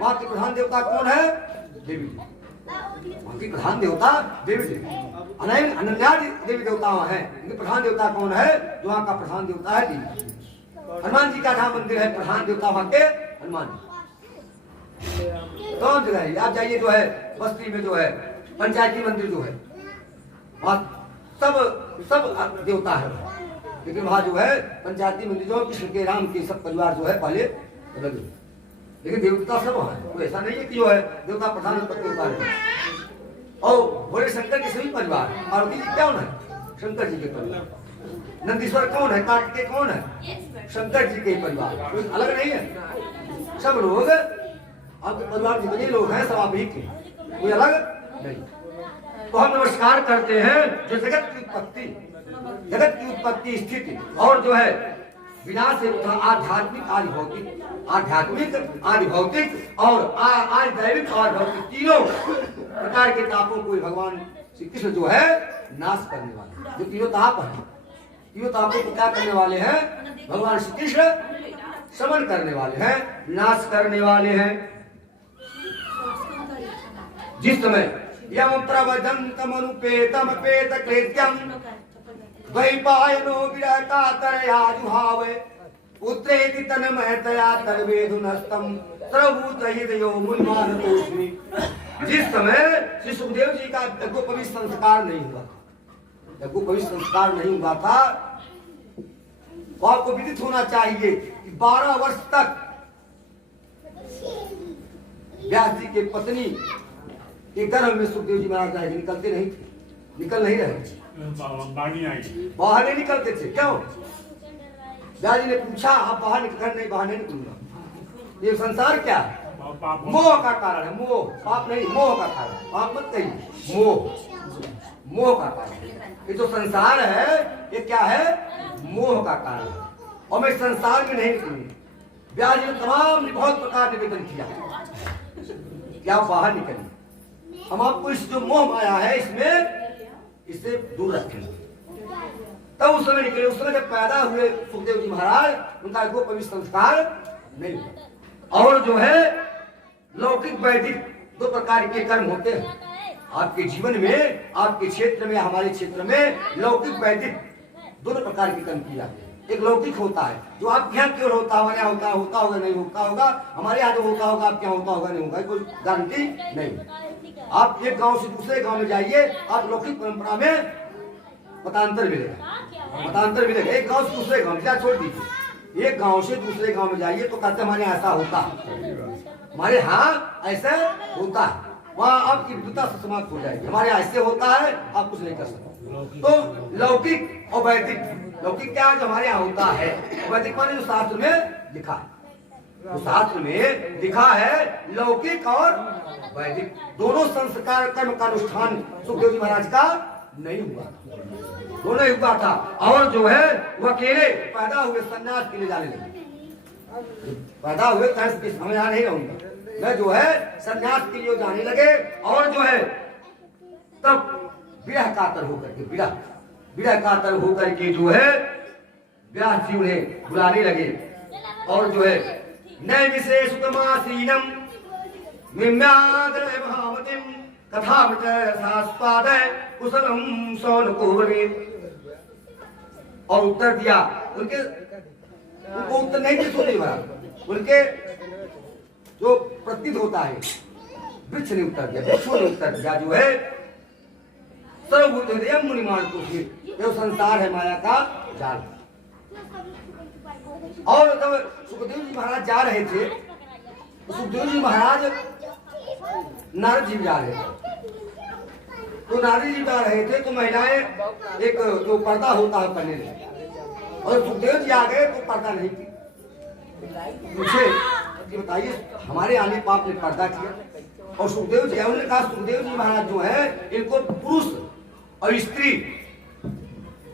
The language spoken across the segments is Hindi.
वहाँ के प्रधान देवता कौन है? देवी देवी। वहाँ की प्रधान देवता देवी देवी, अनन्या देवी देवता वहाँ है। इनके प्रधान देवता कौन है? जो वहाँ का प्रधान देवता है देवी। हनुमान जी का जहाँ मंदिर है, प्रधान देवता वहाँ के हनुमान जी। कौन जगह है? आप जाइए जो है बस्ती में जो है पंचायती मंदिर जो है, वहाँ सब देवता है, लेकिन वहाँ जो है पंचायती मंदिर जो कृष्ण के राम के सब परिवार जो है पहले अलग, लेकिन देवता सब वहाँ है। तो ऐसा नहीं है कि जो है देवता प्रधान देवता है। और भोले शंकर के सभी परिवार, पार्वती जी कौन है? शंकर जी के परिवार। नंदीश्वर कौन है? कार्तिकेय कौन है? शंकर जी के परिवार, कोई अलग नहीं है। सब लोग आपके परिवार जितने लोग हैं सब आप ही के, कोई अलग नहीं। तो हम नमस्कार करते हैं जो जगत की उत्पत्ति स्थिति और जो है विनाश से उठा आध्यात्मिक आदि भौतिक, आध्यात्मिक आदि भौतिक और आदि दैविक और भौतिक तीनों प्रकार के तापों को भगवान श्री कृष्ण जो है नाश करने वाले। जो तीनों ताप है, तीनों तापों को क्या करने वाले हैं? भगवान श्री कृष्ण शमन करने वाले हैं, नाश करने वाले हैं। जिस समय यम प्रवदंतम अनुपेतम पेत कृत्यम द्वैपायनो विरहकातरया जुहावे पुत्रेति तन्मयतया तर्वेदुनस्तम सर्वभूतहितयो मुन्मानतोस्मि। जिस समय श्री सुखदेव जी का यज्ञोपवीत संस्कार नहीं हुआ, यज्ञोपवीत संस्कार नहीं हुआ था, तो आपको विदित होना चाहिए कि 12 वर्ष तक व्यास जी के पत्नी के गर्भ में सुखदेव जी महाराज रहे, निकलते नहीं थे, निकल नहीं रहे, बाहर नहीं निकलते थे। क्यों? व्यास जी ने पूछा, आप बाहर निकल नहीं, बाहर नहीं निकलूंगा। ये संसार क्या है? मोह का कारण है, मोह, पाप नहीं, मोह का कारण। पाप मत कहिए, मोह, मोह का कारण। ये जो संसार है ये क्या है? मोह का कारण है। और मैं संसार में नहीं निकलूंगी। व्यास जी ने तमाम बहुत प्रकार निवेदन किया कि आप बाहर निकलिए, हम आपको इस जो मोह माया है इसमें इससे दूर रखेंगे। तब उस समय निकले। उस समय जब पैदा हुए सुखदेव जी महाराज, उनका यज्ञोपवीत संस्कार नहीं हुआ। और जो है लौकिक वैदिक दो प्रकार के कर्म होते हैं आपके जीवन में, आपके क्षेत्र में, हमारे क्षेत्र में लौकिक वैदिक दोनों प्रकार के कर्म किए जाते हैं। एक लौकिक होता है जो आपके यहाँ क्यों होता, हमारे यहाँ होता होगा नहीं होता होगा, हमारे यहाँ जो होता होगा आपके यहाँ होता होगा नहीं होगा, कोई गारंटी नहीं। आप एक गांव से दूसरे गांव में जाइए, आप लौकिक परंपरा में मतांतर मिलेगा, मतांतर मिलेगा। एक गांव से दूसरे गांव में, क्या छोड़ दीजिए, एक गांव से दूसरे गांव में जाइए तो कहते हमारे यहाँ ऐसा होता है, हमारे यहाँ ऐसा होता है, वहाँ आपकी विद्युता से समाप्त हो जाएगी। हमारे यहाँ ऐसे होता है, आप कुछ नहीं कर सकते। तो लौकिक और वैदिक, लौकिक क्या है? जो हमारे यहाँ होता है, वैदिक माने जो शास्त्र में लिखा है, तो शास्त्र में लिखा है लौकिक और वैदिक दोनों संस्कार कर्म का अनुष्ठान सुखदेव जी महाराज का नहीं हुआ, दोनों ही हुआ था। और जो है वो अकेले पैदा हुए संन्यास के लिए जाने लगे, पैदा हुए मैं यहाँ नहीं रहूंगा, मैं जो है संन्यास के लिए जाने लगे। और जो है तब विरह कातर होकर के, विरह कातर होकर के जो है व्यास जी उन्हें बुलाने लगे। और जो है नय विशेष उत्तमासीनम मिम्यादर भावतिम कथामृत रसास्वाद कुशलम सौनकोवरे। और उत्तर दिया, उनके उनको उत्तर नहीं दे सोने वाला, उनके जो प्रतीत होता है वृक्ष ने उत्तर दिया, वृक्षों ने उत्तर दिया जो है सर्वभूत हृदय मुनिमान को, ये संसार है माया का जाल। और जब सुखदेव जी महाराज जा रहे थे, तो सुखदेव जी महाराज नारद जी जा रहे थे, तो नारद जी जा रहे थे तो महिलाएं एक जो पर्दा होता है पहले, और सुखदेव जी आ गए तो पर्दा नहीं थी। पूछे कि बताइए हमारे आने पाप ने पर्दा किया? और सुखदेव जी उन्होंने कहा सुखदेव जी महाराज जो है इनको पुरुष और स्त्री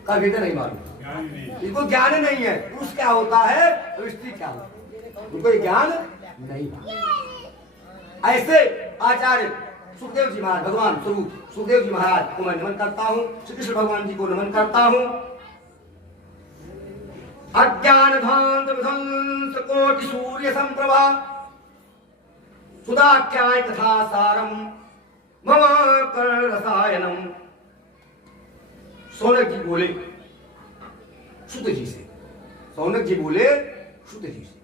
का भेद नहीं मालूम, इनको ज्ञान नहीं है, पुरुष क्या होता है और स्त्री क्या होता है, उनको ज्ञान नहीं। ऐसे आचार्य सुखदेव जी महाराज, भगवान स्वरूप सुखदेव जी महाराज को मैं नमन करता हूँ, श्री कृष्ण भगवान जी को नमन करता हूँ। अज्ञान ध्वांत विध्वंस कोटि सूर्य संप्रभा सुधाख्याय कथा सारम मम कर्ण रसायनम। सौनक जी बोले शुद्ध जी से, सौनक जी बोले शुद्ध जी से,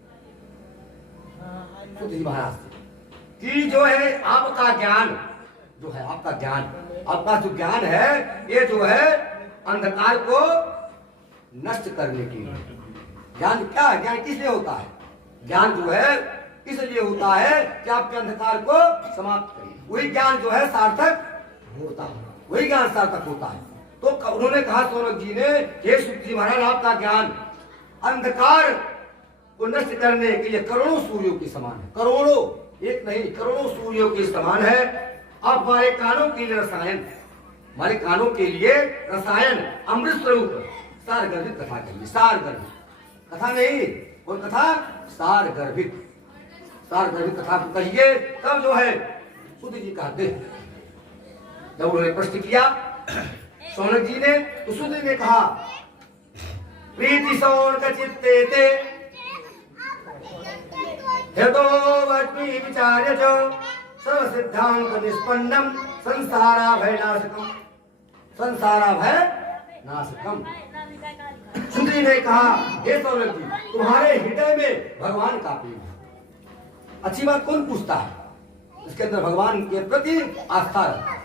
शुद्ध जी महाराज से कि जो है आपका ज्ञान, जो है आपका ज्ञान, आपका जो ज्ञान है ये जो है अंधकार को नष्ट करने के लिए। ज्ञान क्या है? ज्ञान किस लिए होता है? ज्ञान जो है इसलिए होता है कि आपके अंधकार को समाप्त करें। वही ज्ञान जो है सार्थक होता है, वही ज्ञान सार्थक होता है। तो उन्होंने कहा सौनक जी ने, हे शुद्ध जी महाराज आपका ज्ञान अंधकार को नष्ट करने के लिए करोड़ों सूर्यों के समान है। करोड़ों, एक नहीं करोड़ों सूर्यों के समान है। अब हमारे कानों के लिए रसायन, हमारे कानों के लिए रसायन अमृत स्वरूप सार गर्भित कथा करिए। सार गर्भित कथा नहीं, और कथा सार गर्भित, सार गर्भित कथा को कहिए। तब जो है शुद्ध जी कहते हैं, जब उन्होंने प्रश्न किया सौनक जी ने, तो शुद्ध जी ने कहा प्रीति सौनक चित्ते ते यतो वच्मि विचार्य च सर्व सिद्धांत निष्पन्नम संसारा भय नाशकम। संसारा भय नाशकम। शुद्ध जी ने कहा हे सौनक जी, तुम्हारे हृदय में भगवान का प्रेम है। अच्छी बात कौन पूछता है? इसके अंदर भगवान के प्रति आस्था रहती है,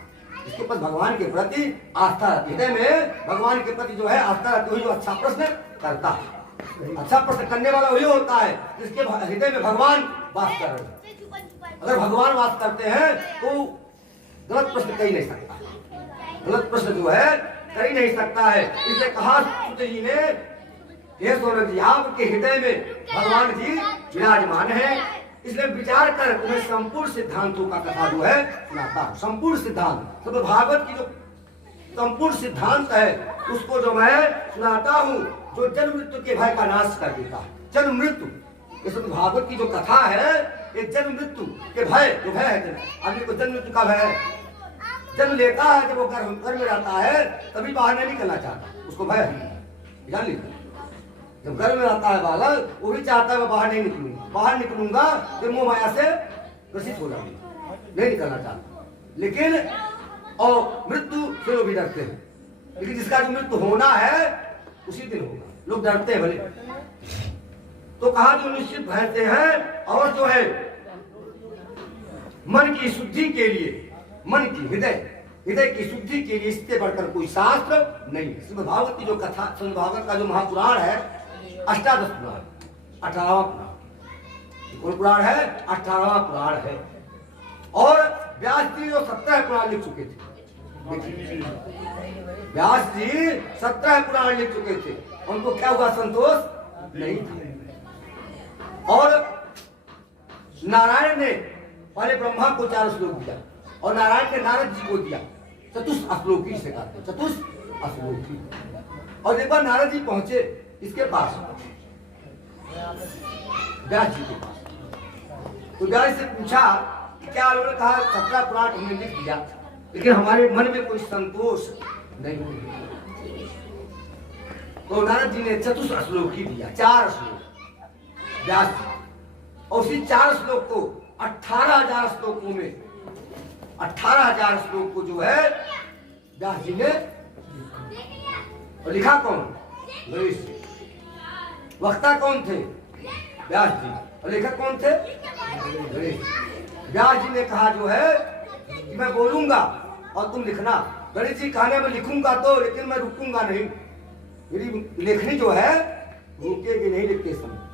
इसके ऊपर भगवान के प्रति आस्था रहती है। हृदय में भगवान के प्रति जो है आस्था रहती है, जो अच्छा प्रश्न करता है। अच्छा प्रश्न करने वाला वही होता है जिसके हृदय में भगवान वास कर रहे हैं। अगर भगवान वास करते हैं तो गलत प्रश्न कर ही नहीं सकता, गलत प्रश्न जो है कर ही नहीं सकता है। इसलिए कहा शुद्ध जी ने, हे सौनक जी आपके हृदय में भगवान जी विराजमान है, इसलिए विचार कर तुम्हें संपूर्ण सिद्धांतों का कथा जो है सुनाता हूं। संपूर्ण सिद्धांत, तो भागवत की जो संपूर्ण सिद्धांत है उसको जो मैं सुनाता हूं, जो जन्म मृत्यु के भय का नाश कर देता है। जन्म मृत्यु, ये सब भागवत की जो कथा है, ये जन्म मृत्यु के भय, जो भय है आदमी को जन्म मृत्यु का भय है। जन्म लेता है जब वो घर में रहता है तभी बाहर नहीं निकलना चाहता, उसको भय है, जान लीजिए। जब घर में रहता है बालक, वो भी चाहता है मैं बाहर नहीं निकलूंगा, बाहर निकलूंगा तो मोह माया से ग्रसित हो जाऊंगा, नहीं निकलना चाहता। लेकिन और मृत्यु से लोग भी डरते हैं, लेकिन जिसका जो मृत्यु होना है उसी दिन होगा, लोग डरते हैं भले। तो कहा जो निश्चित भय से है, और जो है मन की शुद्धि के लिए, मन की हृदय की शुद्धि के लिए इससे बढ़कर कोई शास्त्र नहीं है। श्रीमद् भागवत की जो कथा, श्रीमद् भागवत का जो महापुराण है, अष्टादश पुराण, 18वां पुराण। कौन पुराण है? 18वां पुराण है। और व्यास जी जो 17 पुराण लिख चुके थे, व्यास जी 17 पुराण लिख चुके थे, उनको क्या हुआ? संतोष नहीं था। और नारायण ने पहले ब्रह्मा को 4 श्लोक दिया, और नारायण ने नारद जी को दिया चतुश्लोकी से कहते, चतुश्लोकी। और एक बार नारद जी पहुंचे इसके पास, व्यास जी के पास। तो व्यास से पूछा कि क्या उन्होंने कहा 17 पुराण हमने लिख दिया, लेकिन हमारे मन में कोई संतोष नहीं। तो नारद जी ने चतुश्लोकी दिया, 4 श्लोक व्यास जी। और उसी 4 श्लोक को 18,000 श्लोकों में 18,000 श्लोक को जो है व्यास जी ने और लिखा कौन? गणेश जी। वक्ता कौन थे? व्यास जी। और लेखक कौन थे? गणेश जी। व्यास जी ने कहा जो है कि मैं बोलूंगा और तुम लिखना। गणेश जी कहने में लिखूंगा तो, लेकिन मैं रुकूंगा नहीं, मेरी लेखनी जो है रुकेगी नहीं लिखते समय।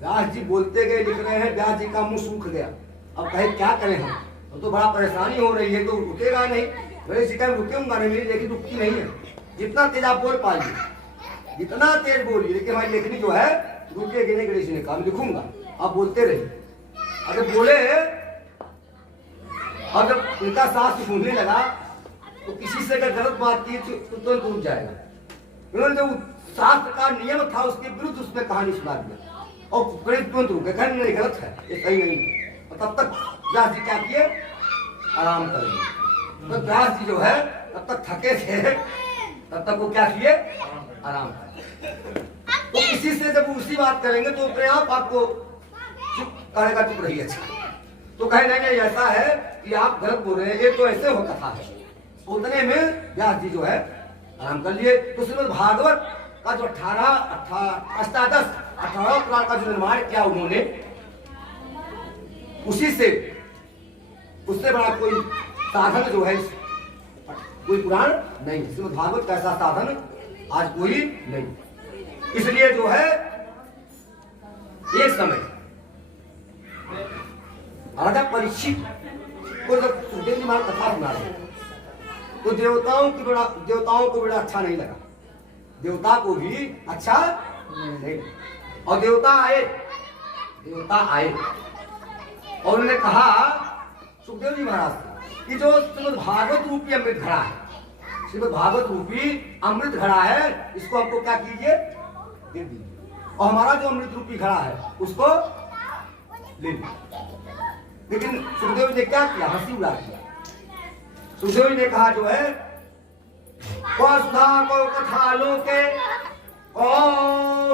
व्यास जी बोलते गए, लिख रहे हैं, व्यास जी का मुंह सूख गया। अब कहे क्या करें हम, तो बड़ा परेशानी हो रही है, तो रुकेगा नहीं। गणेश जी कहे रुकूंगा नहीं, मेरी लेखनी रुकती नहीं है, जितना तेज आप बोल पाइए, जितना तेज बोलिए, लेकिन हमारी लेखनी जो है रुकेगी नहीं। गणेश जी ने कहा लिखूंगा, आप बोलते रहिए। अगर बोले और जब उनका सांस फूलने लगा तो किसी से अगर गलत बात की तो तुरंत रुक जाएगा। उन्होंने जो शास्त्र का नियम था उसके विरुद्ध उसमें कहानी सुना दिया और तुरंत रुक गए, नहीं गलत है, ये सही नहीं है। और तब तक व्यास जी क्या किए? आराम करेंगे। तो व्यास जी जो है तब तक थके थे, तब तक वो क्या किए? आराम करेंगे। तो किसी से जब उसी बात करेंगे तो अपने आप आपको चुप करेगा, चुप रहिए। अच्छा, तो कहे नहीं ऐसा है कि आप गलत बोल रहे हैं, ये तो ऐसे हो कथा है। उतने में व्यास जी जो है आराम कर लिए। तो श्रीमद् भागवत का जो 18 पुराण का जो निर्माण किया उन्होंने, उसी से उससे बड़ा कोई साधन जो है कोई पुराण नहीं। श्रीमद् भागवत का ऐसा साधन आज कोई नहीं। इसलिए जो है एक समय राजा परीक्षित को जब सुखदेव जी महाराज कथा सुना रहे तो देवताओं को बड़ा अच्छा नहीं लगा। देवता को भी अच्छा नहीं। और देवता आए और उन्होंने कहा सुखदेव जी महाराज से कि जो श्रीमद् भागवत रूपी अमृत घड़ा है, श्रीमद् भागवत रूपी अमृत घड़ा है, इसको हमको क्या कीजिए, दे दीजिए। और हमारा जो अमृत रूपी घड़ा है उसको ले लीजिए। लेकिन सुखदेव जी ने क्या किया, हंसी उड़ा दिया। सुखदेव जी ने कहा जो है सुधा को कथा लोके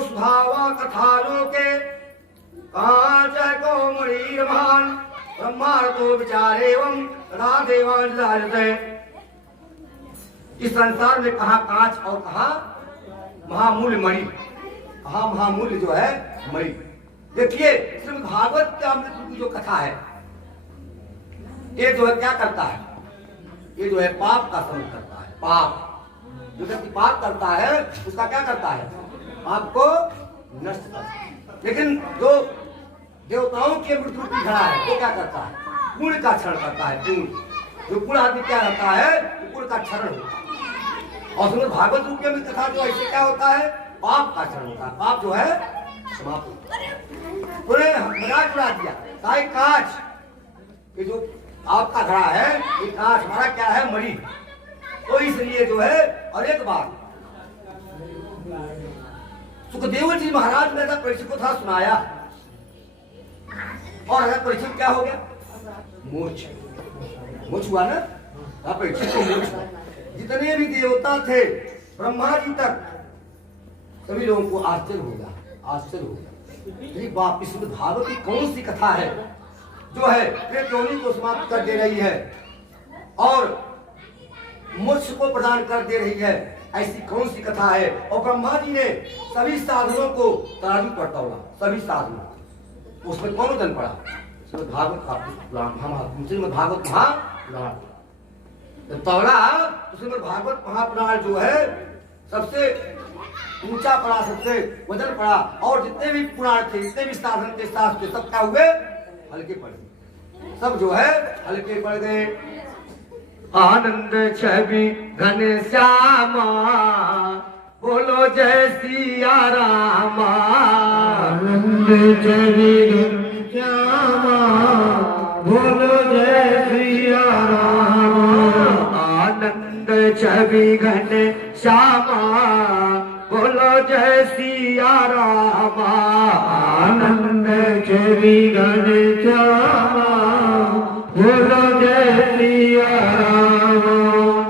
सुधावा कथा लोके को मणिर्मान ब्रह्मार्तो विचारे एवं राधेवांजलते। इस संसार में कहा कांच और कहा महामूल्य मणि, कहा महामूल्य जो है मणि। देखिए श्रीमद् भागवत के अमृत की जो कथा है, ये जो है क्या करता है, ये जो है पाप का शमन करता है। पाप जो व्यक्ति पाप करता है उसका क्या करता है, पाप को नष्ट करता है। लेकिन जो देवताओं के मृत्यु की घड़ा है वो क्या करता है, पुण्य का क्षरण करता है। पुण्य जो पुण्य आदमी क्या रहता है, पुण्य का क्षरण होता है। और श्रीमद् भागवत रूप में कथा जो ऐसे क्या होता है, पाप का क्षरण होता है। पाप जो है समाप्त होता है। उन्हें मजाक उड़ा दिया, ताई कांच, ये जो आपका घड़ा है ये कांच, हमारा क्या है मणि। तो इसलिए जो है, और एक बात सुखदेव जी महाराज ने परीक्षित को था सुनाया, और अगर परीक्षित क्या हो गया, मोक्ष हुआ ना, परीक्षित को मोक्ष। जितने भी देवता थे ब्रह्मा जी तक, सभी लोगों को आश्चर्य हो गया। बाप, इस भागवत की कौन सी कथा है जो है प्रेतयोनि को समाप्त कर दे रही है और मोक्ष को प्रदान कर दे रही है, ऐसी कौन सी कथा है। और ब्रह्मा जी ने सभी साधनों को तराजू पर तौला, सभी साधनों, उसमें कौन वजन पड़ा, श्रीमद् भागवत का पुराण, श्रीमद् भागवत महापुराण तौला। तो श्रीमद् भागवत महापुराण जो है सबसे ऊंचा पड़ा, सबसे वजन पड़ा। और जितने भी पुराण थे, जितने भी साधन थे, शास्त्र थे, सब क्या हुए, हल्के पड़ गए। सब जो है हल्के पड़ गए। आनंद छवि घन श्यामा, बोलो जय सिया रामा। आनंद छवि घन श्यामा, बोलो जय सिया रामा। आनंद छवि घन श्यामा, बोलो जय सिया रामा। आनंद छवि घन श्यामा, बोलो जय सिया रामा।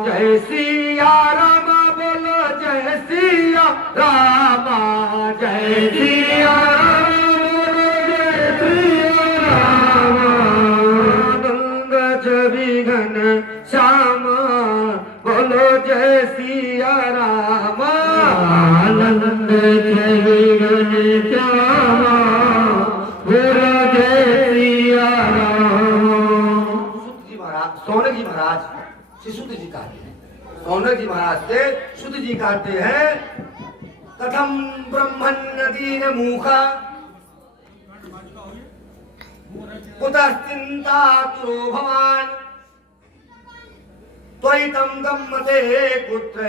जय सिया रामा, बोलो जय सिया रामा। जय सिया रामा, बोलो जय सिया रामा। आनंद छवि घन श्यामा, बोलो जय सिया रामा। आनंद छवि घन श्यामा, बोलो जय सिया रामा। सौनक जी महाराज से शुद्ध जी कहते हैं, सौनक जी महाराज से शुद्ध जी कहते हैं, कथम ब्रह्मण नदीन मुखा कुतश्चिंता तुरो भवान त्वयितं गम्मते कुत्र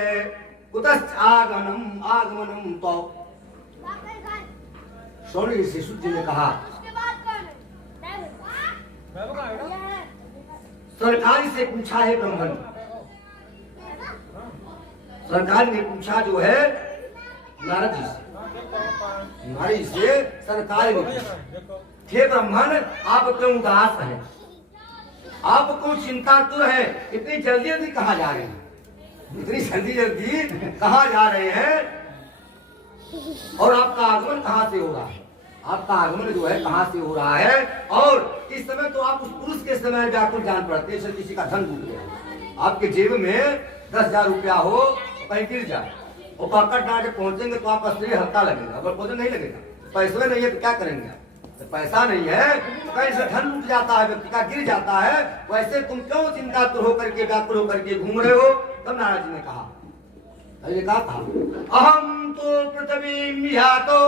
कुतश्च आगमनम तो। सौनक से शुद्ध जी ने कहा, सरकारी से पूछा है ब्राह्मण, सरकार ने पूछा जो है नारद जी से, नारद जी से सरकार ने पूछा, हे ब्राह्मण आप क्यों उदास हैं, आप क्यों चिंतातुर हैं, इतनी जल्दी जल्दी कहाँ जा रहे हैं, इतनी जल्दी जल्दी कहाँ जा रहे हैं, और आपका आगमन कहाँ से हो रहा है। आपका आगमन जो है कहाँ से हो रहा है, और इस समय तो आप उस पुरुष के समय व्याकुल जान पड़ते हैं। किसी का धन लूट गया, आपके जेब में 10,000 रुपया हो कहीं गिर जाए और पाकट डाल के पहुंचेंगे तो आपका शरीर हल्का लगेगा, अगर पौधे नहीं लगेगा। पैसे नहीं है तो क्या करेंगे, तो पैसा नहीं है तो कहीं से धन लूट जाता है, व्यक्ति का गिर जाता है। वैसे तुम क्यों चिंतातुर होकर के व्याकुल होकर के घूम रहे हो? तब नारद जी ने कहा, अहम तो पृथ्वी यातो,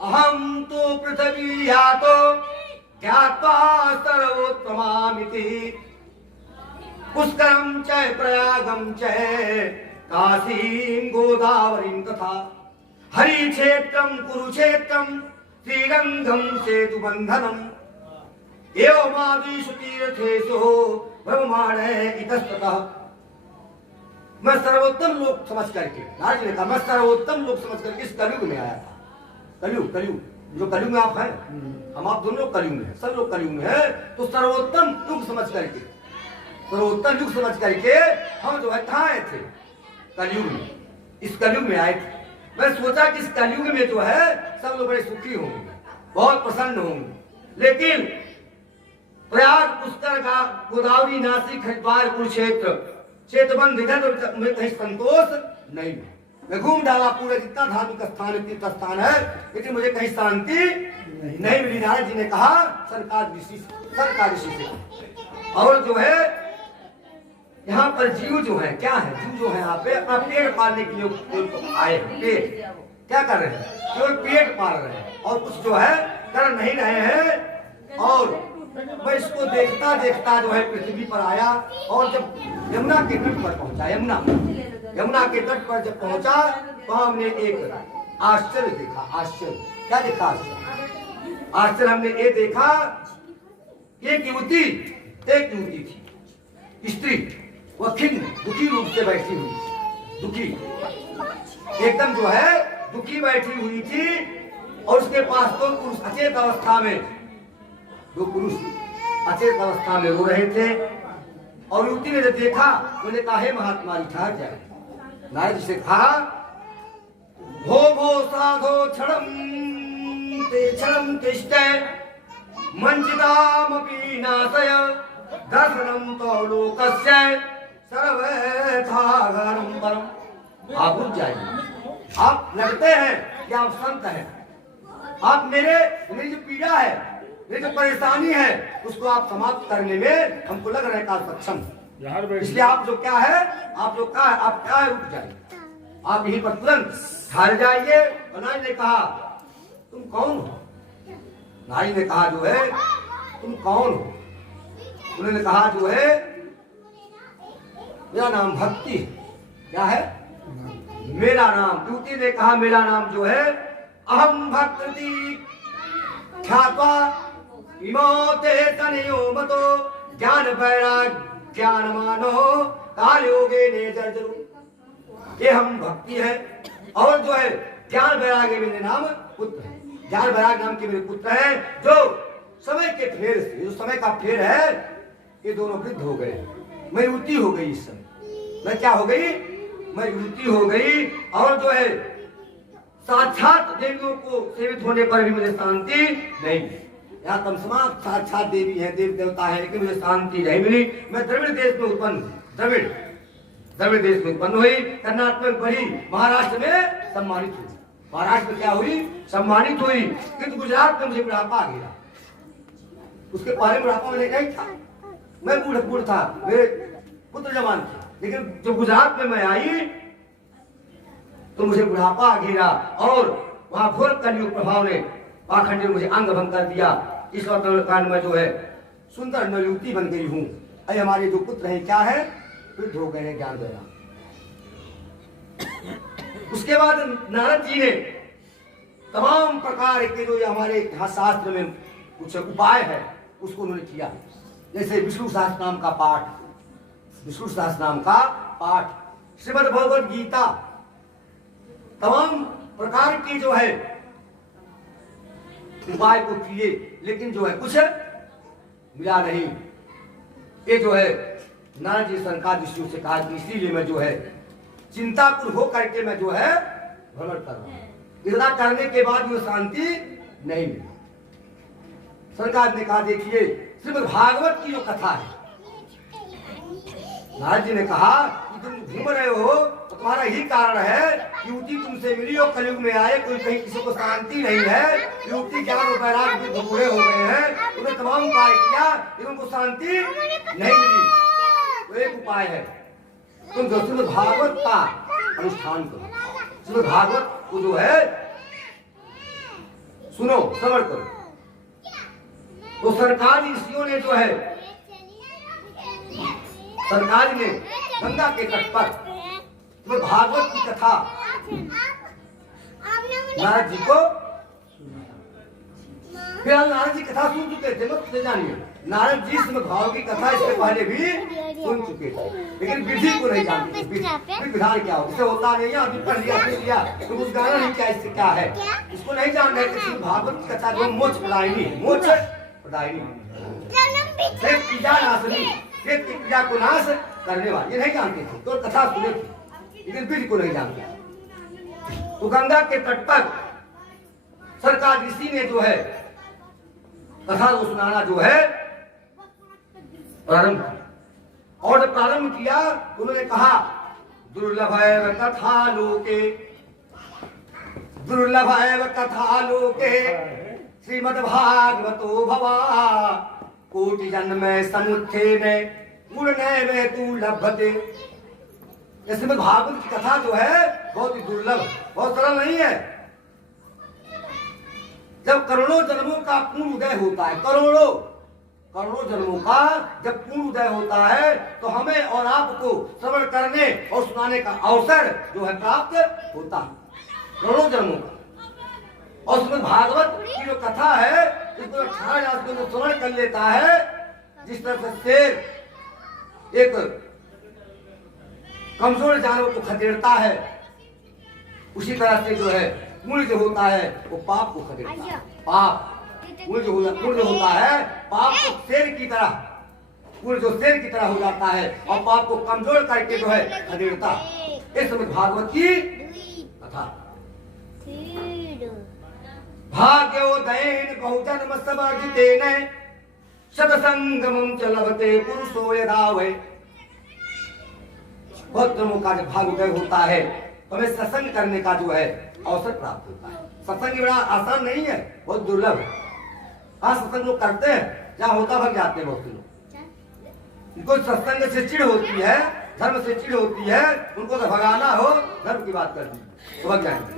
अहम तो पृथ्वी यातो ज्ञात्वा सर्वोत्तमामिति पुष्करम च प्रयागम च काशीं गोदावरीं तथा हरि क्षेत्रम कुरुक्षेत्रम श्रीरंगम सेतुबंधनम एवमादिषु तीर्थेषु ब्रह्माणे इतस्ततः। मैं सर्वोत्तम लोक समझ करके, नारद जी ने कहा मैं सर्वोत्तम लोक समझ करके इस कलयुग में आया था। कलयुग, कलयुग जो कलयुग में आप हैं, हम आप दोनों कलयुग में हैं, सब लोग कलयुग में हैं। तो सर्वोत्तम युग समझ करके, सर्वोत्तम युग समझ करके हम जो है कहाँ आए थे? कलयुग में, इस कलयुग में आए थे। मैं सोचा कि इस कलयुग में जो है सब लोग बड़े सुखी होंगे, बहुत प्रसन्न होंगे, लेकिन प्रयाग, पुष्कर, गोदावरी, नासिक, हरिद्वार, कुरुक्षेत्र, चेतबंध इधर में कहीं संतोष नहीं। मैं घूम डाला पूरे, जितना धार्मिक स्थान तीर्थ स्थान है, लेकिन मुझे कहीं शांति नहीं मिली। नारद जी ने कहा सरकार ऋषि से, और जो है यहाँ पर जीव जो है क्या है, जीव जो है यहाँ पे अपना पेट पालने के लिए आए हैं। पेट क्या कर रहे हैं? केवल पेट पाल रहे हैं और कुछ जो है कर नहीं रहे हैं। और मैं इसको देखता देखता जो है पृथ्वी पर आया, और जब यमुना के तट पर पहुंचा, यमुना के तट पर जब पहुंचा तो हमने एक आश्चर्य देखा। आश्चर्य क्या देखा? आश्चर्य हमने ये देखा, एक युवती थी, स्त्री, वह खिन्न दुखी रूप से बैठी हुई, दुखी एकदम जो है दुखी बैठी हुई थी। और उसके पास दो पुरुष अचेत अवस्था में, दो पुरुष अचेत अवस्था में रो रहे थे। और युवती ने जब देखा, उन्होंने कहा हे महात्मा ठहर जाए। नारद जी से कहा भो साधो क्षणम तिष्ठे मंचितामपि नाशय दर्शनम तो लोकस्य सर्वथागरम परम। आप रुक जाइए, आप लगते हैं कि आप संत हैं, आप मेरी जो पीड़ा है, मेरी जो परेशानी है, उसको आप समाप्त करने में हमको लग रहा है कि आप सक्षम, इसलिए आप जो क्या है, आप जो क्या है, आप क्या है, रुक जाइए, आप यहीं पर तुरंत ठहर जाइए। और नारद ने कहा तुम कौन हो? नारद ने कहा जो है तुम कौन हो? उन्होंने कहा जो है मेरा नाम भक्ति है। क्या है? मेरा नाम। युवती ने कहा मेरा नाम जो है अहम भक्ति ख्यात्वा इमोते तनयो मतो ज्ञान वैराग ज्ञान मानो काल योगे ने जर्जरू। ये हम भक्ति है, और जो है ज्ञान वैराग मेरे नाम पुत्र है, ज्ञान वैराग नाम के मेरे पुत्र है, जो समय के फेर से, जो समय का फेर है, ये दोनों वृद्ध हो गए। मैं युवती हो गई, इस समय मैं क्या हो गई? मैं युवती हो गई। और जो है साक्षात देवियों को सेवित होने पर भी मुझे शांति नहीं मिली। यहाँ तमसमात साक्षात देवी है, देव देवता है, लेकिन मुझे शांति नहीं मिली। मैं द्रविड़ देश में उत्पन्न, द्रविड़ देश में उत्पन्न हुई, कर्नाटक में बढ़ी, महाराष्ट्र में सम्मानित हुई। महाराष्ट्र में क्या हुई? सम्मानित हुई। किंतु गुजरात में मुझे बुढ़ापा आ गया। उसके पहले बुढ़ापा में नहीं था, मैं बूढ़ था, मेरे पुत्र जवान थे, लेकिन जब गुजरात में मैं आई तो मुझे बुढ़ापा आ गिरा, और वहां घोर कलयुग प्रभाव ने, पाखंड ने मुझे अंग भंग कर दिया। इस कारण में जो है सुंदर नवयुवती बन गई हूँ। अरे हमारे जो पुत्र हैं क्या है? वृद्ध हो गए हैं, ज्ञान द्वारा। उसके बाद नारद जी ने तमाम प्रकार के जो हमारे शास्त्र में कुछ उपाय है उसको उन्होंने किया। जैसे विष्णु सहस्त्र नाम का पाठ, विष्णु सहस्त्र नाम का पाठ, श्रीमद् भगवद गीता, तमाम प्रकार की जो है उपाय को किए, लेकिन जो है कुछ मिला नहीं। ये जो है नारद जी शंका विष्णु से कहा कि इसीलिए मैं जो है चिंताकुल हो करके मैं जो है भ्रमण कर रहा हूं। इतना करने के बाद वो शांति नहीं मिली। सरकार ने कहा देखिए श्रीमद् भागवत की जो कथा है, नारद जी ने कहा कि तुम घूम रहे हो तो तुम्हारा ही कारण है। युवती तुमसे मिली और कलयुग में आए, कोई कहीं किसी को शांति नहीं है, युवती ज्ञान और वैराग्य में बूढ़े हो गए हैं, तुमने तमाम उपाय किया लेकिन उनको शांति नहीं मिली। तो एक उपाय है, तुम जो श्रीमद् भागवत का अनुष्ठान करो, श्रीमद् भागवत को जो है सुनो, श्रवण करो। तो सरकारी ऋषियों ने जो है, सरकार ने गंगा के तट पर तो भागवत की कथा नारद जी को, फिर नारद जी कथा सुन चुके थे, मत जानिए नारद जी श्रीमद् भागवत की कथा इससे पहले भी सुन चुके थे, लेकिन विधि को नहीं जानते। फिर विधान क्या हो, इसे होता नहीं है, अभी पढ़ लिया फिर लिया तो कुछ गाना नहीं, क्या इससे क्या है, इसको नहीं जान रहे कि भागवत की कथा जो मोक्ष प्रदायिनी, मोक्ष प्रदायिनी, क्रिया को नाश करने वाले, ये नहीं जानते थे। तो कथा सुने थे लेकिन विधि को नहीं जानते। तो गंगा के तट पर सरकार ऋषि ने जो है कथा को सुनाना जो है प्रारंभ किया, और जब प्रारंभ किया उन्होंने कहा दुर्लभ एव कथा लोके, दुर्लभ एव कथा लोके श्रीमद्भागवतो भवा, कोटि जन्म समुत्थे में गुणनय में तू लभते। श्रीमद् भागवत की कथा जो है बहुत ही दुर्लभ, बहुत सरल नहीं है। जब करोड़ों जन्मों का पूर्ण उदय होता है, करोड़ों जन्मों का जब पूर्ण उदय होता है तो हमें और आपको श्रवण करने और सुनाने का अवसर जो है प्राप्त होता है, करोड़ों जन्मों का। और श्रीमद् भागवत की जो कथा है इसको 18,000 जो श्रवण कर लेता है, जिस तरह से शेर एक कमजोर जानवर को खदेड़ता है, उसी तरह से जो है पुण्य जो होता है वो पाप को खदेड़ता है। पाप पुण्य जो होता है पाप को शेर की तरह, पुण्य जो शेर की तरह हो जाता है और पाप को कमजोर करके जो है खदेड़ता है। इस श्रीमद् भागवत की कथा भाग्योदयेन बहुजन्म समर्जितेन सत्संगमं च लभते पुरुषो यदा वै। बहुत जन्मों का जब भाग्योदय होता है तो हमें सत्संग करने का जो है अवसर प्राप्त होता है। सत्संग बड़ा आसान नहीं है, बहुत दुर्लभ है। हाँ सत्संग लोग करते हैं, जहाँ होता भग जाते हैं बहुत लोग। इनको सत्संग से चिढ़ होती है, धर्म से चिढ़ होती है, उनको तो भगाना हो धर्म की बात कर दी तो भग जाएंगे,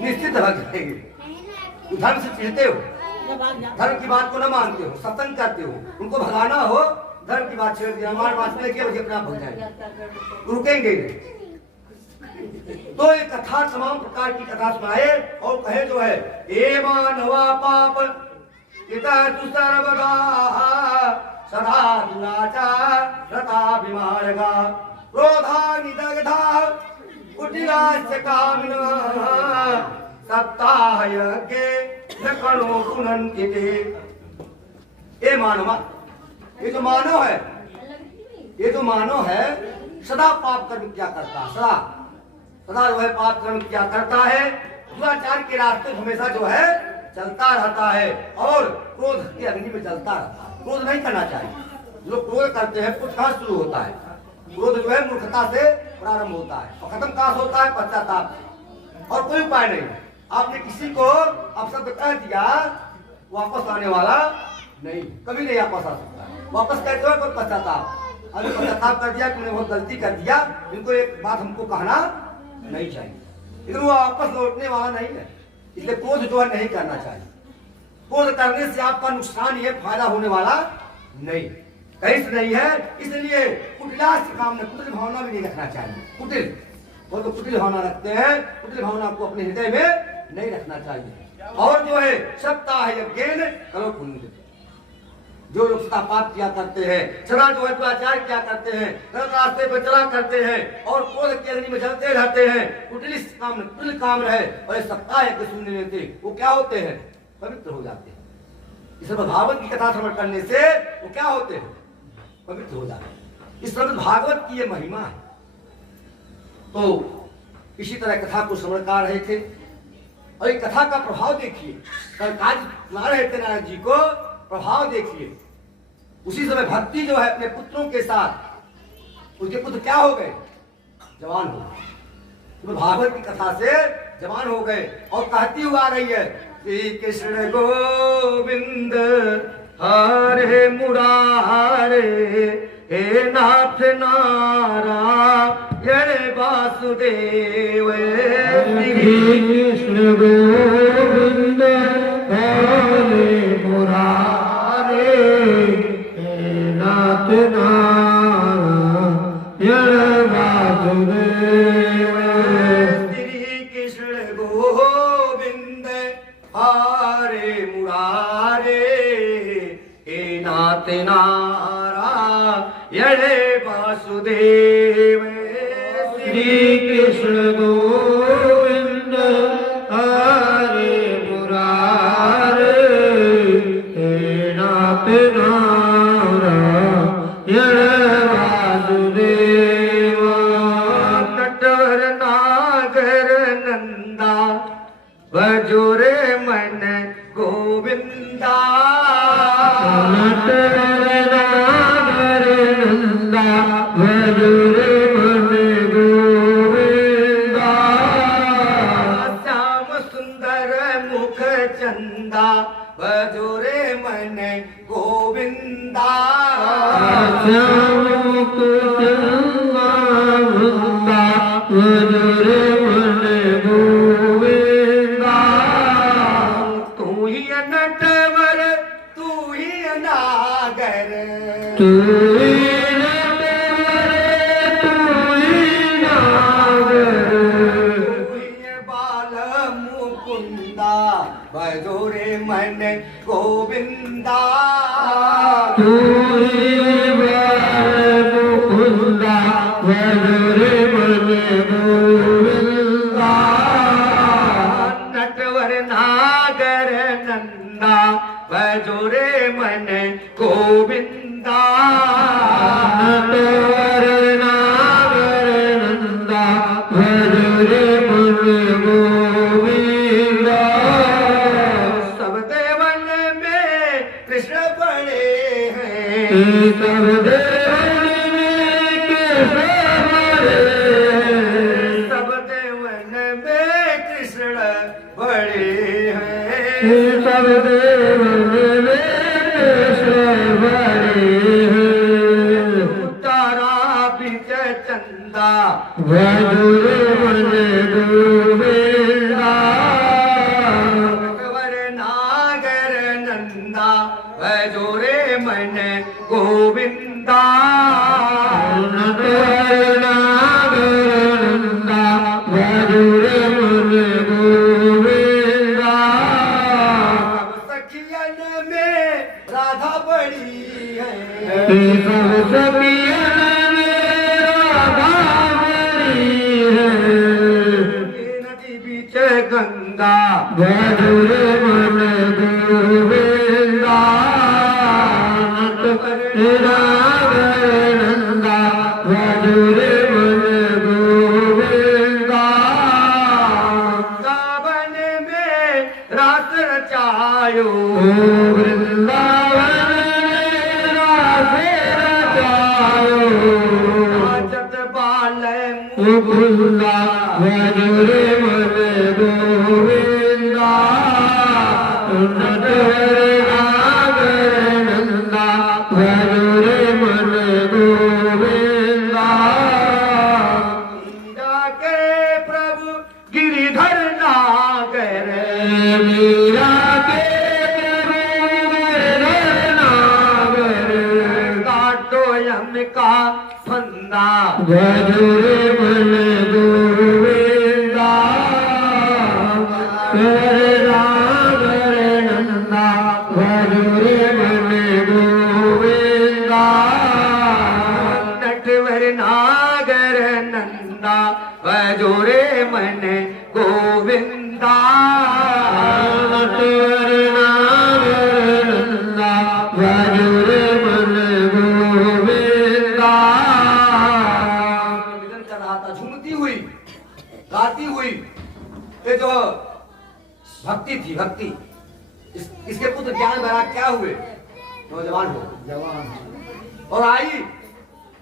निश्चित भग जाएंगे। धर्म से चिढ़ते हो, धर्म की बात को न मानते हो, सत्संग करते हो, उनको भगाना हो धर्म की बात छेड़ दिया, हमारे बात में क्या बजे अपने आप भग जाएंगे, रुकेंगे। तो ये कथा तमाम प्रकार की कथा सुनाए और कहे जो है ए मानवा पाप पिता तु सर्वगा सदा दुराचार रताभिमार्गा क्रोधा निदग्धा कुटिलास्य कामिना सप्ताह यज्ञे न करो पुनन्तिते। ए मानवा, ये जो मानव है, ये जो मानव है सदा पाप कर्म क्या करता है, सदा जो है पाप कर्म क्या करता है, दुराचार के रास्ते हमेशा जो है चलता रहता है और क्रोध की अग्नि में जलता रहता है। क्रोध नहीं करना चाहिए। लोग क्रोध करते हैं, कुछ कहाँ शुरू होता है, क्रोध जो है मूर्खता से प्रारंभ होता है और खत्म कहाँ होता है, पश्चाताप। और कोई उपाय नहीं, आपने किसी को अपशब्द कह दिया वापस आने वाला नहीं, कभी नहीं वापस आ सकता। वापस कहते हो कोई पश्चाताप, अभी पश्चाताप कर दिया, तुमने बहुत गलती कर दिया, इनको एक बात हमको कहना नहीं चाहिए, लेकिन वो वापस लौटने वाला नहीं है। इसलिए क्रोध जो है नहीं करना चाहिए। क्रोध करने से आपका नुकसान ये फायदा होने वाला नहीं, कहीं से नहीं है। इसलिए कुटिलास काम में कुटिल भावना भी नहीं रखना चाहिए। कुटिल वो तो कुटिल भावना रखते हैं, कुटिल भावना को अपने हृदय में नहीं रखना चाहिए। और जो है सप्ताह यज्ञेन करो पुण्य, जो लोग सदा पाप किया करते हैं, सदा जो है दुराचार किया करते हैं, गलत रास्ते पर चला करते हैं और क्रोध की अग्नि में जलते रहते हैं, कुटिल काम रहे और ये सप्ताह यज्ञ सुनने लेते, वो क्या होते हैं, पवित्र हो जाते हैं। इस भागवत की कथा श्रवण करने से वो क्या होते हैं, पवित्र हो जाते हैं। इस श्रीमद् भागवत की ये महिमा है। तो इसी तरह कथा को श्रवण कर रहे थे और ये कथा का प्रभाव देखिए, सरकार सुना रहे थे नारद जी को, प्रभाव देखिए। उसी समय भक्ति जो है अपने पुत्रों के साथ, उसके पुत्र क्या हो गए? जवान हो गए। तो भागवत की कथा से जवान हो गए और कहती हुआ आ रही है, श्री कृष्ण गोविंद हरे मुरारे, हे नाथ नारायण वासुदेव। श्री कृष्ण गोविंद हरे मुरारे, हे नाथ नारायण वासुदेव। श्री कृष्ण गोविंद हरे मुरारे, हे नाथ नारायण वासुदेव। श्री कृष्ण गोविंद हरे मुरारे, हे नाथ नारायण वासुदेव। नटवर नागर नंदा बजोरे मन गोविंदा। नटवर नागर नंदा बजोरे मन गोविंदा। श्याम सुंदर मुख चंदा बजोरे मन गोविंदा। श्याम मुख चंदा बजोरे मन गोविंदा। तू ही नटवर तू ही नागर, तू ही नटवर तू ही नागर। तू ही बाल मुकुंदा बजोरे मन गोविंदा। तू ही बाल मुकुंदा बजोरे मन गोविंदा। नटवर नागर नंदा बजोरे मन गोविंदा। नटवर नागर नंदा बजोरे मन गोविंदा। सब देवन में कृष्ण बड़े हैं, सब देवन में कृष्ण बड़े हैं। सब देवन में कृष्ण बड़े हैं, सब देवन में कृष्ण बड़े हैं। तारा बीच चंदा बजोरे मन गोविंदा। नटवर नागर नंदा बजोरे मन गोविंदा। नटवर नागर नंदा बजोरे मन गोविंदा। सखियन में राधा बड़ी है, सब सखियन में राधा बड़ी है। नदी बीच गंगा बजोरे मन गोविंदा। नटवर नागर नंदा बजोरे मन गोविंदा। वृंदावन में रास रचायो, वृंदावन में रास रचायो। नाचत बाल मुकुंदा बजोरे मन गोविंदा। नटवर नागर नंदा बजोरे मन गोविंदा। जाके प्रभु गिरिधर नागर, मीरा के प्रभु गिरिधर नागर। काटो यम का फंदा बजोरे मन गोविंदा। नागर नंदा बजोरे मन गोविंदा। नटवर नागर नंदा बजोरे मन गोविंदा। नटवर नागर नंदा बजोरे मन गोविंदा। निवेदन कर रहा था, झूमती हुई गाती हुई ये जो भक्ति थी, भक्ति। इसके पुत्र ज्ञान वैराग क्या हुए? नौजवान हो, जवान और आई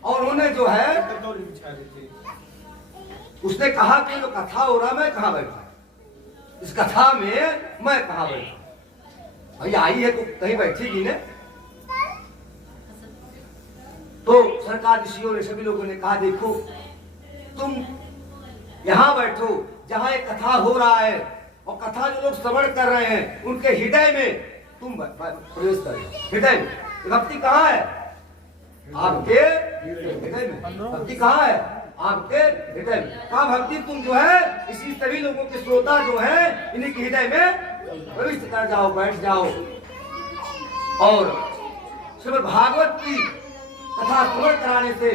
और उन्हें जो है उसने कहा कि जो कथा हो रहा मैं कहाँ बैठा, इस कथा में मैं कहाँ बैठा। भैया आई है तो कहीं बैठेगी ने। तो सरकार ऋषियों ने, सभी लोगों ने कहा देखो तुम यहाँ बैठो जहाँ एक कथा हो रहा है और कथा जो लोग श्रवण कर रहे हैं उनके हृदय में तुम प्रवेश करो। हृदय में भक्ति कहाँ है? आपके हृदय में। भक्ति कहाँ है? आपके हृदय में। कहाँ भक्ति? तुम जो है इसी सभी लोगों के श्रोता जो है इन्हीं के हृदय में प्रविष्ट कर जाओ, बैठ जाओ। और श्रीमद् भागवत की कथा श्रवण कराने से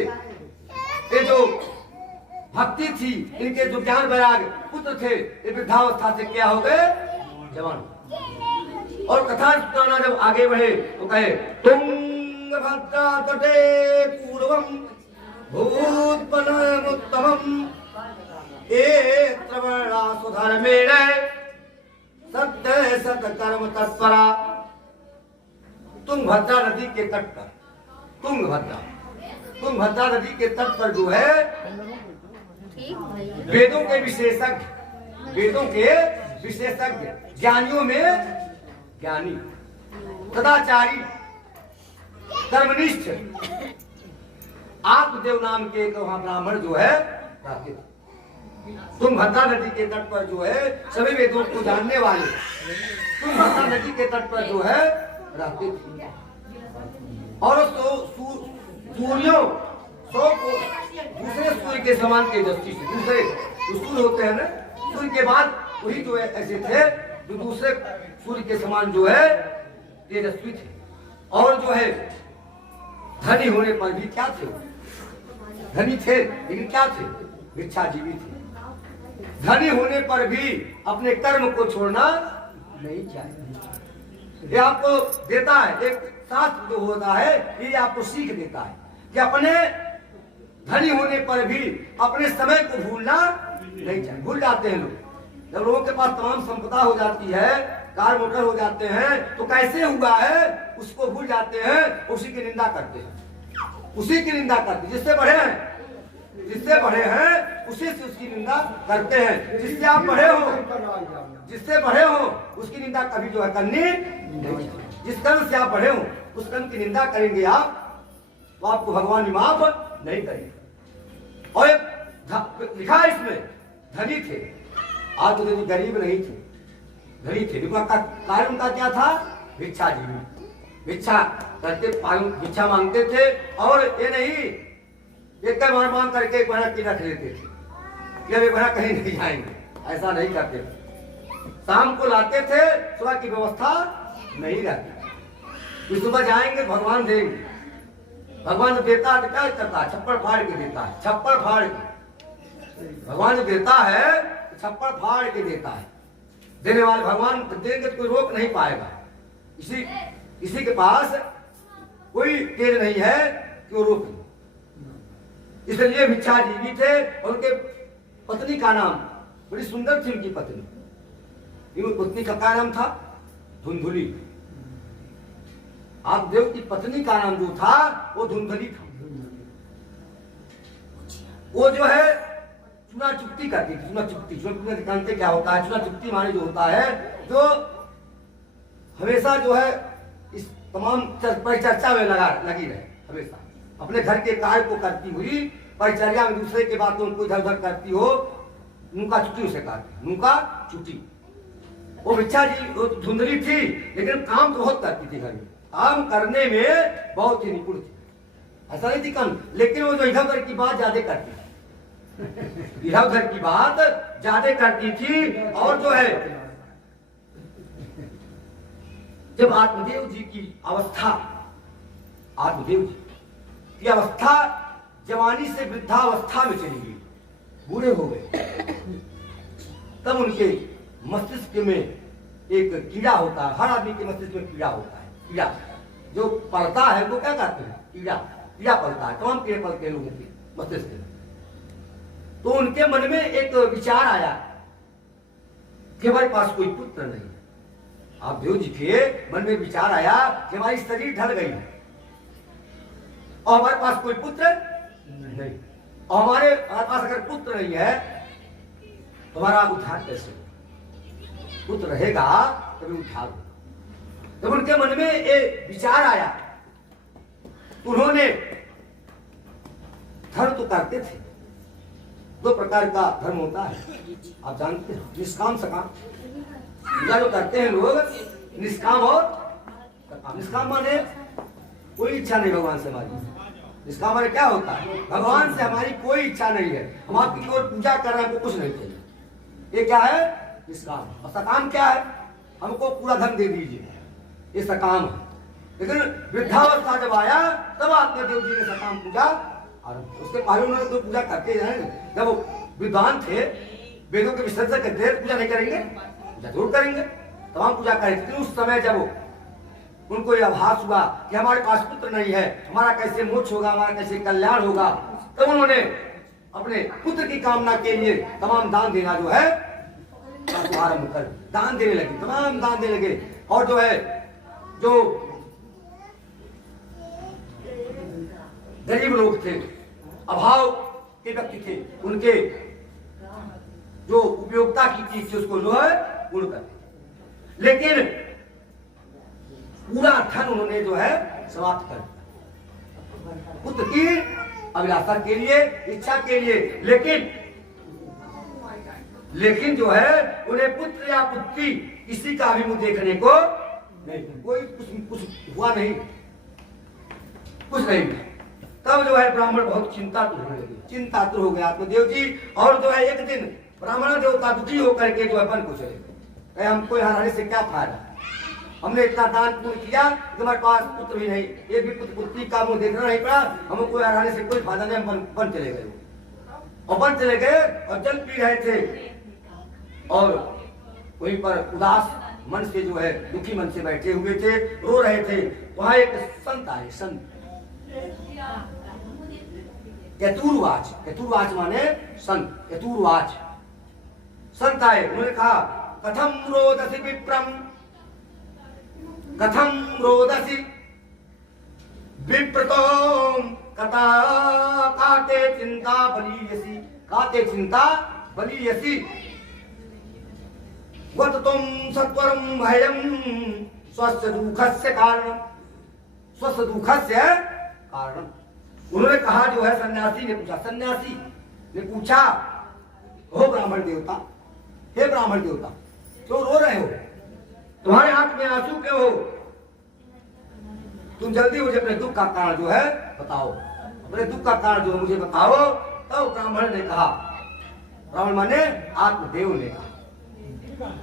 ये जो भक्ति थी, इनके जो ज्ञान वैराग पुत्र थे, ये वृद्धावस्था से क्या हो गए? जवान। और कथा सुनाना जब आगे बढ़े तो कहे तुंगभद्रा तटे पूर्वम भूतपनमुत्तमम् एत्र वर्णासु धर्मेण सत्य सत्कर्म तत्परा। तुंगभद्रा नदी के तट पर, तुंगभद्रा नदी के तट पर जो है वेदों के विशेषज्ञ, वेदों के विशेषज्ञ, ज्ञानियों में ज्ञानी, सदाचारी, कर्मनिष्ठ आत्मदेव नाम के एक वहां ब्राह्मण जो है रहते थे। तुंगभद्रा नदी के तट पर जो है सभी वेदों को जानने वाले तुंगभद्रा नदी के तट पर जो है रहते थे। और सूर्यों सौ को दूसरे सूर्य के समान तेजस्वी से, दूसरे जो सूर्य होते हैं ना, सूर्य के बाद वही जो है ऐसे थे जो दूसरे सूर्य के समान जो है तेजस्वी थे। और जो है धनी होने पर भी क्या थे? धनी थे लेकिन क्या थे? भिक्षाजीवी थे। धनी होने पर भी अपने कर्म को छोड़ना नहीं चाहिए। ये आपको देता है एक शास्त्र जो होता है, ये आपको सीख देता है कि अपने धनी होने पर भी अपने समय को भूलना नहीं चाहिए। भूल जाते हैं लोग, जब लोगों के पास तमाम संपदा हो जाती है, कार मोटर हो जाते हैं, तो कैसे हुआ है उसको भूल जाते हैं, उसी की निंदा करते हैं, उसी की निंदा करते हैं। जिससे बढ़े हैं, जिससे बढ़े हैं उसी से उसकी निंदा करते हैं। जिससे आप बढ़े हो, जिससे बढ़े हो उसकी निंदा कभी जो है करनी नहीं। जिस कर्म से आप बढ़े हो उस कर्म की निंदा करेंगे आप तो आपको भगवान माफ नहीं करेंगे। और लिखा है इसमें धनी थे, आज तो गरीब नहीं थे, धनी थे। कारण उनका क्या था? भिक्षाजीवी, भिक्षा करते, भिक्षा मांगते थे। और ये नहीं एक मार मांग करके एक महीना की रख लेते थे कि अभी महीना कहीं नहीं जाएंगे, ऐसा नहीं करते थे। शाम को लाते थे, सुबह की व्यवस्था नहीं रहती, सुबह जाएंगे भगवान देंगे। भगवान देता है तो क्या करता है? छप्पड़ फाड़ के देता है, छप्पड़ फाड़ के। भगवान जो देता है छप्पड़ फाड़ के देता है। देने वाले भगवान देंगे तो कोई रोक नहीं पाएगा। इसी के पास कोई तेज नहीं है कि वो रोक ले। इसलिए भिक्षाजीवी थे। और उनके पत्नी का नाम बड़ी सुंदर थी, उनकी पत्नी। पत्नी का क्या नाम था? धुंधुली। आप देव की पत्नी का नाम जो था वो धुंधली था। वो जो है चुना चुप्ती करती थी। चुना चुप्ती, जानते क्या होता है? चुना चुप्ती माने जो होता है जो हमेशा जो है इस तमाम परिचर्चा में लगी रहे, हमेशा अपने घर के कार्य को करती हुई परिचर्या में दूसरे के बातों को इधर उधर करती हो, नुका चुटी उसे कहते, नुका चुटी। वो भिक्षा जी धुंधली थी लेकिन काम तो बहुत करती थी, घर में काम करने में बहुत ही निपुण थी। ऐसा नहीं थी कम, लेकिन वो जो इधर उधर की बात ज्यादा करती थी, इधर उधर की बात ज्यादा करती थी। और जो है जब आत्मदेव जी की अवस्था, आत्मदेव जी की अवस्था जवानी से वृद्धावस्था में चली गई, बूढ़े हो गए, तब उनके मस्तिष्क में एक कीड़ा होता है। हर आदमी के मस्तिष्क में कीड़ा होता है। कीड़ा जो पड़ता है वो क्या कहते हैं? कीड़ा। कीड़ा पड़ता है, तमाम कीड़े पड़ते हैं लोगों के मस्तिष्क में। तो उनके मन में एक विचार आया कि हमारे पास कोई पुत्र नहीं, आप देव जी के मन में विचार आया कि हमारी शरीर ढल गई है और हमारे पास कोई पुत्र नहीं, और हमारे पास अगर पुत्र नहीं है तो हमारा उद्धार कैसे हो? पुत्र रहेगा तभी उद्धार हो। जब उनके मन में एक विचार आया, उन्होंने धर्म तो करते थे, दो प्रकार का धर्म होता है आप जानते हैं, निष्काम सकाम। पूजा जो करते हैं लोग निष्काम और सकाम। निष्काम माने कोई इच्छा नहीं भगवान से हमारी। निष्काम माने क्या होता है? भगवान से हमारी कोई इच्छा नहीं है, हम आपकी ओर पूजा कर रहे हैं, हमको कुछ नहीं चाहिए। ये क्या है? निष्काम। और सकाम क्या है? हमको पूरा धन दे दीजिए, ये सकाम है। लेकिन वृद्धावस्था जब आया तब आत्मदेव जी ने सकाम पूजा, और उसके पहले उन्होंने तो पूजा करते हैं। जब वो विद्वान थे, वेदों के विसर्जन करते थे, पूजा नहीं करेंगे? पूजा जरूर करेंगे, तमाम पूजा करेंगे। लेकिन उस समय जब उनको यह आभास हुआ कि हमारे पास पुत्र नहीं है, हमारा कैसे मोक्ष होगा, हमारा कैसे कल्याण होगा, तब उन्होंने अपने पुत्र की कामना के लिए तमाम दान देना जो है आरंभ कर, दान देने लगे, तमाम दान देने लगे। और जो है जो गरीब लोग थे, अभाव के व्यक्ति थे, उनके जो उपयोगिता की चीज थी उसको जो है पूर्ण करते। लेकिन पूरा धन उन्होंने जो है समाप्त कर दिया पुत्र की अभिलाषा के लिए, इच्छा के लिए। लेकिन जो है उन्हें पुत्र या पुत्री किसी का भी मुंह देखने को नहीं, कोई कुछ हुआ नहीं, कुछ नहीं। तब जो है ब्राह्मण बहुत चिंतातुर हो गए आत्मदेव जी। और जो है एक दिन ब्राह्मण देवता दुखी होकर के जो है वन को चले गए। हमको यहाँ रहने से क्या फायदा, हमने इतना दान पूर्ण किया, हमारे पास पुत्र भी नहीं, एक भी पुत्र पुत्री का मुंह देखना नहीं पड़ा, हमको यहाँ रहने से कोई फायदा नहीं, हम वन चले गए। और वन चले गए और जल पी रहे थे, और वहीं पर उदास मन से जो है दुखी मन से बैठे हुए थे, रो रहे थे। वहां एक संत आए, संत केतुरवाच, केतुरवाच माने संत, केतुरवाच संत आए। उन्होंने कहा कथम रोदसी विप्रम, कथम रोदसी विप्रतोम कथा काते चिंता बलीयसी, काते चिंता बलीयसी वत तुम सत्वरम भयम स्वस्थ दुखस्य कारणम, स्वस्थ दुखस्य कारणम। उन्होंने कहा जो है सन्यासी ने पूछा, सन्यासी ने पूछा, हो ब्राह्मण देवता, हे ब्राह्मण देवता, क्यों रो रहे हो? तुम्हारे हाथ में आंसू क्यों हो? तुम जल्दी मुझे अपने दुख का कारण जो है बताओ, अपने दुख का कारण जो है मुझे बताओ। तब ब्राह्मण ने कहा, ब्राह्मण माने आत्मदेव ने कहा,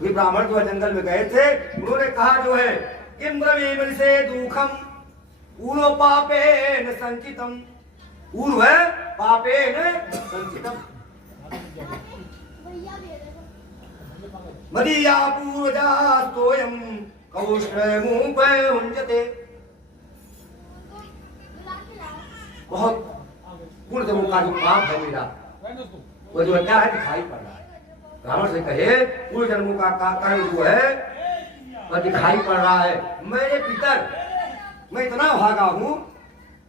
वे ब्राह्मण जो है जंगल में गए थे, उन्होंने कहा जो है किम ब्रवीमि से दुखम पूर्व पापेन संचितम, पूर्व पापेन संचितम मदीया पूर्वजास्तोयम कौष्ठमुपयुञ्जते। बहुत पूर्ण जन्मों का जो पाप है मेरा, वो जो है क्या है, दिखाई पड़ रहा है। ब्राह्मण से कहे पूर्व जन्मों का कर्म जो है वह दिखाई पड़ रहा है। मेरे पितर, मैं इतना भागा हूँ,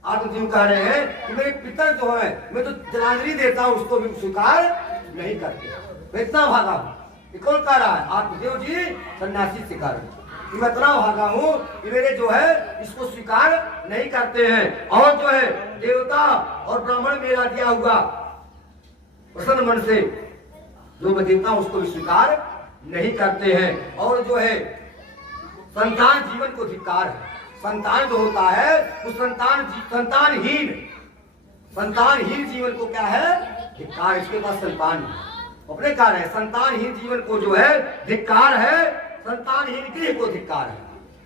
आत्मदेव कह रहे हैं कि मेरे पितर जो है, मैं तो जलांजलि देता हूँ, उसको भी स्वीकार नहीं करते, मैं इतना भागा हूँ। कौन कह रहा है? आत्मदेव जी सन्यासी से कह रहे हैं कि मैं इतना भागा हूँ कि मेरे जो है इसको स्वीकार नहीं करते हैं। और जो है देवता और ब्राह्मण मेरा दिया हुआ प्रसन्न मन से जो मैं देता हूँ उसको भी स्वीकार नहीं करते हैं। और जो है संतान जीवन को धिक्कार है। संतान जो होता है वो संतानहीन जीवन को क्या है? धिक्कार। इसके पास संतान अपने कार्य है, संतानहीन जीवन को जो है धिक्कार है, संतानहीन गृह को धिक्कार है।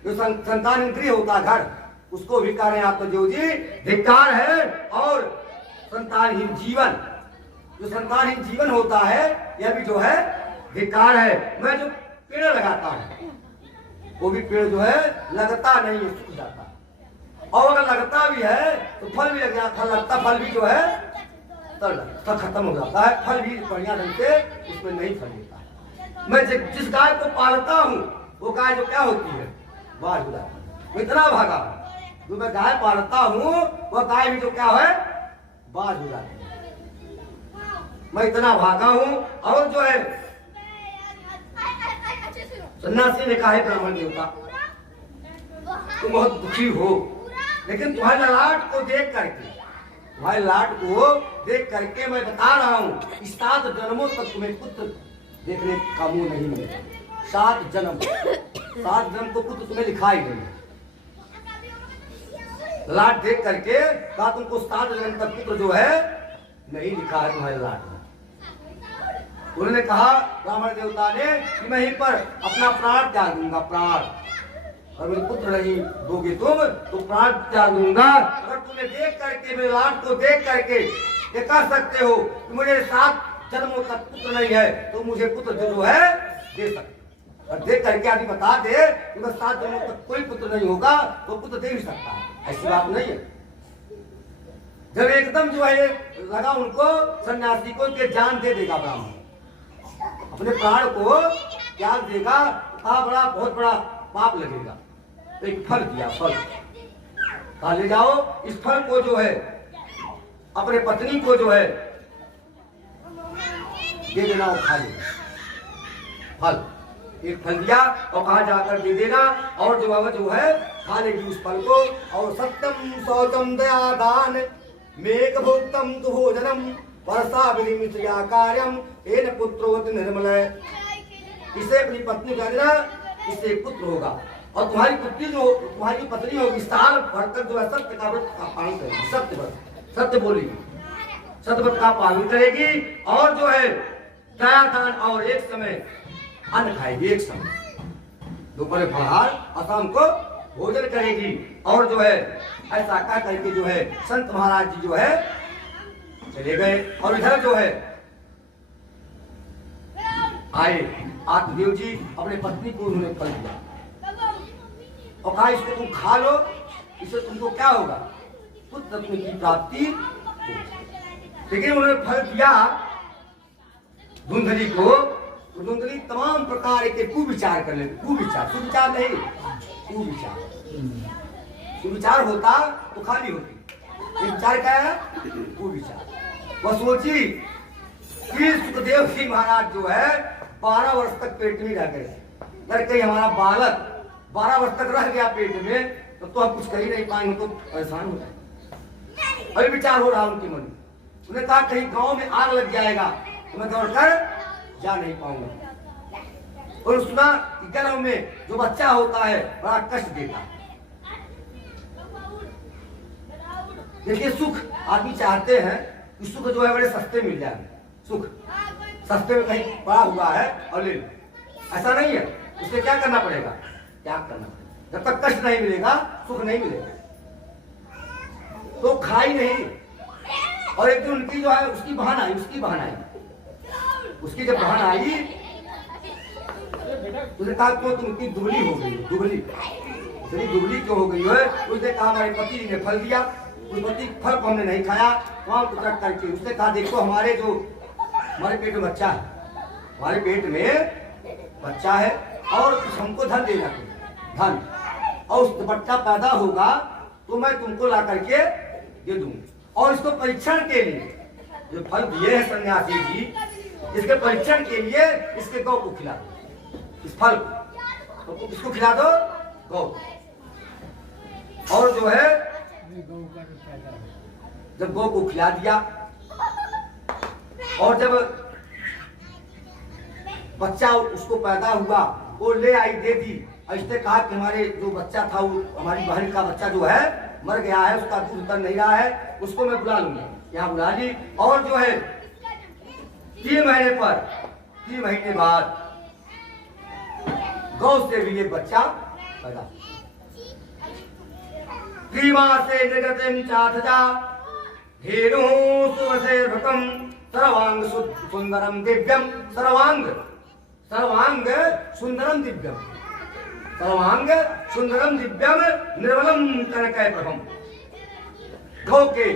जो संतानहीन गृह होता घर, उसको भी कह रहे हैं आत्मदेव जी धिक्कार है। और संतानहीन जीवन, जो संतानहीन जीवन होता है, यह भी जो है धिक्कार है। मैं जो पेड़ लगाता हूँ वो भी पेड़ जो है लगता नहीं है, सूख जाता है। और अगर लगता भी है तो फल भी लग जाता, फल लगता, फल भी जो है तो खत्म हो जाता है, फल भी बढ़िया ढंग से उसमें नहीं फल देता। मैं जिस गाय को पालता हूँ वो गाय जो क्या होती है, बाज हो जाती है। मैं इतना भागा जो मैं गाय पालता हूँ, वह गाय भी जो क्या है, बाज हो जाती है। मैं इतना भागा हूँ। और जो है सन्यासी ने कहा, ब्राह्मण देवता तुम बहुत दुखी हो, लेकिन तुम्हारे ललाट को देख करके, तुम्हारे लाट को देख करके मैं बता रहा हूँ, 7 जन्मों तक तुम्हें पुत्र देखने का मुंह नहीं मिलेगा। 7 जन्म को पुत्र तुम्हें लिखा ही नहीं। लाट देख करके कहा तुमको 7 जन्म तक पुत्र जो है नहीं लिखा है तुम्हारे लाट में। उन्होंने कहा ब्राह्मण देवता ने कि मैं यहीं पर अपना प्राण त्याग दूंगा, प्राण, और मेरे पुत्र नहीं दोगे तुम तो प्राण त्याग दूंगा। अगर तुम्हें देख करके, मेरे लाट को देख करके ये कह सकते हो कि मुझे 7 जन्मों तक पुत्र नहीं है, तो मुझे पुत्र जो है दे सकते। और देख करके आदमी बता दे कि बस 7 जन्मों तक कोई पुत्र नहीं होगा तो पुत्र दे भी सकता है, ऐसी बात नहीं है। जब एकदम जो है लगा उनको, सन्यासी को, कि जान दे देगा ब्राह्मण, अपने प्राण को त्याग देगा, बड़ा बहुत बड़ा पाप लगेगा। एक फल दिया, फल कहा ले जाओ, इस फल को जो है अपने पत्नी को जो है दे देना, और खा लेना। फल, एक फल दिया और कहा जाकर दे देना, और जो है खा लेगी उस फल को। और सत्यम शौचम दया दान मेघ भोक्तम तु भोजनम वर्षा विनिमित कार्यम एन पुत्रोवत निर्मल। इसे अपनी पत्नी का देना, इससे पुत्र होगा। और तुम्हारी पुत्री जो, तुम्हारी पत्नी होगी, साल भर तक जो है सत्य का व्रत का पालन करेगी, सत्य बोलेगी, सत्य व्रत का पालन करेगी। और जो है दया दान, और एक समय अन्न खाएगी, एक समय दोपहर फलहार और शाम को भोजन करेगी। और जो है ऐसा क्या करके जो है संत महाराज जी जो है चले गए। और इधर जो है आए आत्मदेव जी, अपने पत्नी को उन्होंने फल दिया और कहा इसको तुम खा लो, इससे तुमको क्या होगा, पुत्र रत्न की प्राप्ति। लेकिन उन्होंने फल दिया धुंधली को, तो धुंधली तमाम प्रकार के कुविचार कर लेते, कुविचार, सुविचार नहीं, कुविचार। सुविचार होता तो खाली होती, विचार क्या है, कुविचार। वह सोची कि सुखदेव जी महाराज जो है 12 वर्ष तक पेट में रह गए, अगर कहीं हमारा बालक 12 वर्ष तक रह गया पेट में तो हम कुछ कर ही नहीं पाएंगे, तो परेशान हो जाए। अभी विचार हो रहा उनके मन में। उन्होंने कहा कहीं गांव में आग लग जाएगा तो मैं दौड़कर जा नहीं पाऊंगा। और सुना कि गर्भ में जो बच्चा होता है बड़ा कष्ट देता है। देखिए सुख आदमी चाहते हैं कि सुख जो है बड़े सस्ते मिल जाए, सुख सस्ते में कहीं पड़ा हुआ है और ले लो, ऐसा नहीं है। उसे क्या करना पड़ेगा, त्याग करना पड़ेगा। जब तक कष्ट नहीं मिलेगा सुख नहीं मिलेगा, तो खाई नहीं। और एक दिन उनकी जो है उसकी बहन आई, उसकी जब बहन आई उसने कहा क्यों तुम इतनी दुबली हो गई, दुबली क्यों हो गई है। उसने कहा हमारे पति ने फल दिया, उस पति फल को हमने नहीं खाया, वहां उतर करके उसने कहा देखो हमारे पेट में बच्चा है, हमारे पेट में बच्चा है और हमको धन देना, धन, और उस बच्चा पैदा होगा तो मैं तुमको ला करके दे दूंगा। और इसको परीक्षण के लिए जो फल दिए हैं सन्यासी जी, इसके परीक्षण के लिए इसके गौ को खिला दो, इस फल को तो इसको खिला दो गौ। और जो है जब गौ को खिला दिया और जब बच्चा उसको पैदा हुआ वो ले आई दे दी। इसने कहा कि हमारे जो बच्चा था वो हमारी बहन का बच्चा जो है मर गया है, उसका दूध उतर नहीं रहा है, उसको मैं बुला लूंगा। यहाँ बुला ली और जो है 3 महीने बाद गौ से भी एक बच्चा पैदा। से निगतम चाथजा धेनु सुवसेर्भकम सर्वांग सुंदरम दिव्यम, सर्वांग सुंदरम दिव्यम, सर्वांग सुंदरम दिव्यम निर्मलम कनकय प्रभम। गौ के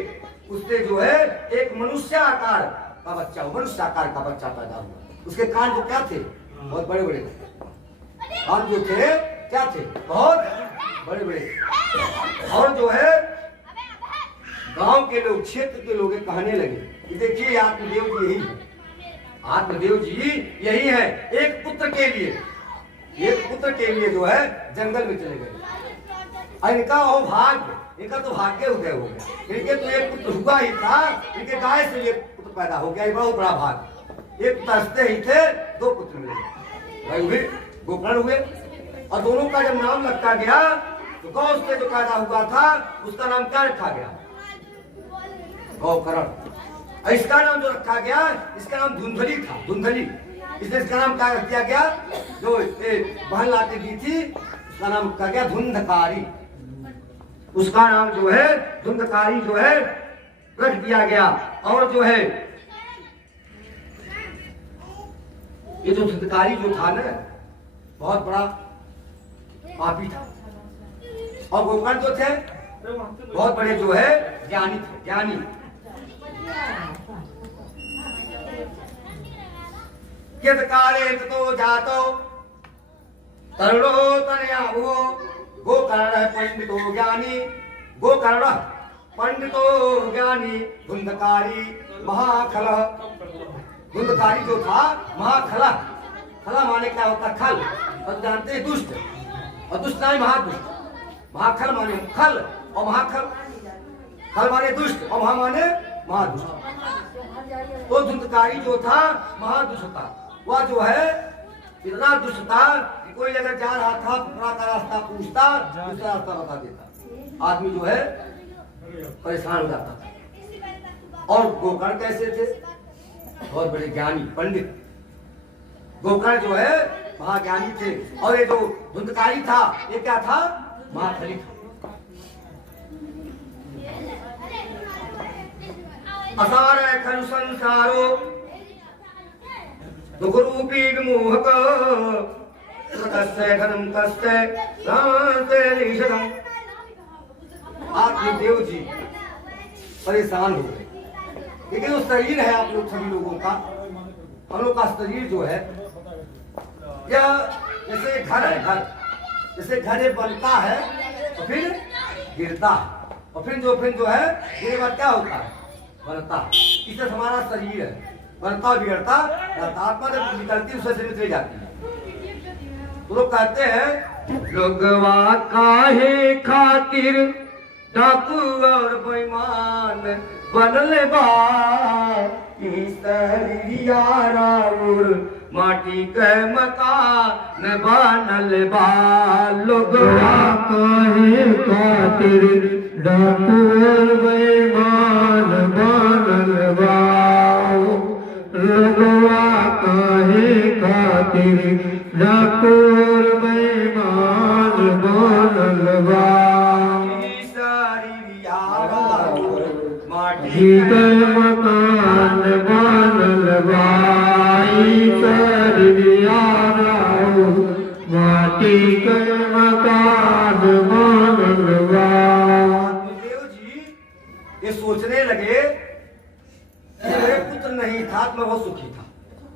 उससे जो है एक मनुष्य आकार का बच्चा, मनुष्य आकार का बच्चा पैदा हुआ। उसके कान जो क्या थे, बहुत बड़े बड़े थे। हम जो थे क्या थे, बहुत बड़े बड़े। और जो है गांव के लोग, क्षेत्र के लोग कहने लगे कि देखिए आत्मदेव जी यही है, आत्मदेव जी यही है। एक पुत्र के लिए जो है जंगल में चले गए। इनका वो भाग्य, इनका तो भाग्य उदय हो गया। इनके तो एक पुत्र हुआ ही था, इनके गाय से ये पुत्र पैदा हो गया, ये बहुत बड़ा भाग्य। एक तरसते ही थे, 2 पुत्र मिले, गोकर्ण हुए। और दोनों का जब नाम रखा गया तो गौ से जो पैदा हुआ था उसका नाम क्या रखा गया, गौकर्ण। इसका नाम जो रखा गया, इसका नाम धुंधली था, धुंधली। इसलिए इसका नाम क्या रख दिया गया, जो बहन लाके दी थी उसका नाम रखा गया धुंधकारी। उसका नाम जो है धुंधकारी जो है रख दिया गया। और जो है ये जो धुंधकारी जो था ना, बहुत बड़ा पापी था। और गोकर्ण जो थे बहुत बड़े जो है ज्ञानी थे, ज्ञानी। कित काले तो जातो तरुणो तनयावो गोकर्ण पंडितो ज्ञानी, गोकर्ण पंडितो ज्ञानी धुंधकारी महाखल। धुंधकारी जो था महाखला, खला माने क्या होता, खल। और जानते हैं दुष्ट, और दुष्ट नहीं महादुष्ट। महाखल माने खल और महाखल, खल माने दुष्ट और महा माने महादुष्ट। तो धुंधकारी जो था महादुष्ट था। वह जो है इतना दुष्ट था कि कोई अगर जा रहा था पुरा का रास्ता पूछता, दूसरा रास्ता बता देता। आदमी जो है परेशान हो जाता था। और गोकर्ण कैसे थे, बहुत बड़े ज्ञानी पंडित। गोकर्ण जो है महाज्ञानी थे। और ये जो धुंधकारी था ये क्या था, महाखली था। असार खलु संसारो दुखरूपी विमोहक कस्य घनम कस्य रामस्य निषदम। आत्मदेव जी परेशान हो गए। लेकिन वो शरीर है आप लोग सभी लोगों का, हम लोग का शरीर जो है या जैसे घर है, घर जैसे घर बनता है तो फिर गिरता है, और फिर जो है गिरने बाद क्या होता है, बनता है। इससे हमारा शरीर है, बनता बिगड़ता रहता। आत्मा जब निकलती उससे शरीर चली जाती है। तो लोग कहते हैं लोगवा काहे खातिर डाकू और बेईमान बनले बा, माटी के मकान बनल बा। लोगवा काहे खातिर डाकू और बेईमान बनल बा, लोगवा काहे खातिर डाकू और बेईमान बनल बा। माटी के मकान बनल बा, माटी के मकान बनल बा। देव जी ये सोचने लगे मेरे पुत्र नहीं था तो मैं बहुत सुखी था।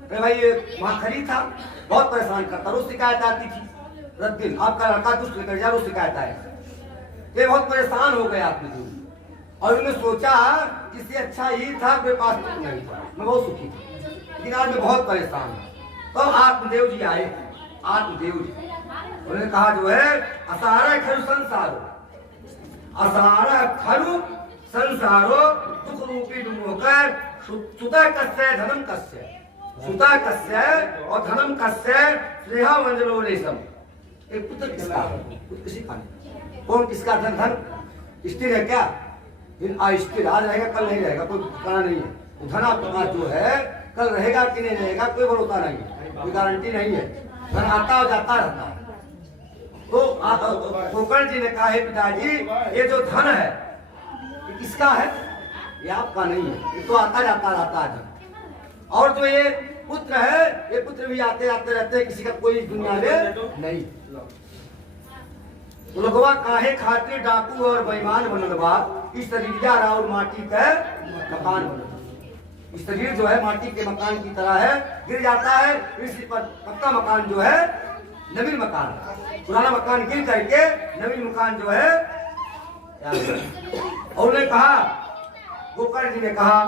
अरे भाई ये महाखली था, बहुत परेशान करता, रोज शिकायत आती थी। दिन आपका लड़का दुष्ट लेकर जा, रोज शिकायत आए। ये बहुत परेशान हो गए आत्मदेव। और उन्होंने सोचा किसी अच्छा ही था, मेरे पास पुत्र नहीं था, मैं बहुत सुखी था, लेकिन आज मैं बहुत परेशान हूँ। तो आत्मदेव जी आए। आत्मदेव जी उन्होंने कहा जो है असारा खरु संसारो, असारा खरु संसारो दुख रूपी डुमोकर सुता कस्य धनम कस्य, सुता कस्य और धनम कस्य स्नेहा मंजलो रेशम। एक पुत्र किसका, किसी का नहीं। कौन किसका धन, धन स्थिर है क्या, दिन अस्थिर, आज रहेगा कल नहीं रहेगा, कोई ठिकाना नहीं है। तो धन आपके पास जो है कल रहेगा कि नहीं रहेगा कोई भरोसा नहीं है, कोई गारंटी नहीं है। धन आता और जाता रहता है। तो गोकर्ण जी ने कहा है पिताजी ये जो धन है ये किसका है, ये आपका नहीं है, ये तो आता जाता रहता है धन। और जो ये पुत्र है ये पुत्र भी आते जाते रहते हैं, किसी का कोई दुनिया में नहीं। लोगवा काहे खातिर डाकू और बेईमान बनल बा, इस शरीर और माटी के मकान बनल। इस शरीर जो है माटी के मकान की तरह है, गिर जाता है, इसी पर पक्का मकान जो है नवीन मकान, पुराना मकान गिर करके नवीन मकान जो है। और उन्होंने कहा, गोकर्ण जी ने कहा,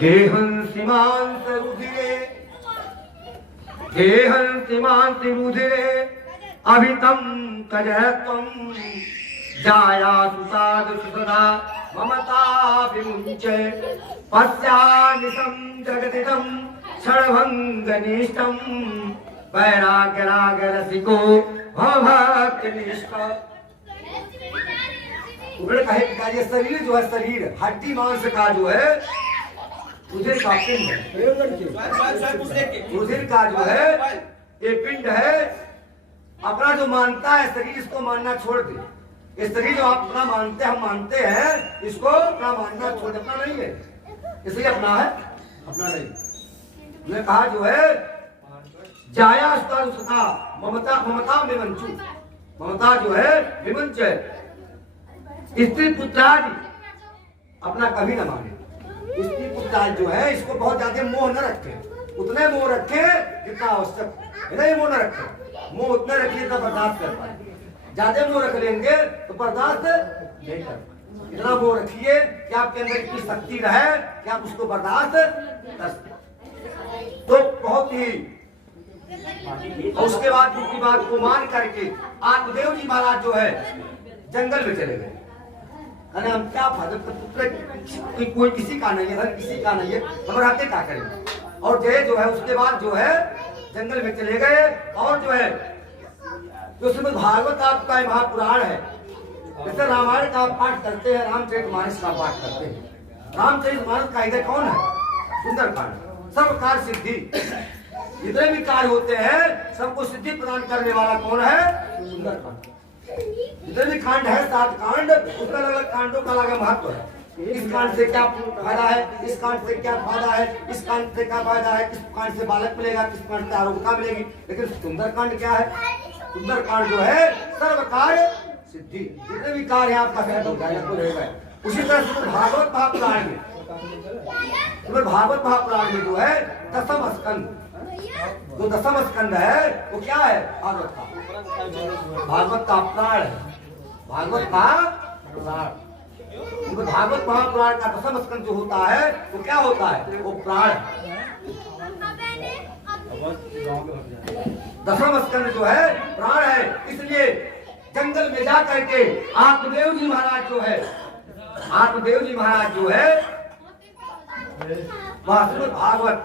गेहन सीमांत रुधिरे, गेहन सीमांत रुधिरे अभितम तजहत्वम जाया सुसाद सुसदा ममता विमुञ्चे पश्चानिशं जगदिदं क्षणभङ्गनिष्ठं वैराग्यरागरसिको भवभक्तिनिष्ठ। उन्होंने कहे कि ये शरीर जो है, शरीर हड्डी मांस का जो है, रुधिर का पिंड है, रुधिर का जो है ये पिंड है। अपना जो मानता है शरीर, इसको मानना छोड़ दे। ये शरीर जो आप अपना मानते हैं, हम मानते हैं, इसको अपना मानना छोड़ दे। अपना नहीं है, इसलिए अपना है, अपना नहीं। उन्होंने कहा जो है जाया सुता ममता, ममता विमंचु, ममता जो है विमंच है। स्त्री पुत्रादि अपना कभी न माने। स्त्री पुत्रादि जो है, इसको बहुत ज्यादा मोह न रखे, उतने मोह रखे जितना आवश्यक, इतना मोह न रखे। मोह उतना रखिए तो बर्दाश्त कर पाए, ज्यादा मोह रख लेंगे तो बर्दाश्त नहीं कर पाए। इतना मोह रखिए कि आपके अंदर इतनी शक्ति रहे कि आप उसको बर्दाश्त कर सकें। तो बहुत ही, और उसके बाद उनकी बात को मान करके आत्मदेव जी महाराज जो है जंगल में चले गए। अरे हम क्या फायदा, पुत्र कोई किसी का नहीं है, धन किसी का नहीं है, हम रहते क्या करेंगे। और जय जो है उसके बाद जो है जंगल में चले गए। और जो है जो श्रीमद् भागवत आपका महापुराण है, जैसे रामायण का पाठ करते हैं, रामचरितमानस का पाठ करते हैं। रामचरितमानस का इधर कौन है? सुंदरकांड। सब कार्य सिद्धि, जितने भी कार्य होते हैं सबको सिद्धि प्रदान करने वाला कौन है? सुंदरकांड। जितने भी कांड है, 7 कांड, उसका अलग अलग कांडों का अलग महत्व है। इस कांड से क्या फायदा है, इस कांड से क्या फायदा है, इस कांड से क्या फायदा है, किस कांड से बालक मिलेगा, किस कांड से आरोग्यता मिलेगी। लेकिन सुंदरकांड क्या है? सुंदरकांड जो है सर्व कार्य सिद्धि, जितने भी कार्य है आपका रहेगा। उसी तरह से भागवत महापुराण में, भागवत महापुराण में जो है दसम स्कंद, जो दसम स्कंद है वो क्या है? भागवत का, भागवत का प्राण है, भागवत का प्राण। भागवत महापुराण का दसम स्कंद जो होता है वो क्या होता है? वो प्राण है। दसम स्कंद जो है प्राण है। इसलिए जंगल में जा करके आत्मदेव जी महाराज जो है, आत्मदेव जी महाराज जो है श्रीमद् भागवत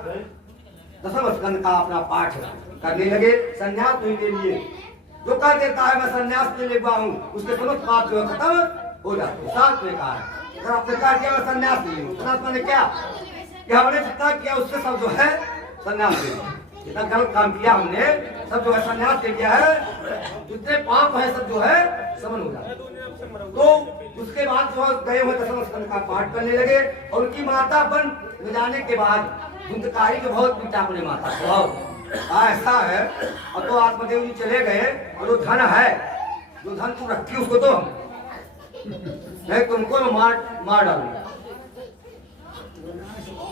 दसम स्कंद का अपना पाठ करने लगे। संन्यास नहीं ले लिए। जो कह देता है मैं संन्यास ले लेगा हूँ, उसके समस्त पाप जो है खत्म हो जाते। साथ में कहा है, अगर आपने कहा किया मैं संन्यास ले लूँ, संन्यास मैंने क्या कि हमने जितना किया उससे सब जो है संन्यास ले लिया। जितना गलत काम किया हमने सब जो है संन्यास ले लिया है। जितने पाप है सब जो है समन हो जाते। तो उसके बाद जो गए हुए दसम स्कंद का पाठ करने लगे। और उनकी माता बन जाने के बाद धुंधकारी को बहुत पीटा अपने माता को। ऐसा है। और तो आत्मदेव जी चले गए और जो धन है, जो धन तू रखी उसको तो नहीं, तुमको मैं मार डालूंगा।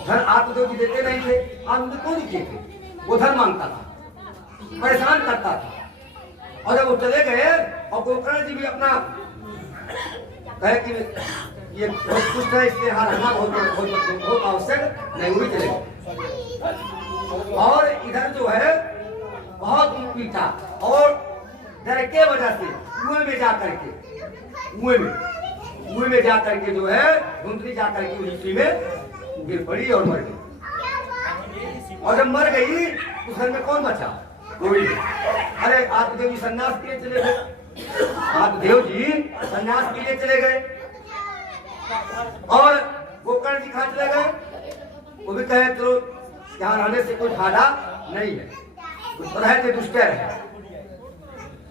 धन आत्मदेव जी देते नहीं थे, आत्मदेव को नहीं देते, वो धन मांगता था, परेशान करता था। और जब वो चले गए और गोकर्ण जी भी अपना कहे कि ये बहुत कुछ है, इसलिए यहाँ रहना बहुत आवश्यक नहीं, हुई चले गए। और इधर जो है बहुत पीटा और डर के वजह से कुएं में जा करके, कुएं में जा करके जो है धुंधली जा करके उसी में गिर पड़ी और मर गई। और जब मर गई तो घर में कौन बचा? कोई। अरे आत्मदेव जी सन्यास के लिए चले गए, आत्मदेव जी सन्यास के लिए चले गए। और गोकर्ण जी कहाँ चले गए? वो भी कहे तो यहाँ रहने से कोई फायदा नहीं है, रहे थे दुष्ट रहे।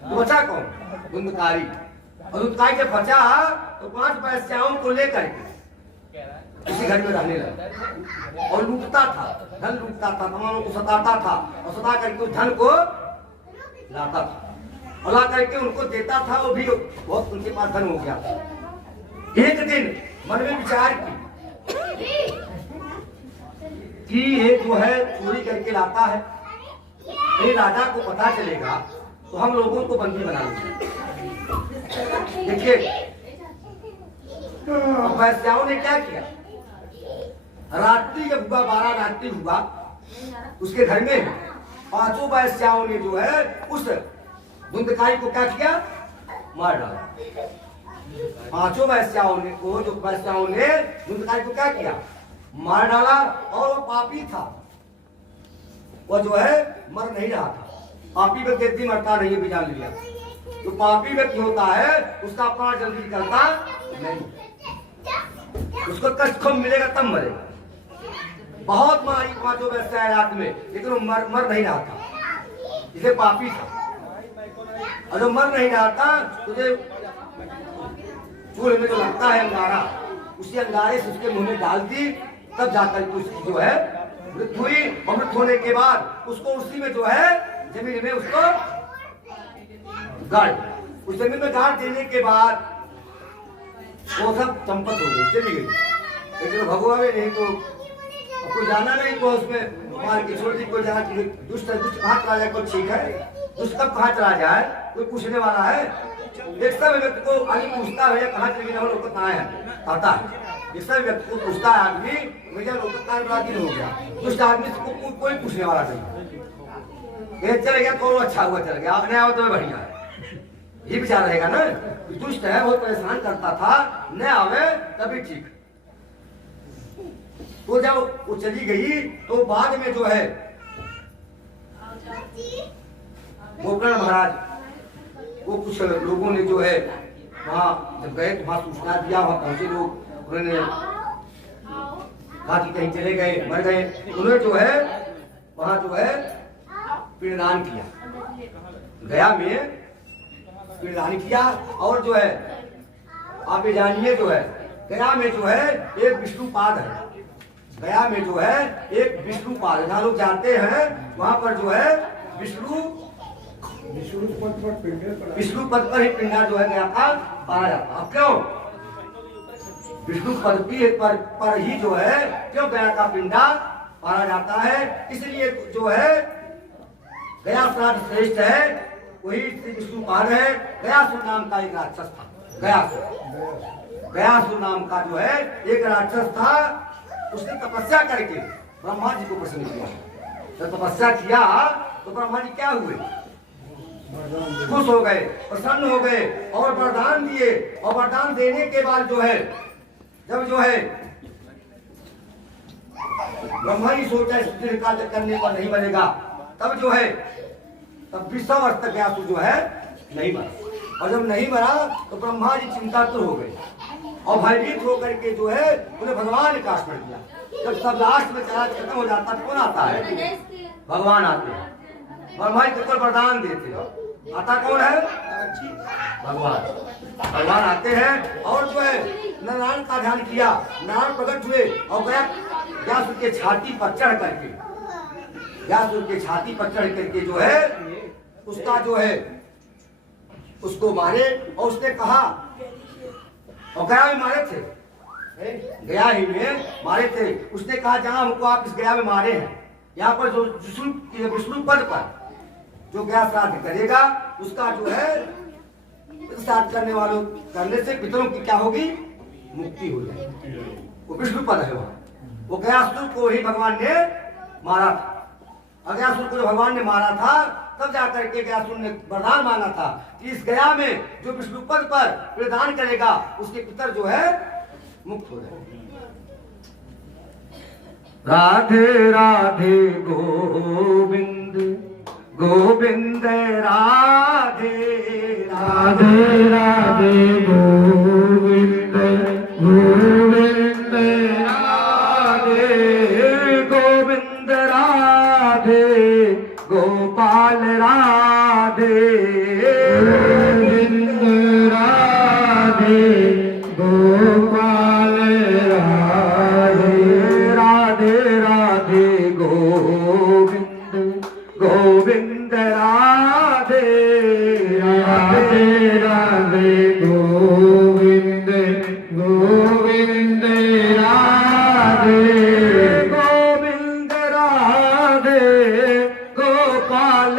तो बचा कौन? धुंधकारी। और धुंधकारी जब बचा तो 5 वैश्याओं को लेकर उसी घर में रहने लगा और लूटता था, धन लूटता था, तमामों को सताता था और सता करके उस धन को लाता था और ला करके उनको देता था। वो भी बहुत उनके पास धन हो गया। एक दिन मन में विचार की कि ये जो है चोरी करके लाता है नहीं राजा को पता चलेगा तो हम लोगों को बंदी बना लेंगे। देखिए वैश्याओं ने क्या किया, रात्रि जब हुआ 12 रात्रि हुआ, उसके घर में 5 वैश्याओं ने जो है उस धुंधकारी को क्या किया, मार डाला। 5 वैश्याओं ने धुंधकारी को क्या किया, मार डाला। और वो पापी था, वो जो है मर नहीं रहा था। पापी व्यक्ति मरता नहीं है, जान लिया। तो पापी व्यक्ति होता है उसका प्राण जल्दी निकलता नहीं, उसको कष्ट खूब मिलेगा तब मरेगा। बहुत मारी 5 वैश्या रात में, लेकिन वो मर नहीं रहा था, इसे पापी था। और जो मर नहीं रहा था तुझे चूल्हे में जो लगता है अंगारा, उसी अंगारे से उसके मुंह में डाल दी, तब जाकर उसकी जो है मृत्यु हुई। और मृत्यु होने के बाद उसको उसी में जो है जमीन में उसको गाड़, उस जमीन में गाड़ देने के बाद वो सब चंपत हो गई, चली गई। लेकिन भगवान ने नहीं तो कोई जाना नहीं, तो उसमें मार के छोड़ दी। कोई जाना कि दुष्ट कहाँ चला जाए, कोई ठीक है, दुष्ट कब कहाँ चला जाए, कोई पूछने वाला है। एक समय व्यक्ति को आदमी पूछता है कहाँ चले गए, लोग कहाँ है आता है। जिस समय व्यक्ति को पूछता है आदमी भैया लोग कहाँ हो गया, दुष्ट आदमी को कोई पूछने वाला नहीं। चले गया तो अच्छा हुआ, चल गया, नहीं आओ तो बढ़िया है, ये विचार रहेगा ना। दुष्ट है, बहुत परेशान करता था, न आवे तभी ठीक। तो जब वो चली गई तो बाद में जो है गोकर्ण महाराज वो कुछ लोगों ने जो है वहाँ जब गए तो वहाँ सूचना दिया, वहाँ पहुंचे लोग, उन्होंने कहा कि कहीं चले गए, मर गए। उन्होंने जो है वहाँ जो है पिंडदान किया, गया में पिंडदान किया। और जो है आप ये जानिए जो है गया में जो है एक विष्णुपाद है, गया में जो है एक विष्णुपाद, जहाँ लोग जाते हैं वहाँ पर जो है विष्णु पद पर ही पिंडा जो है गया का पाया जाता। अब क्यों विष्णु पद पर ही जो है क्यों गया का पिंडा पाया जाता है, इसलिए जो है गया श्राद्ध श्रेष्ठ है, वही श्री विष्णुपाद है। गयासुर नाम का एक राक्षस था, गयासुर नाम का जो है एक राक्षस था। उसने तपस्या करके ब्रह्मा जी को प्रसन्न किया। जब तपस्या किया तो ब्रह्मा जी क्या हुए, खुश हो गए, प्रसन्न हो गए और वरदान दिए। और वरदान देने के बाद जो है जब जो है ब्रह्मा जी सोचा इस कार्य करने पर नहीं बनेगा, तब जो है तब 20 वर्ष तक गयासुर जो है नहीं मरा। और जब नहीं मरा तो ब्रह्मा जी चिंतातुर हो गए और भयभीत होकर के जो है उन्हें भगवान ने काश कर दिया। जब सब लास्ट में चला खत्म हो जाता है, कौन आता है, भगवान आते हैं। ब्रह्मा जी को वरदान देते हैं, आता कौन है, भगवान। भगवान आते हैं और जो है नारायण का ध्यान किया, नारायण प्रकट हुए और व्यासुर के छाती पर चढ़ करके, व्यासुर के छाती पर चढ़ करके जो है उसका जो है उसको मारे। और उसने कहा, और गया में मारे थे, गया ही में मारे थे। उसने कहा जहां हमको आप इस गया में मारे हैं, यहाँ पर जो विष्णु पद पर जो गया श्राद्ध करेगा उसका जो है श्राद्ध करने वालों करने से पितरों की क्या होगी, मुक्ति हो जाएगी। वो विष्णु पद है वहाँ। वो गयासुर को ही भगवान ने मारा था। गयासुर को जो भगवान ने मारा था तब जाकर के गयासुर ने वरदान मांगा था कि इस गया में जो विष्णु पद पर प्रदान करेगा उसके पितर जो है मुक्त हो जाए। राधे राधे गोविंद गोविंद राधे राधे राधे गोविंद गोविंद राधे गोविंद राधे गोपाल राधे गोविंद राधे गोपाल राधे राधे राधे गोविंद गोविंद राधे राधे राधे गोविंद गोविंद राधे गोविंद राधे गोपाल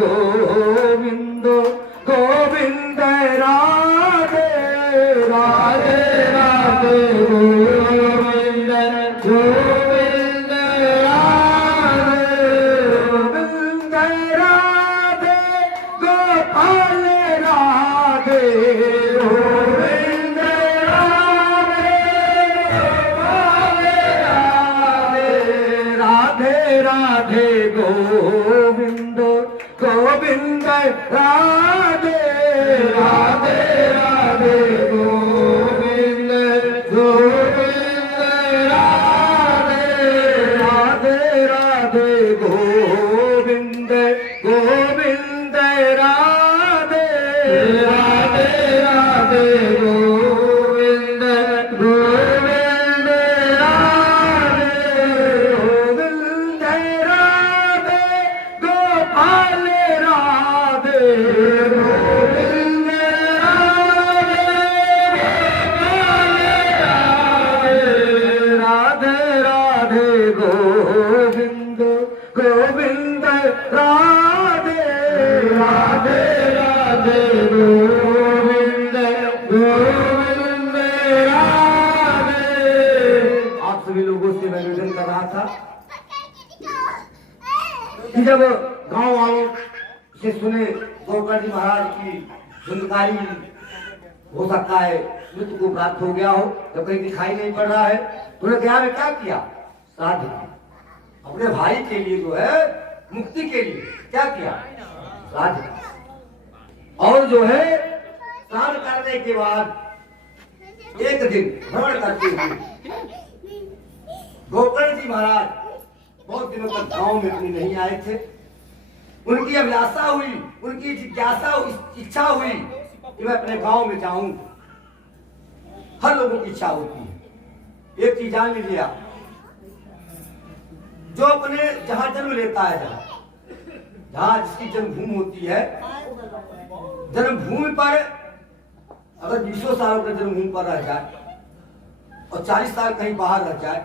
गोविंद गोविंद राधे राधे राधे गोविंद गोविंद राधे गोविंद राधे गोपाल राधे गोविंद राधे गोपाल राधे राधे राधे गोविंद गोविंद राधे राधे राधे गोविंद गोविंद राधे राधे राधे गोविंद गोविंद राधे राधे राधे गोविंद गोविंद राधे गोविंद राधे गोपाल राधे गोविंद राधे राधे गोविंद गोविंद राधे राधे राधे गोविंद गोविंद राधे। आप सभी लोगों से मैं निवेदन कर रहा था कि जब गांव वालों से सुने गोकर्ण जी महाराज की धुंधकारी हो सकता है मृत्यु को प्राप्त हो गया हो, जब कहीं दिखाई नहीं पड़ रहा है तो उन्हें क्या किया? श्राद्ध किया। अपने भाई के लिए जो है मुक्ति के लिए क्या किया? श्राद्ध किया। और जो है श्राद्ध करने के बाद एक दिन भ्रमण करते हुए गोकर्ण जी महाराज बहुत दिनों तक गांव में अपनी नहीं आए थे। उनकी अभिलाषा हुई, उनकी जिज्ञासा इच्छा हुई कि मैं अपने गांव में जाऊं। हर लोगों की इच्छा होती है। एक चीज जान लीजिए आप, जो अपने जहां जन्म लेता है, जहां जिसकी जन्मभूमि होती है, जन्मभूमि पर अगर 20 साल अपने जन्मभूमि पर रह जाए और 40 साल कहीं बाहर रह जाए,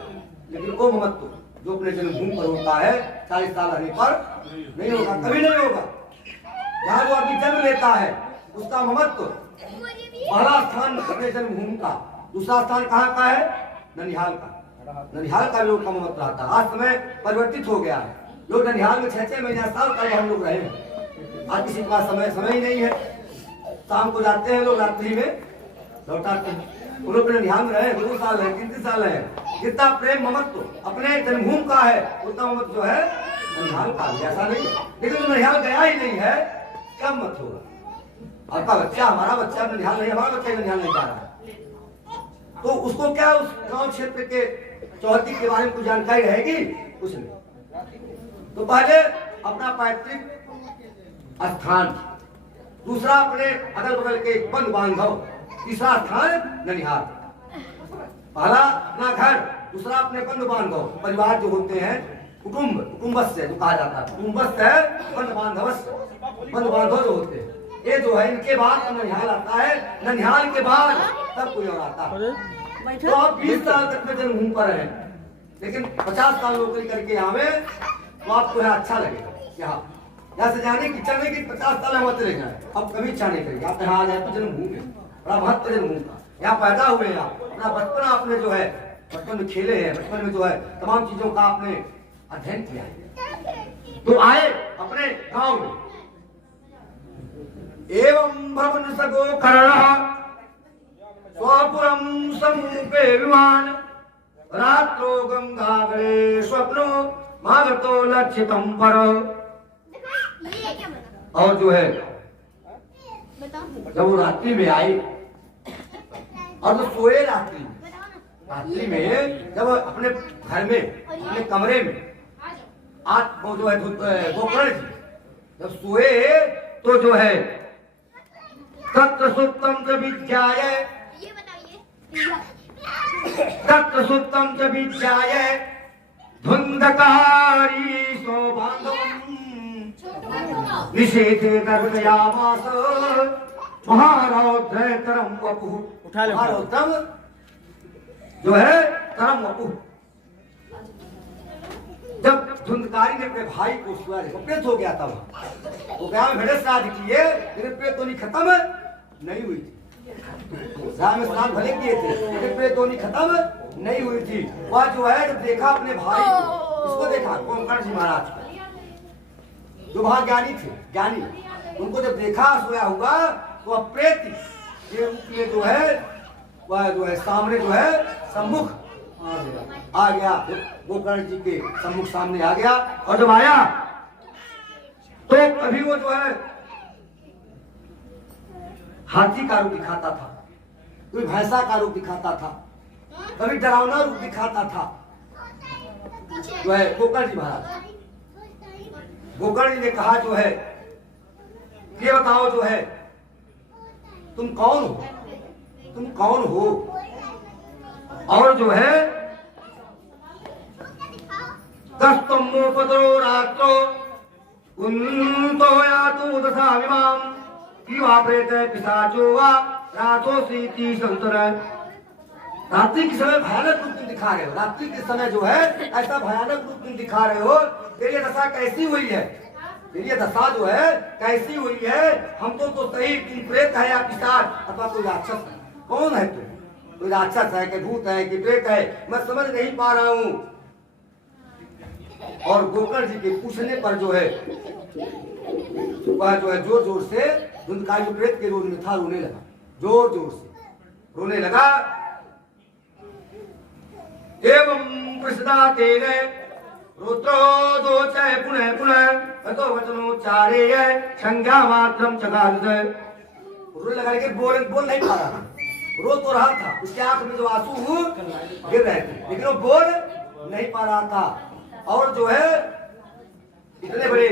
लेकिन वो महत्व जो अपने जन्मभूमि पर होता है 40 साल रहने पर नहीं होगा, कभी नहीं होगा। जहां जो आदमी जन्म लेता है उसका महत्व पहला स्थान अपने जन्मभूमि का, दूसरा स्थान कहाँ का है? ननिहाल का। ननिहाल का लोग का महत्व रहता है। आज समय परिवर्तित हो गया है। लोग ननिहाल में 6-6 महीना साल तक हम लोग रहे हैं। आज किसी के पास समय ही नहीं है। शाम को जाते हैं लोग, रात्रि में लौटाते हैं। उन लोग ननिहाल में रहे 2 साल है, 3 साल है। जितना प्रेम ममत्व अपने जन्मभूमि का है उतना ममत्व जो है ननिहाल का ऐसा नहीं है। लेकिन जो ननिहाल गया ही नहीं है, कब मत होगा? आपका बच्चा, हमारा बच्चा ननिहाल नहीं, हमारा बच्चा ननिहाल नहीं जा रहा है, तो उसको क्या उस गांव क्षेत्र के चौहद्दी के बारे में कुछ जानकारी रहेगी? कुछ नहीं। तो पहले अपना पैतृक स्थान, दूसरा अपने अगल बगल के बंधु बांधव, तीसरा स्थान ननिहाल। पहला अपना घर, दूसरा अपने बंधु बांधव, परिवार जो होते हैं, कुटुंब, कुटुंबस्य जो कहा जाता है, कुटुंबस्य है बंधु बांधवस्य, बंधु बांधव जो होते हैं, ये जो है इनके बाद ननिहाल आता है। ननिहाल के बाद तब कोई और आता है। तो आप 20 साल तक में जन्मभूमि पर हैं, लेकिन 50 साल नौकरी करके आवे तो आपको यहाँ अच्छा लगेगा। यहाँ से जाने की इच्छा नहीं कि 50 साल हम चले जाए, अब कभी इच्छा नहीं करेगी। आप यहाँ आ जाए तो जन्मभूमि बड़ा महत्व जन्मभूमि का, यहाँ पैदा हुए हैं आप, अपना बचपन आपने जो है बचपन में खेले हैं, बचपन में जो है तमाम चीजों का आपने अध्ययन किया है। तो आए अपने गाँव में। एवं भवन स गोकर्ण स्वपुरम समूपे विमान रात्रो गंगागरे स्वप्नो मागतो लक्षितम पर। और जो है जब वो रात्रि में आई और तो सोए रात्रि में जब अपने घर में अपने कमरे में आज वो जो है गोकर्ण जी जब सोए तो जो है तत्र सुप्तम च विज्ञाय, तत्र सुप्तम च विज्ञाय धुंधकारी सौभाग्यम निषेधे दर्शयामास महारौद्रतरम वपुः। महारौद्रम जो है तरम वपुः, जब धुंधकारी ने अपने भाई को सुना, प्रेत हो गया था वो गांव में भेड़े श्राद्ध किए, लेकिन प्रेत तो नहीं खत्म नहीं हुई थी। राम में स्नान भले किए थे, लेकिन प्रेत तो नहीं खत्म नहीं हुई थी। वह जो है जब देखा अपने भाई को, इसको देखा कोंकण जी महाराज को, जो वहां ज्ञानी थे, ज्ञानी, उनको जब देखा सोया हुआ तो वह प्रेत के रूप में जो है वह जो है सामने जो है सम्मुख आ गया, गोकर्ण जी के सम्मुख सामने आ गया। और जब आया तो कभी वो जो है हाथी का रूप दिखाता था, कभी भैंसा का रूप दिखाता था, कभी डरावना रूप दिखाता था। जो है गोकर्ण जी महाराज, गोकर्ण जी ने कहा जो है ये बताओ जो है तुम कौन हो, तुम कौन हो? और जो है कस्तमोपद्रो रात्रो उन्तो यातु दशाविमाम किवा प्रेते पिशाचो वा रातोसीति संतर। रात्रि के समय भयानक रूप तुम दिखा रहे हो, रात्रि के समय जो है ऐसा भयानक रूप तुम दिखा रहे हो। तेरी दशा कैसी हुई है, तेरी दशा जो है कैसी हुई है? हम तो सही तुम प्रेत है या पिशाच अथवा कोई राक्षस, कौन है तुम? कोई राक्षस है कि भूत है कि प्रेत है, मैं समझ नहीं पा रहा हूं। और गोकर्ण जी के पूछने पर जो है वह जो है जोर जोर से धुंधकारी प्रेत के रोज में था, रोने लगा, जोर जोर से रोने लगा। एवं प्रसदा तेरे रुद्रो दोचय पुनः पुनः ततो वचनोच्चारे संज्ञा मात्रम चगाद। रोने लगा लेकिन बोल नहीं पा रहा था, रो तो रहा था, उसके आंख में जो आंसू गिर रहे थे, लेकिन वो बोल नहीं पा रहा था। और जो है इतने बड़े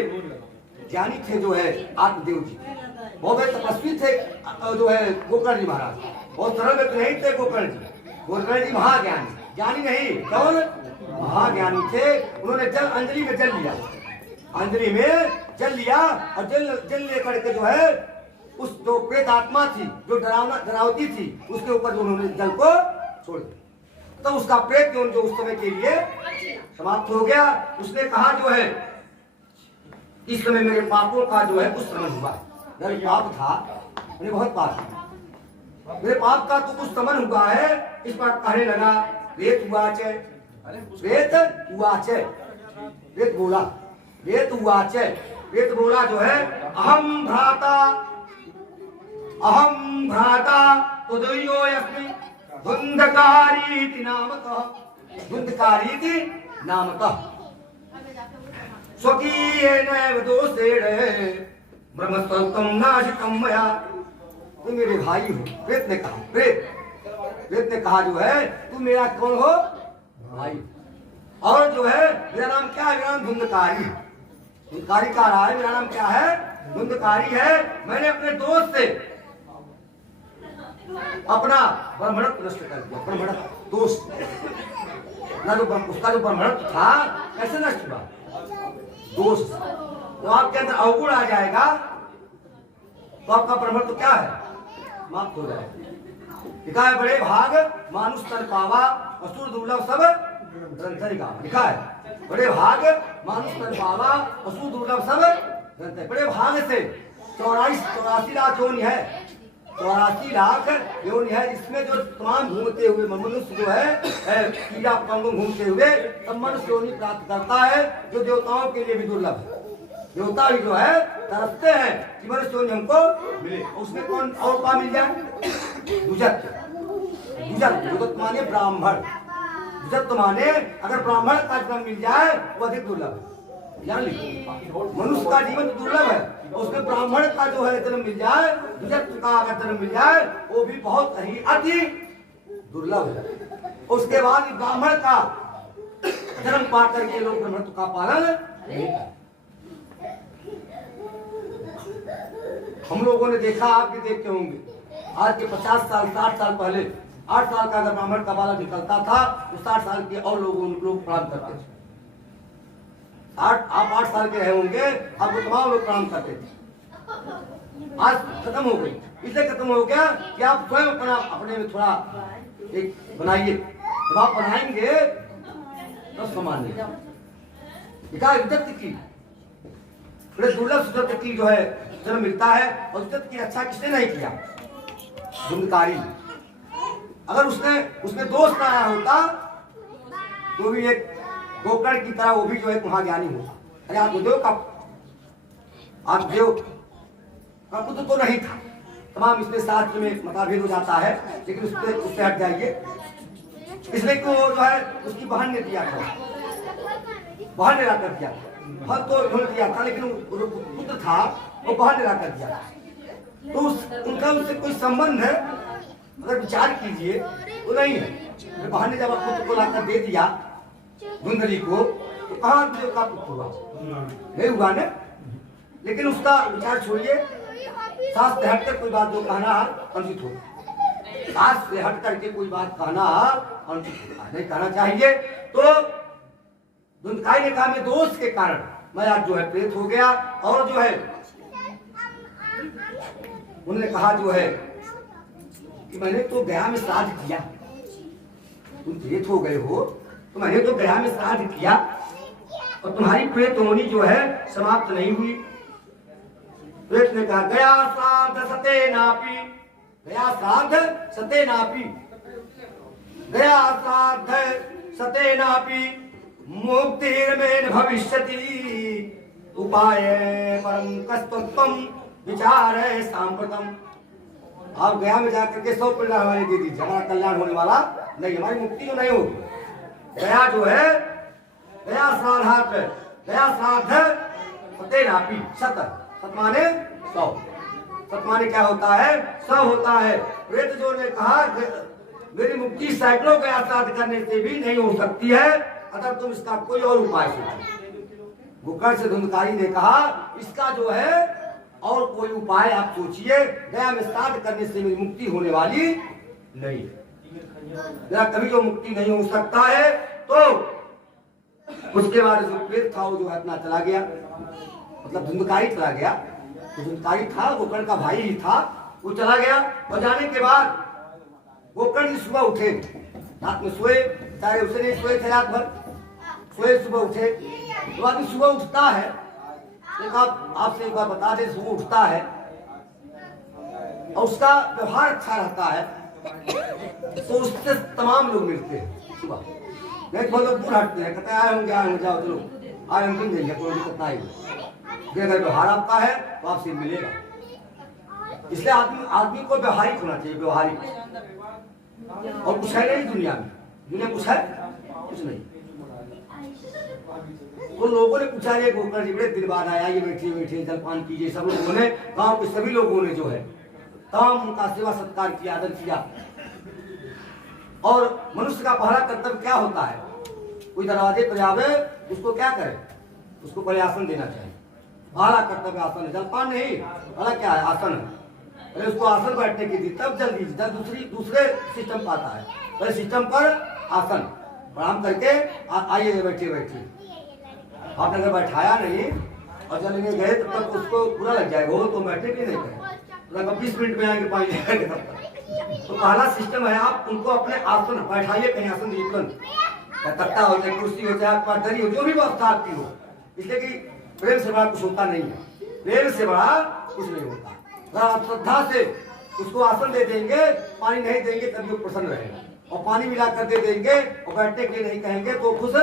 ज्ञानी थे जो है आत्मदेव जी, बहुत बड़े तपस्वी थे जो है गोकर्ण जी महाराज, बहुत सरल व्यक्ति नहीं थे गोकर्ण जी। गोकर्ण जी महाज्ञानी, ज्ञानी नहीं, कौन? महाज्ञानी थे। उन्होंने जल अंजलि में जल लिया, अंजलि में जल लिया और जल लेकर के जो है उस जो प्रेत आत्मा थी, जो डरावती थी, उसके ऊपर उन्होंने जल को छोड़ दिया। तो उसका प्रेत जो उस समय के लिए समाप्त हो गया। उसने कहा जो है इस समय मेरे पापों का जो है कुछ समझ हुआ, मेरे पाप था, मैंने बहुत पाप किया, मेरे पाप का तो कुछ समझ हुआ है। इस पर कहने लगा प्रेत उवाच, प्रेत उवाच, प्रेत बोला, प्रेत उवाच, प्रेत बोला जो है अहम भ्राता तुदयो यस्मि धुंधकारीति नामतः, धुंधकारीति नामतः स्वकीयेनैव दोषेण ब्रह्मस्वरूपं नाशितं मया। तुम मेरे भाई हो, प्रेत ने कहा, प्रेत ने कहा जो है तुम मेरा कौन हो? भाई। और जो है मेरा नाम क्या है? मेरा नाम धुंधकारी, धुंधकारी कह रहा है, मेरा नाम क्या है? धुंधकारी है। मैंने अपने दोस्त से अपना ब्रह्मणत्व नष्ट कर दिया, ब्रह्मणत्व दोष ना, जो उसका जो ब्रह्मणत्व था कैसे नष्ट हुआ? दोष। तो आपके अंदर अवगुण आ जाएगा तो आपका ब्रह्मत्व क्या है? समाप्त हो जाएगा। लिखा है बड़े भाग मानुष तर पावा असुर दुर्लभ सब ग्रंथरि का, लिखा है बड़े भाग मानुष तर पावा असुर दुर्लभ सब ग्रंथ। बड़े भाग से 84 लाख योनि है, 84 लाख योनि है, जिसमें जो तमाम घूमते हुए मनुष्य जो है कीड़ा पतंगों घूमते हुए तब मनुष्य योनि प्राप्त करता है, जो देवताओं के लिए भी दुर्लभ है। देवता भी जो है तरसते हैं कि मनुष्य योनि हमको मिले। उसमें कौन और क्या मिल जाए? दुजत, दुजत माने ब्राह्मण, दुजत माने अगर ब्राह्मण का जन्म मिल जाए वो अधिक दुर्लभ है। जान लीजिए मनुष्य का जीवन दुर्लभ है, उसमें ब्राह्मण का जो है जन्म मिल जाए, दुजत का अगर जन्म मिल जाए वो भी बहुत ही अति दुर्लभ है। उसके बाद ब्राह्मण का जन्म पा करके लोग ब्रह्मत्व का पालन नहीं करते। हम लोगों ने देखा, आप भी देखते होंगे, आज के 50 साल 60 साल पहले 8 साल का अगर ब्राह्मण का बालक निकलता था तो 60 साल के और लोग प्रणाम करते थे। आप 8 साल के रहे होंगे, आपको तमाम लोग प्रणाम करते थे। आज खत्म हो गई, इसलिए खत्म हो गया कि आप स्वयं अपने में थोड़ा एक बनाइए। जब आप बनाएंगे तो सम्मान इज्जत की बड़े दुर्लभ सुदत्त की जो है जन्म मिलता है, और इज्जत की रक्षा किसने नहीं किया? धुंधकारी। अगर उसमें दोष ना आया होता तो भी एक गोकर्ण की तरह वो भी जो है महाज्ञानी होता। अरे आत्मदेव का पुत्र तो नहीं था। तमाम इसमें शास्त्र में मतभेद हो जाता है, लेकिन उससे हट जाइए। इसलिए कि वो जो है उसकी बहन ने दिया था, बहन ने लाकर दिया, फल तो उन्होंने दिया था, लेकिन पुत्र था वो बहन ने लाकर दिया। तो उनका उससे कोई संबंध है अगर विचार कीजिए तो नहीं है। बहन ने जब पुत्र को लाकर दे दिया धुंधली को, तो कहाँ का पुत्र हुआ? नहीं हुआ ने। लेकिन उसका विचार छोड़िए, सास से हटकर कोई बात जो कहना अनुचित हो, सास से हट करके कोई बात कहना अनुचित होता नहीं कहना चाहिए। तो धुंधकारी ने कहा मैं दोष के कारण मैं आज जो है प्रेत हो गया, और जो है उन्होंने कहा जो है कि मैंने तो गया में श्राद्ध किया, तुम प्रेत हो गए हो तो मैंने तो गया में श्राद्ध किया, और तुम्हारी प्रेत होनी जो है समाप्त नहीं हुई। प्रेत ने कहा गया श्राद्ध सते नापी, गया श्राद्ध सते नापी, गया श्राद्ध सते नापी, मुक्तिर्मेन भविष्यति, उपाय परम कस्तुत्वम विचार है सांप्रतम। आप गया में जाकर के 100 पिंड हमारे दे दीजिए, हमारा कल्याण होने वाला नहीं, हमारी मुक्ति तो नहीं होगी। गया जो है गया श्राद्ध, गया श्राद्ध सते नापी, सत माने 100, सत माने क्या होता है? 100 होता है। प्रेत जो ने कहा मेरी मुक्ति सैकड़ों गया श्राद्ध करने से भी नहीं हो सकती है, अगर तुम इसका कोई और उपाय सोचो। गोकर्ण से धुंधकारी ने कहा इसका जो है और कोई उपाय आप सोचिए, गया में श्राद्ध करने से मेरी मुक्ति होने वाली नहीं, मेरा कभी जो मुक्ति नहीं हो सकता है। तो उसके बाद जो प्रेत था वो जो है अपना चला गया, मतलब धुंधकारी चला गया। तो धुंधकारी था गोकर्ण का भाई ही था, वो चला गया। और जाने के बाद गोकर्ण जी सुबह उठे, रात में सोए, सारे उसे नहीं सोए थे रात भर, सोए सुबह उठे। तो आदमी सुबह उठता है, एक आपसे एक बार बता दें, सुबह उठता है और उसका व्यवहार अच्छा रहता है तो उससे तमाम लोग मिलते हैं सुबह। नहीं बहुत लोग दूर हटते हैं, कहते हैं आए होंगे जाओ चलो आए हम क्यों देंगे, कोई दिक्कत नहीं। अगर व्यवहार आपका है तो आपसे मिलेगा। इसलिए आदमी को व्यवहारिक होना चाहिए, व्यवहारिक। और कुछ है नहीं दुनिया में, दुनिया कुछ है कुछ नहीं। तो लोगों ने पूछा ये गोकर्ण जी बड़े दिन बाद आया, ये बैठिए जलपान कीजिए। सब लोगों ने, गांव के सभी लोगों ने जो है तमाम उनका सेवा सत्कार किया, आदर किया। और मनुष्य का पहला कर्तव्य क्या होता है? कोई दरवाजे पर आवे उसको क्या करे? उसको पहले आसन देना चाहिए। पहला कर्तव्य आसन है, जलपान नहीं। पहला क्या है? आसन है। पहले उसको आसन बैठने की दी, तब जल्दी दूसरे सिस्टम पाता है। पहले सिस्टम पर आसन, प्रणाम करके आइए बैठिए। आपने अगर बैठाया नहीं और चलेंगे गए तब तक उसको बुरा लग जाएगा, वो तो बैठे भी नहीं करें, 20 मिनट में आएंगे पानी लेंगे तब तक। तो पहला सिस्टम है आप उनको अपने आसन बैठाइए, कहीं आसन दीजिए, तुरंत तख्ता हो चाहे कुर्सी हो चाहे आपका दरी हो, जो भी व्यवस्था आपकी हो। इसलिए कि प्रेम से बड़ा कुछ होता नहीं है, प्रेम से बड़ा कुछ नहीं होता। अगर आप श्रद्धा से उसको आसन दे देंगे, पानी नहीं देंगे तभी वो प्रसन्न रहेगा, और पानी मिला कर दे देंगे और बैठने के लिए नहीं कहेंगे तो खुश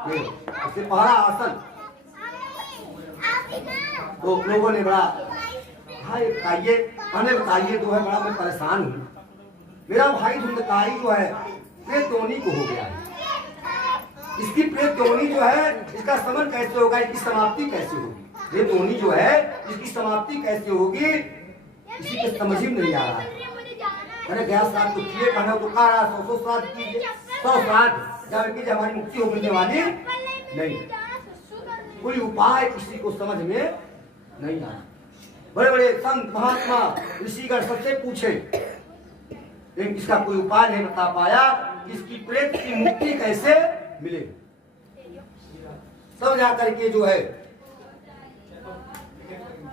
नहीं। इससे पहला आसन। तो लोगों ने बड़ा हाँ बताइए, हमें बताइए जो है बड़ा मैं परेशान हूँ, मेरा भाई धुंधकारी जो है प्रेत योनि को हो गया है। इसकी प्रेत योनि जो है इसका समन कैसे होगा, इसकी समाप्ति कैसे होगी? प्रेत योनि जो है इसकी समाप्ति कैसे होगी, इसी के समझ ही नहीं आ रहा है। मैंने गया श्राद्ध तो किए, कहना तो कह रहा 100 श्राद्ध कीजिए, 100 श्राद्ध जब कीजिए, हमारी मुक्ति हो मिलने वाली नहीं। कोई उपाय किसी को समझ में नहीं आया। बड़े बड़े संत महात्मा ऋषिगण सबसे पूछे, लेकिन इसका कोई उपाय नहीं बता पाया कि इसकी प्रेत की मुक्ति कैसे मिले। सब जाकर के जो है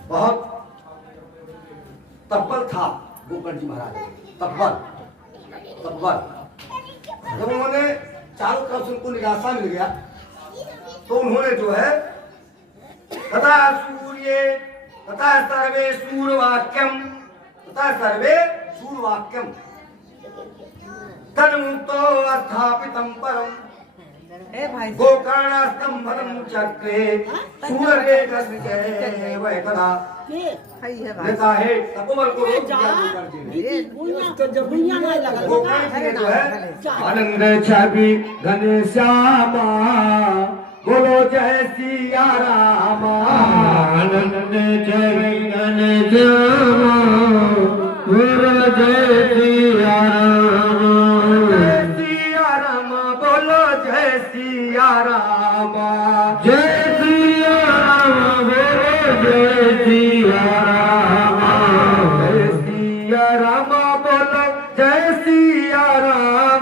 बहुत तब्बल था गोकर्ण जी महाराज, तब्बल। जब उन्होंने चारों तरफ से उनको निराशा मिल गया, तो उन्होंने जो है तथा सूर्य तथा सर्वे सूर्यवाक्यम तथा सर्वे सूर्यवाक्यम तन्मुक्तो अस्थापितं परम गोकर्णस्तंभनं चक्रे सूर्यरेखस्य वैकदा नेता है तपोबल को रोक दिया गोकर्ण जी ने जो है आनंद छवि घनश्यामा बोलो जय सिया राम आनंद छवि घनश्यामा बोलो जय सिया राम बोलो जय सिया राम जय सिया राम बोलो जय सिया राम जय सिया राम बोलो जय सिया राम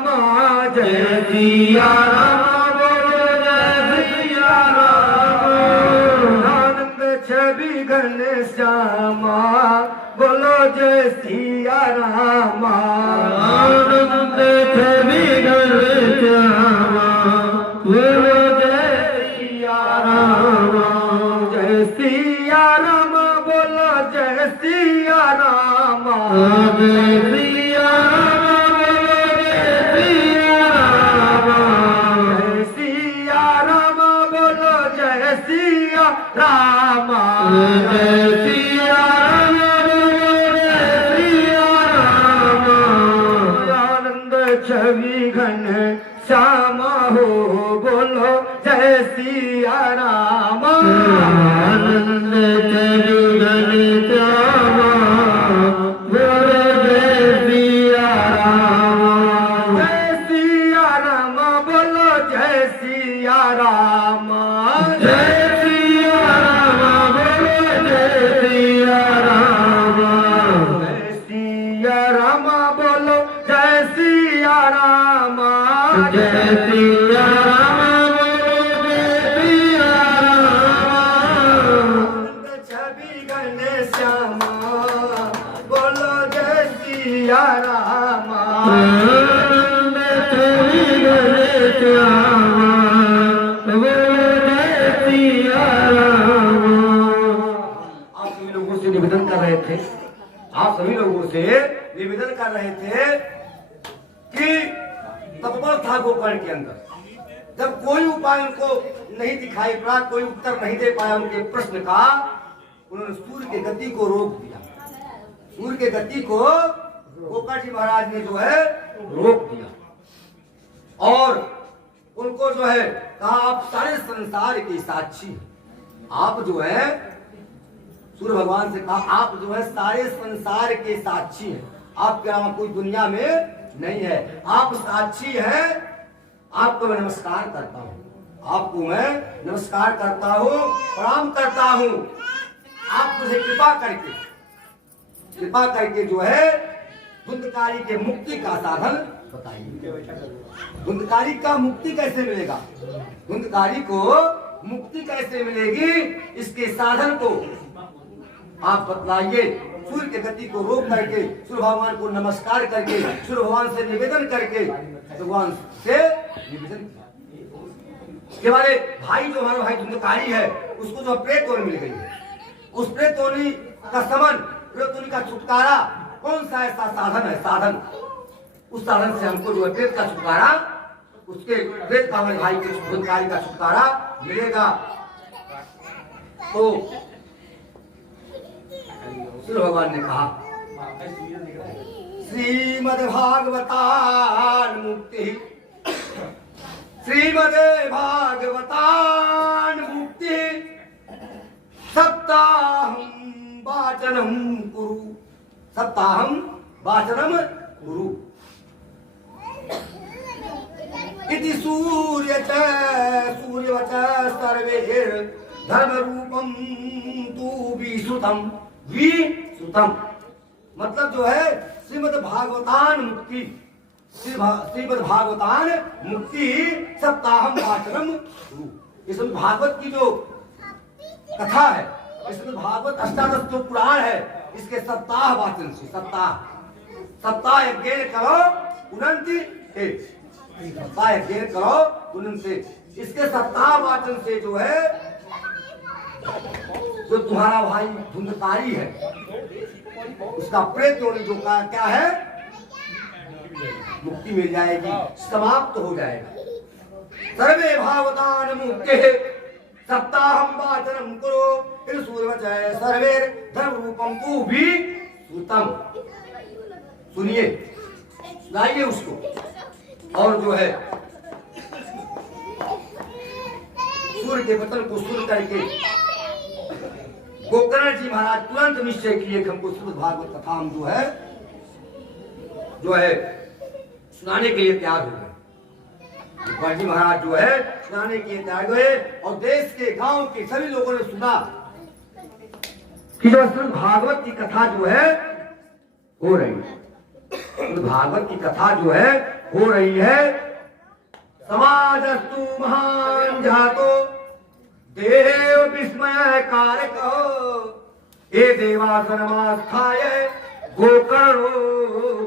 जय सिया राम बोलो जय सिया राम आनंद छवि घनश्यामा बोलो जय सिया राम आनंद छवि घनश्यामा बोलो जय सिया राम जय सिया राम बोलो जय सिया राम जय सिया राम बोलो जय सिया राम जय सिया छवि घन श्यामा हो बोलो जय सिया राम आनंद छवि घन श्यामा बोलो जय सिया राम जय सिया राम बोलो जय सिया राम जय सिया राम बोलो जय सिया राम जय सिया राम बोलो जय सिया राम जय सिया राम बोलो जय सिया राम छवि घनश्यामा बोलो जय सिया राम छवि घनश्यामा बोलो जय सिया राम। आप सभी लोगों से निवेदन कर रहे थे आप सभी लोगों से निवेदन कर रहे थे कि तत्पर था गोकर्ण के अंदर जब कोई उपाय उनको नहीं दिखाई पड़ा कोई उत्तर नहीं दे पाया उनके प्रश्न का उन्होंने सूर्य की गति को रोक दिया सूर्य की गति को गोकर्ण जी महाराज ने जो है रोक दिया और उनको जो है कहा आप सारे संसार के साक्षी हैं आप जो है सूर्य भगवान से कहा आप जो है सारे संसार के साक्षी हैं आपके अलावा कोई दुनिया में नहीं है आप साक्षी हैं आपको मैं नमस्कार करता हूँ आपको मैं नमस्कार करता हूँ प्रणाम करता हूँ आप मुझे कृपा करके जो है धुंधकारी के मुक्ति का साधन बताइए धुंधकारी का मुक्ति कैसे मिलेगा धुंधकारी को मुक्ति कैसे मिलेगी इसके साधन को आप बतलाइए सूर्य के गति को रोक करके सूर्य भगवान को नमस्कार करके सूर्य भगवान से निवेदन करके भगवान से निवेदन कि हमारे भाई जो हमारा भाई धुंधकारी है उसको जो प्रेत योनि मिल गई है उस प्रेत योनि का समन प्रेत योनि का छुटकारा कौन सा ऐसा साधन है साधन उस साधन से हमको जो है प्रेत का छुटकारा उसके प्रेत का हमारे भाई के धुंधकारी का छुटकारा मिलेगा तो सूर्य भगवान ने कहा श्रीमद् भागवतान मुक्ति श्रीमद् भागवतान मुक्ति सप्ताहं वाचनम कुरु सप्ताहं वाचनम कुरु इति सूर्यवच सर्वे धर्म रूपम तु विश्रुतम विश्रुतम मतलब जो है श्रीमद् भागवतान मुक्ति श्रीमद् भागवतान मुक्ति सप्ताहम वाचनम गुरु इसमें भागवत की जो कथा है इसमें भागवत अष्टादश जो पुराण है इसके सप्ताह वाचन से सप्ताह यज्ञ करो उन्नति सप्ताह यज्ञ करो उन्नति इसके सत्तावाचन से जो है, जो तुम्हारा भाई धुंधकारी है, उसका प्रेत योनि जो का क्या है, मुक्ति मिल जाएगी, समाप्त हो जाएगा। सर्वे भावदान मुक्ते सप्ताहम वाचनम करो फिर सूर्यवचय सर्वे धर्म रूपम तू भी सुतम। सुनिए, सुनाइए उसको। और जो है सूर्य के वचन को सुन करके गोकर्ण जी महाराज तुरंत निश्चय किए कि हमको श्रीमद् भागवत कथा हम जो है सुनाने के लिए तैयार हो गए। गोकर्ण जी महाराज जो है सुनाने के लिए तैयार हुए और देश के गांव के सभी लोगों ने सुना कि जो श्रीमद् भागवत की कथा जो है हो रही है, श्रीमद् भागवत की कथा जो है हो रही है। समाजस्तु महान जातो देव विस्मय कारक ए देवासनमास्थाय गोकर्णो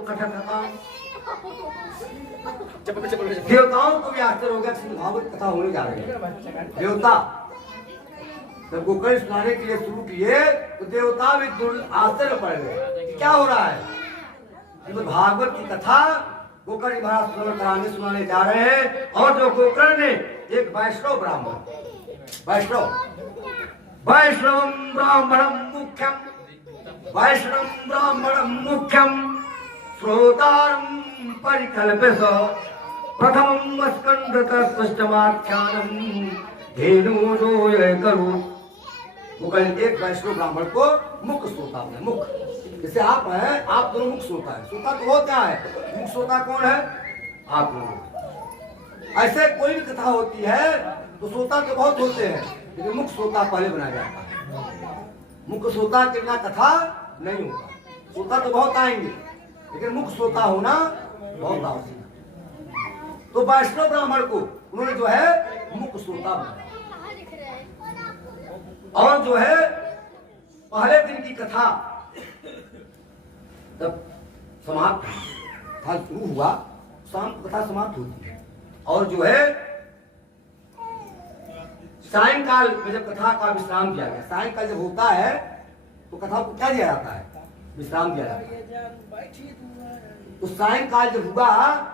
कथकथा। देवताओं को भी आश्चर्य हो गया कि भागवत कथा होने जा रही है। देवता जब गोकर्ण सुनाने के लिए शुरू किए तो देवता भी आश्चर्य पड़ गए, क्या हो रहा है। भागवत की कथा गोकर्ण महाराज श्रवण कराने सुनाने जा रहे हैं। और जो गोकर्ण ने एक वैष्णव ब्राह्मण, वैष्णवम ब्राह्मणम मुख्यम, वैष्णव ब्राह्मणम मुख्यम श्रोतारम परिकल्पित प्रथमम स्कंदतस्पष्टमाख्यानम धेनु जो ये करो। गोकर्ण एक वैष्णव ब्राह्मण को मुख्य श्रोता है। मुख्य जैसे आप हैं, आप दोनों मुख्य श्रोता है। श्रोता तो वो क्या है, मुख्य श्रोता कौन है, आप लोग। ऐसे कोई भी कथा होती है तो श्रोता तो बहुत होते हैं, लेकिन मुख्य श्रोता पहले बनाया जाता है। मुख्य श्रोता के बिना कथा नहीं होता। श्रोता तो बहुत आएंगे, लेकिन मुख्य श्रोता होना बहुत आवश्यक है। तो वैष्णव ब्राह्मण को उन्होंने जो है मुख्य श्रोता बनाया। और जो है पहले दिन की कथा जब समाप्त था, शुरू हुआ, शाम को कथा समाप्त होती है। और जो है सायंकाल में जब कथा का विश्राम दिया गया, सायंकाल जब होता है तो कथा को क्या दिया जाता है, विश्राम दिया जाता है। तो सायंकाल जब हुआ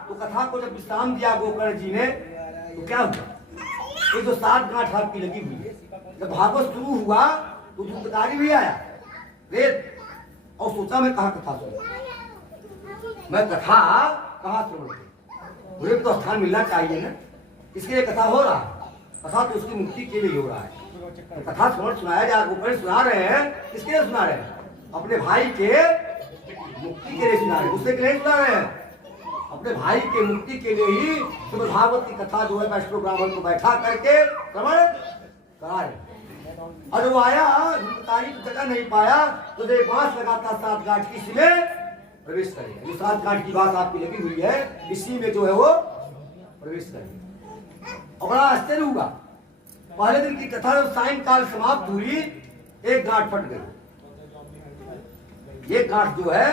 तो कथा को जब विश्राम दिया गोकर्ण जी ने, तो क्या हुआ, ये जो 7 गांठ आपकी लगी हुई है, जब भागवत शुरू हुआ तो धुंधकारी भी आया वेद, और सोचा मैं कहाँ कथा सुनूं, मैं कथा कहाँ सुनूं, मुझे तो स्थान मिलना चाहिए ना। इसके लिए कथा हो रहा है, कथा तो उसकी मुक्ति के लिए हो रहा है। तो कथा सुनाया जा, गोकर्ण सुना रहे हैं, किसके लिए सुना रहे हैं, अपने भाई के मुक्ति के लिए सुना रहे हैं, उससे के लिए सुना रहे हैं। अपने भाई के मुक्ति के लिए ही श्रीमद् भागवत की कथा जो है वैष्णव ब्राह्मण को बैठा करके श्रवण करा रहे। और वो आया धुंधकारी जगह नहीं पाया तो जब बांस लगाता 7 गांठ की, इसी में प्रवेश करेगा। ये 7 गांठ की बात आपकी लगी हुई है, इसी में जो है वो प्रवेश करेगा। और बड़ा आश्चर्य हुआ, पहले दिन की कथा जब सायंकाल समाप्त हुई, एक गांठ फट गई, एक गांठ जो है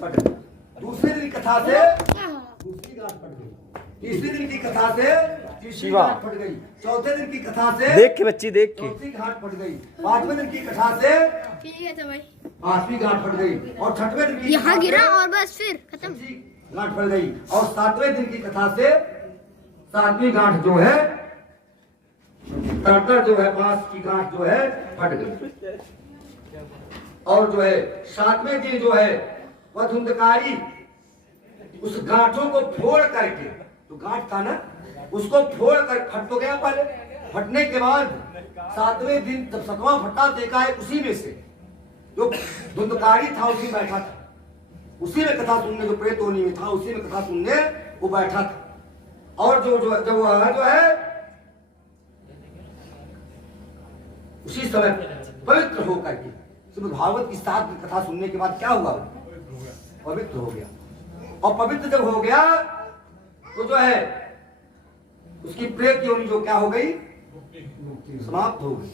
फट गई। दूसरे दिन की कथा से दूसरी गांठ फट गई, तीसरे दिन की कथा से तीसरी गांठ फट गई, चौथे दिन की कथा से देख के बच्ची देख के चौथी गांठ फट गई, 5वें दिन की कथा से ठीक है तो भाई 5वीं गांठ फट गई, और 6वें दिन की यहाँ गिरा और बस फिर खत्म। गांठ फट गई, और 7वें दिन की कथा से 7वीं गांठ जो है तड़कर जो है 5 की गांठ जो है फट गई। और जो है 7वें दिन जो है वह धुंधकारी उस गांठों को फोड़ करके, तो गांठ था ना, उसको फोड़ कर फट तो गया पहले, फटने के बाद 7वें दिन जब 7वां फटा देखा है, उसी में से जो धुंधकारी था उसी में बैठा था, उसी में कथा सुनने, जो प्रेतोनी में था उसी में कथा सुनने वो बैठा था। और जो है उसी समय पवित्र होकर के श्रीमद् भागवत की 7 कथा सुनने के बाद क्या हुआ, पवित्र हो गया। और पवित्र जब हो गया तो जो है उसकी प्रेत योनि जो क्या हो गई, समाप्त हो गई।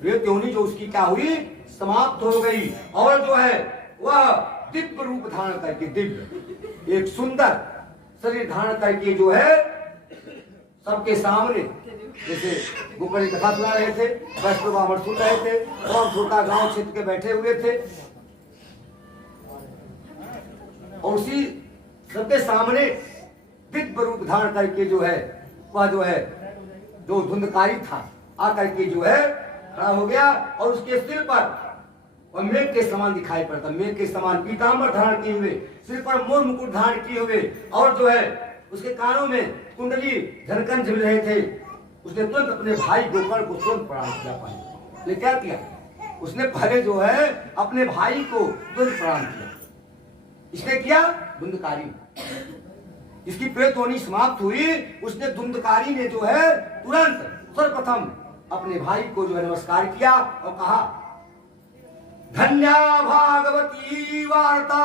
प्रेत योनि जो उसकी क्या हुई, समाप्त हो गई। और जो है वह दिव्य रूप धारण करके, दिव्य एक सुंदर शरीर धारण करके जो है सबके सामने, जैसे गोकर्ण की कथा सुना रहे थे, वैष्णव ब्राह्मण सुन रहे थे, और छोटा गांव क्षेत्र के बैठे हुए थे, और उसी सबके सामने दिव्य रूप धारण करके जो है वह जो है जो धुंधकारी था आकर के जो है खड़ा हो गया, और उसके सिर पर वह मेघ के समान दिखाई पड़ता, मेघ के समान पीताम्बर धारण किए हुए, सिर पर मोर मुकुट धारण किए हुए, और जो है उसके कानों में कुंडली झनकन झिल रहे थे। उसने तुरंत अपने भाई गोकर्ण को तुरंत प्रणाम किया। पहले क्या किया उसने? पहले जो है अपने भाई को तुरंत प्रणाम किया। इसने किया धुंधकारी, इसकी प्रेतवाणी समाप्त हुई। उसने धुंधकारी ने जो है तुरंत सर्वप्रथम अपने भाई को जो है नमस्कार किया और कहा, धन्या भागवती वार्ता,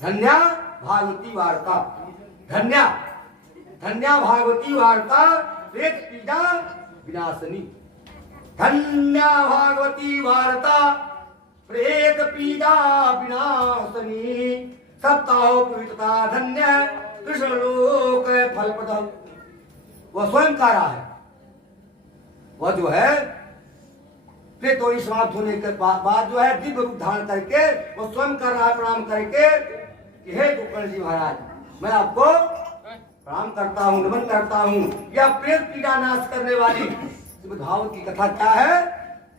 धन्या भागवती वार्ता, धन्या धन्या भागवती वार्ता प्रेत पीड़ा विनाशनी, धन्या भागवती वार्ता प्रेत पीड़ा विनाशनी, सप्ताहो पवित्रता धन्य कृष्ण लोक फलप्रदम। वह स्वयं कह रहा है, वह जो है प्रेतवाणी समाप्त होने के बाद जो है दिव्य रूप धारण करके वो स्वयं कर रहा है प्रणाम करके कि हे गोकर्ण जी महाराज, मैं आपको प्रणाम करता हूँ, नमन करता हूँ। यह प्रेत पीड़ा नाश करने वाली श्रीमद् भागवत की कथा क्या है?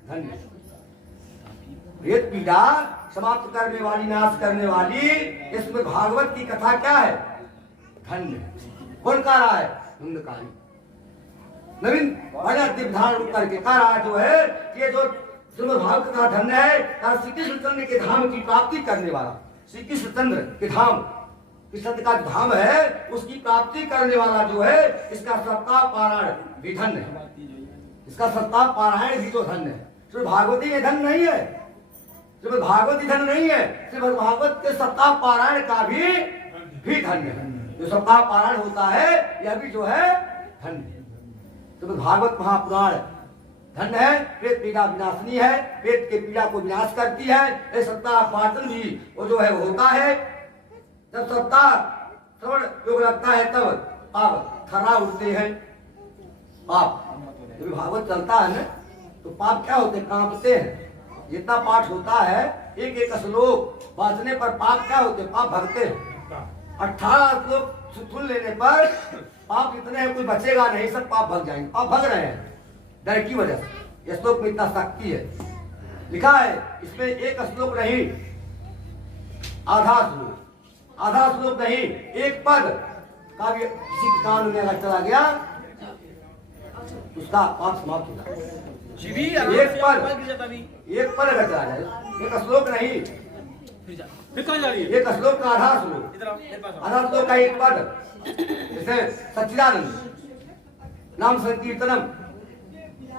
धन्य। प्रेत पीड़ा समाप्त करने वाली, नाश करने वाली इसमें भागवत की कथा क्या है? धन्य। कौन कह रहा है? धुंधकारी नवीन बड़ा दिव्य धारण करके कह रहा जो है ये जो श्रीमद् भागवत का धन्य है, श्री कृष्ण चंद्र के धाम की प्राप्ति करने वाला, श्री कृष्ण चंद्र के धाम, कृष्ण का धाम है उसकी प्राप्ति करने वाला जो है, इसका सप्ताह पारायण भी धन्य है, इसका सप्ताह पारायण भी तो धन्य है। श्री भागवती ये धन नहीं है, श्रीमद् भागवती धन नहीं है, श्रीमद् भागवत के सप्ताह पारायण का भी धन्य है। जो सप्ताह पारायण होता है यह भी जो है धन्य है। श्रीमद् भागवत महापुराण धन्य है, प्रेत पीड़ा विनाशनी है, प्रेत के पीड़ा को विनाश करती है। ये सप्ताह पाठन भी वो जो है होता है। जब सप्ताह श्रवण योग लगता है तब पाप थर्रा उठते हैं। पाप जब भागवत चलता है ना तो पाप क्या होते हैं? कांपते हैं। जितना पाठ होता है एक एक श्लोक बांचने पर पाप क्या होते हैं? पाप भगते हैं। 18 श्लोक सुन लेने पर पाप इतने हैं कोई बचेगा नहीं, सब पाप भग जाएंगे। पाप भग रहे हैं डर की वजह से। इस श्लोक में इतना शक्ति है, लिखा है इसमें एक श्लोक नहीं, आधा श्लोक नहीं, एक पद का भी किसी के कान में अगर चला गया उसका पाप समाप्त हो जाए। एक पद अगर चला जाए, एक श्लोक नहीं, एक श्लोक का आधा श्लोक का एक पद, जैसे सच्चिदानंद नाम संकीर्तनम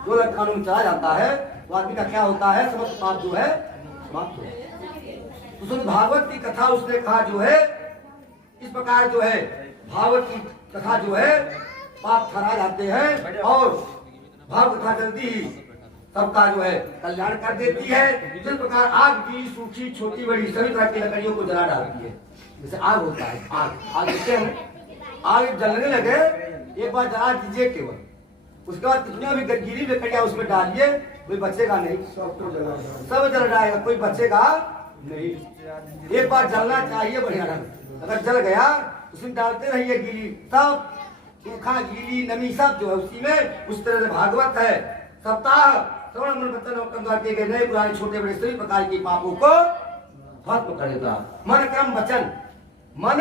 2 लाख कानून में चला जाता है तो आदमी का क्या होता है? समस्त पाप जो है समाप्त हो जाता है। तो श्रीमद् भागवत की कथा उसने कहा जो है इस प्रकार जो है भागवत की कथा जो है पाप थरा जाते हैं और भागवत कथा जल्दी ही सबका जो है कल्याण कर देती है। जिस प्रकार आग की सूखी छोटी बड़ी सभी तरह की लकड़ियों को जला डालती है। जैसे आग होता है, आग देखते हैं, आग जलने लगे एक बार जला दीजिए केवल, उसके बाद कितना भी गिरी लकड़ियां उसमें डालिए कोई बचेगा नहीं, सब जल जाएगा, कोई बचेगा नहीं। एक बार जलना चाहिए बढ़िया ढंग, अगर जल गया उसमें डालते रहिए गिरी, सब सूखा गीली नमी सब जो है उसी में। उस तरह से भागवत है, सप्ताह श्रवण मन किए गए नए पुराने छोटे बड़े सभी प्रकार के पापों को भस्म कर देता। मन क्रम वचन, मन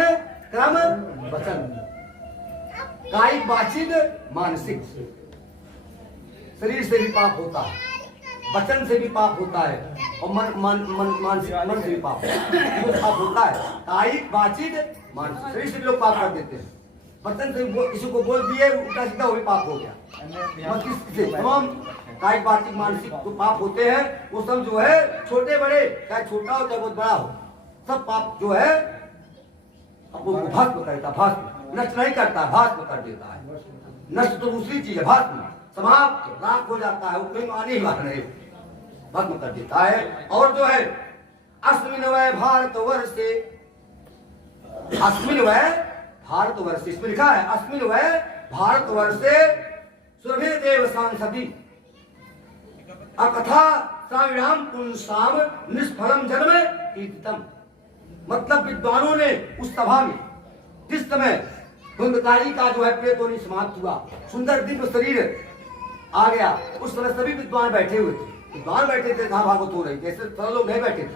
क्रम वचन, कायिक वाचिक मानसिक, शरीर से भी पाप होता है, वचन से भी पाप होता है और मानसिक मन से भी पाप होता है। कायिक वाचिक मानसिक, शरीर से भी लोग पाप कर देते हैं, वचन से किसी को बोल दिए उल्टा सीधा वो भी पाप हो गया। मस्तिष्क से तमाम कायिक वाचिक मानसिक जो पाप होते हैं वो सब जो है छोटे बड़े, चाहे छोटा हो चाहे बहुत बड़ा हो, सब पाप जो है आपको भस्म करता, भस्म नष्ट नहीं करता, भस्म कर देता है। नष्ट तो दूसरी चीज है, भस्म समाप्त राख हो जाता है, वो कोई आने ही वाला नहीं, भस्म कर देता है। और जो है अस्मिन वै भारतवर्षे, अस्मिन वै भारतवर्षे, इसमें लिखा है अस्मिन वै भारतवर्षे सुरभि देव सांसदी अकथा साविराम पुंसाम निष्फलम जन्म कीर्तितम। मतलब विद्वानों ने उस सभा में जिस समय धुंधकारी का जो है प्रेतोनी समाप्त हुआ, सुंदर दिव्य शरीर आ गया, उस समय सभी विद्वान बैठे हुए थे। विद्वान बैठे थे, कहाँ भागवत हो रही, जैसे सब लोग नहीं बैठे थे।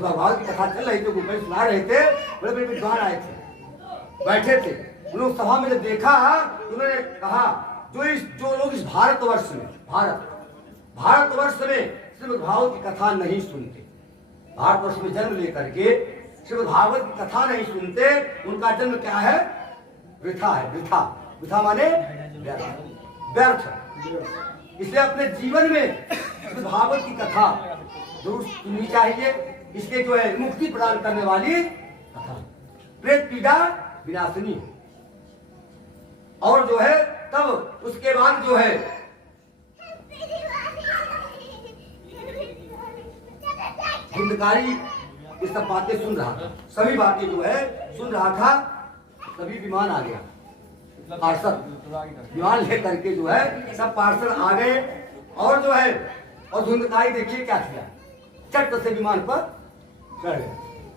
भगवान की कथा चल रही थी, ऊपर सुना रहे थे, बड़े बड़े विद्वान आए थे, बैठे थे। उन लोग सभा में जब देखा, उन्होंने कहा जो लोग इस भारतवर्ष में भारतवर्ष में श्रीमद् भागवत की कथा नहीं सुनते, भारतवर्ष में जन्म लेकर के श्रीमद् भागवत की कथा नहीं सुनते, उनका जन्म क्या है? वृथा है। वृथा माने व्यर्थ। इसलिए अपने जीवन में श्रीमद् भागवत की कथा जरूर सुननी चाहिए। इसके जो है मुक्ति प्रदान करने वाली कथा, प्रेत पीड़ा विनाशिनी। और जो है तब उसके बाद जो है धुंधकारी ये सब बातें सुन रहा था, सभी बातें जो है सुन रहा था। तभी विमान आ गया, पार्षद विमान लेकर के जो है सब पार्षद आ गए। और जो है और धुंधकारी देखिए क्या किया, चट से विमान पर चढ़ गए।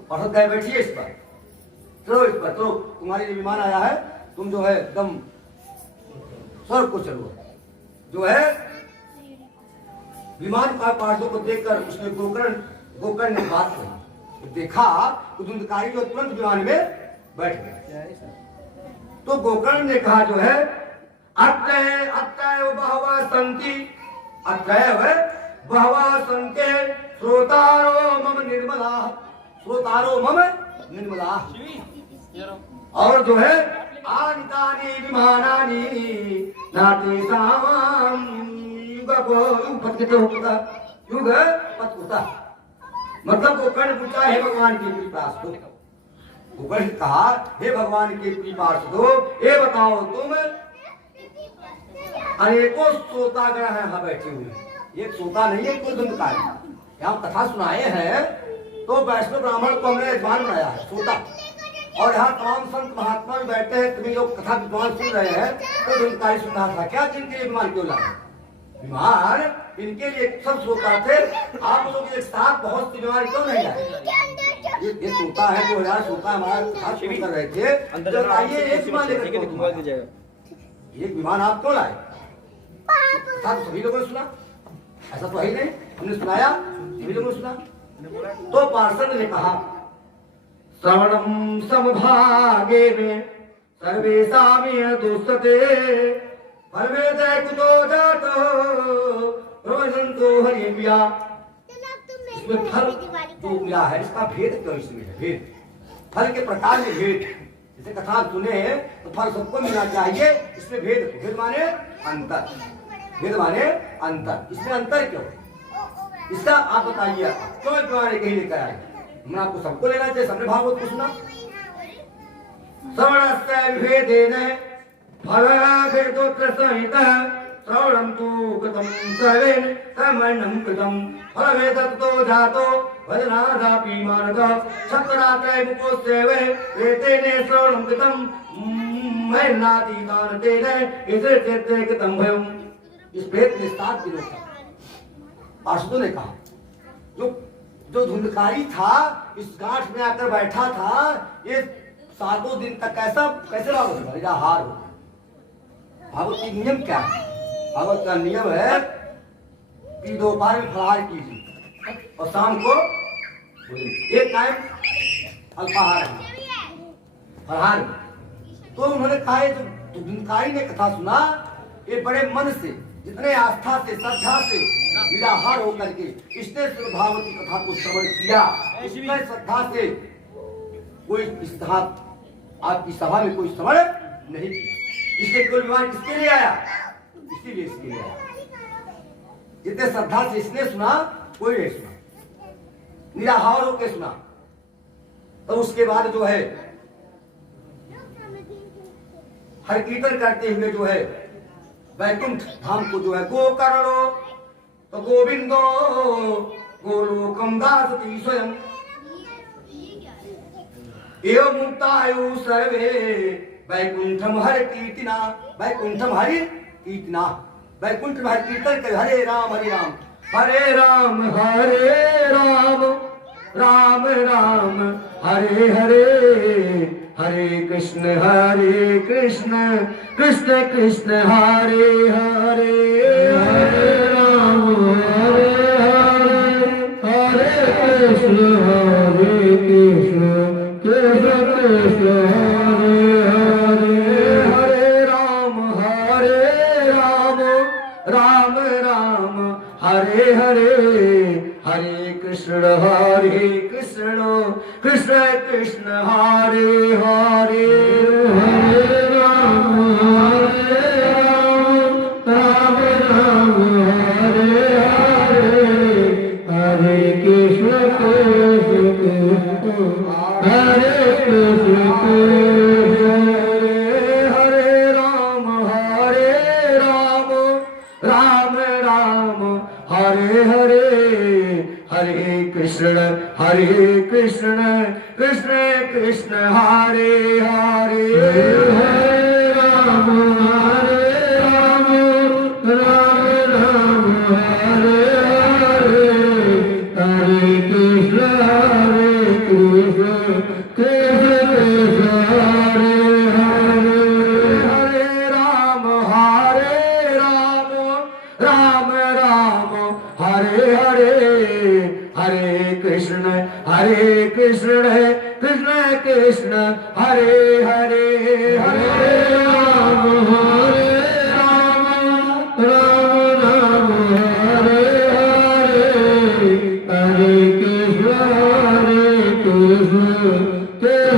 पार्षद कहे बैठिए इस पर, चलो इस पर, तो तुम्हारे लिए विमान आया है, तुम जो है एकदम स्वर्ग को चलो। जो है विमान का पार्षदों को देखकर उसने गोकर्ण ने बात कही, देखा तो धुंधकारी जो तुरंत विमान में बैठ गया। तो गोकर्ण ने कहा जो है अत्रैव बहवः सन्ति, अत्रैव बहवः सन्ति श्रोतारो मम निर्मलाः, श्रोतारो मम निर्मलाः। और जो है आनितानि विमानानि नातेषां युगपत्कृता। मतलब गोकर्ण पूछा, हे भगवान के प्रिय पार्षदों, गोकर्ण कहा हे भगवान के प्रिय पार्षदों, ये बताओ तुम अनेकों श्रोतागण हैं यहाँ बैठे हुए, एक श्रोता नहीं है, कोई धुंधकारी। यहाँ कथा सुनाए हैं तो वैष्णव ब्राह्मण को हमने यजमान बनाया है श्रोता, और यहाँ तमाम संत महात्मा भी बैठे हैं, तुम्हें लोग कथा विद्वान सुन रहे हैं, तो धुंधकारी सुन रहा था। क्या जिनके लिए विमान क्यों लाए? विमान इनके लिए सब श्रोता थे, आप लोग एक साथ बहुत सी बीमारी क्यों नहीं लाए? ये श्रोता है, 2000 श्रोता हमारा कथा शुरू कर रहे थे, तो आइए एक विमान लेकर एक विमान आप क्यों लाए? कथा तो सभी लोगों ने सुना, ऐसा तो है नहीं, हमने सुनाया, सभी लोगों ने सुना। तो पार्षद ने कहा श्रवणम समभागे में सर्वेषां दुष्टते फलवेदे कुतो जातो प्रवचन्तो हरिव्या। इसमें फल जो मिला है, इसका भेद क्यों इसमें है? भेद फल के प्रकार में भेद। जैसे कथा सुने तो फल सबको मिलना चाहिए, इसमें भेद माने अंतर, भेद माने अंतर। इसमें अंतर क्यों? इसका आप बताइए, क्यों तुम्हारे कहीं लेकर आए? हमने आपको सबको लेना चाहिए, सबने भागवत को सुना। श्रवणस्य विभेदेन फलभेदोत्र संहितः श्रवणं तु कृतं सर्वेण कर्मण्यं कृतं फलभेदतो जातो भजनादापि मानदः शतरात्रय मुकोस्यवे एतेने श्रवणं कृतं मयनातीतान तेन इसे चेते कृतं भयम्। इस भेद ने 7 दिनों तक पार्षदों ने कहा, जो धुंधकारी था इस गांठ में आकर बैठा था, ये 7 दिन तक कैसे हार हो। भागवत की नियम क्या है? भागवत का नियम है कि दोपहर में फलाहार कीजिए और शाम को एक टाइम अल्पाहार फलाहार। तो उन्होंने कहा, जो धुंधकारी ने कथा सुना, ये बड़े मन से, जितने आस्था से, श्रद्धा से निराहार होकर के इसने भागवत की कथा को श्रवण किया, इसमें श्रद्धा से कोई इस आपकी सभा में कोई श्रवण नहीं किया, इसलिए कोई विमान किसके लिए आया? इसीलिए इसके लिए आया। जितने श्रद्धा से इसने सुना, कोई नहीं सुना, निराहार होकर सुना। तो उसके बाद जो है हर कीर्तन करते हुए जो है वैकुंठ धाम को जो है गोकर्णो तो गोविंदो गोलोकम दासति स्वयं एवं मुक्तायु सर्वे वैकुंठम हर कीर्तिना, वैकुंठम हरि कीर्तिना, वैकुंठ में हर कीर्तन कर हरे राम हरे राम, हरे राम हरे राम, राम राम हरे हरे, हरे कृष्ण कृष्ण कृष्ण हरे हरे, हरे राम हरे हरे, हरे कृष्ण कृष्ण कृष्ण हरे हरे, हरे राम राम राम हरे हरे, हरे कृष्ण कृष्ण कृष्ण हरे हरे, हरे राम राम राम हरे हरे, हरे कृष्ण हरे कृष्ण हरे राम राम राम हरे हरे, हरे कृष्ण कृष्ण कृष्ण हरे हरे, हरे राम राम राम हरे हरे, हरे कृष्ण कृष्ण कृष्ण हरे हरे, हरे राम राम राम हरे हरे, हरे कृष्ण कृष्ण कृष्ण हरे हरे, हरे राम राम राम हरे हरे, हरे कृष्ण कृष्ण कृष्ण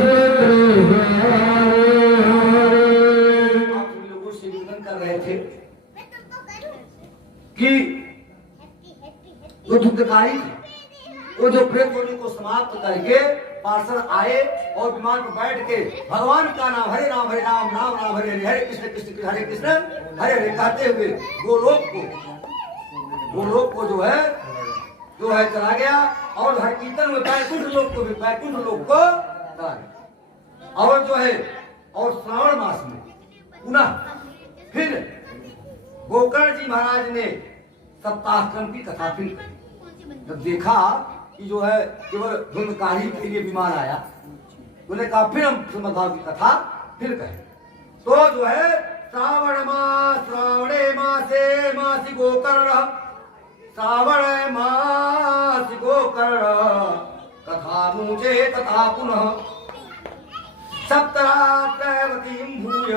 हरे हरे। आप सभी लोगों से निवेदन कर रहे थे कि वो दुखदाई वो जो प्रेत होने को समाप्त करके पार्षद आए और विमान पर बैठ के भगवान का नाम हरे राम राम राम हरे हरे, हरे कृष्ण कृष्ण कृष्ण हरे कृष्ण हरे हरे कहते हुए गोलोक को जो है चला गया, और हर कीर्तन में वैकुंठ लोक को चला गया। और जो है और श्रावण मास में पुनः फिर गोकर्ण जी महाराज ने सप्ताह क्रम की कथा फिर कही। जब देखा कि जो है केवल धुंधकारी के लिए विमान आया, उन्होंने कहा फिर हम श्रीमद्भागवत की कथा फिर कहें। तो जो है श्रावणे मासे मासी गोकर्ण, श्रावण मासी गोकर्ण कथा मुझे तथा पुनः, सप्तरात्रवतीं भूय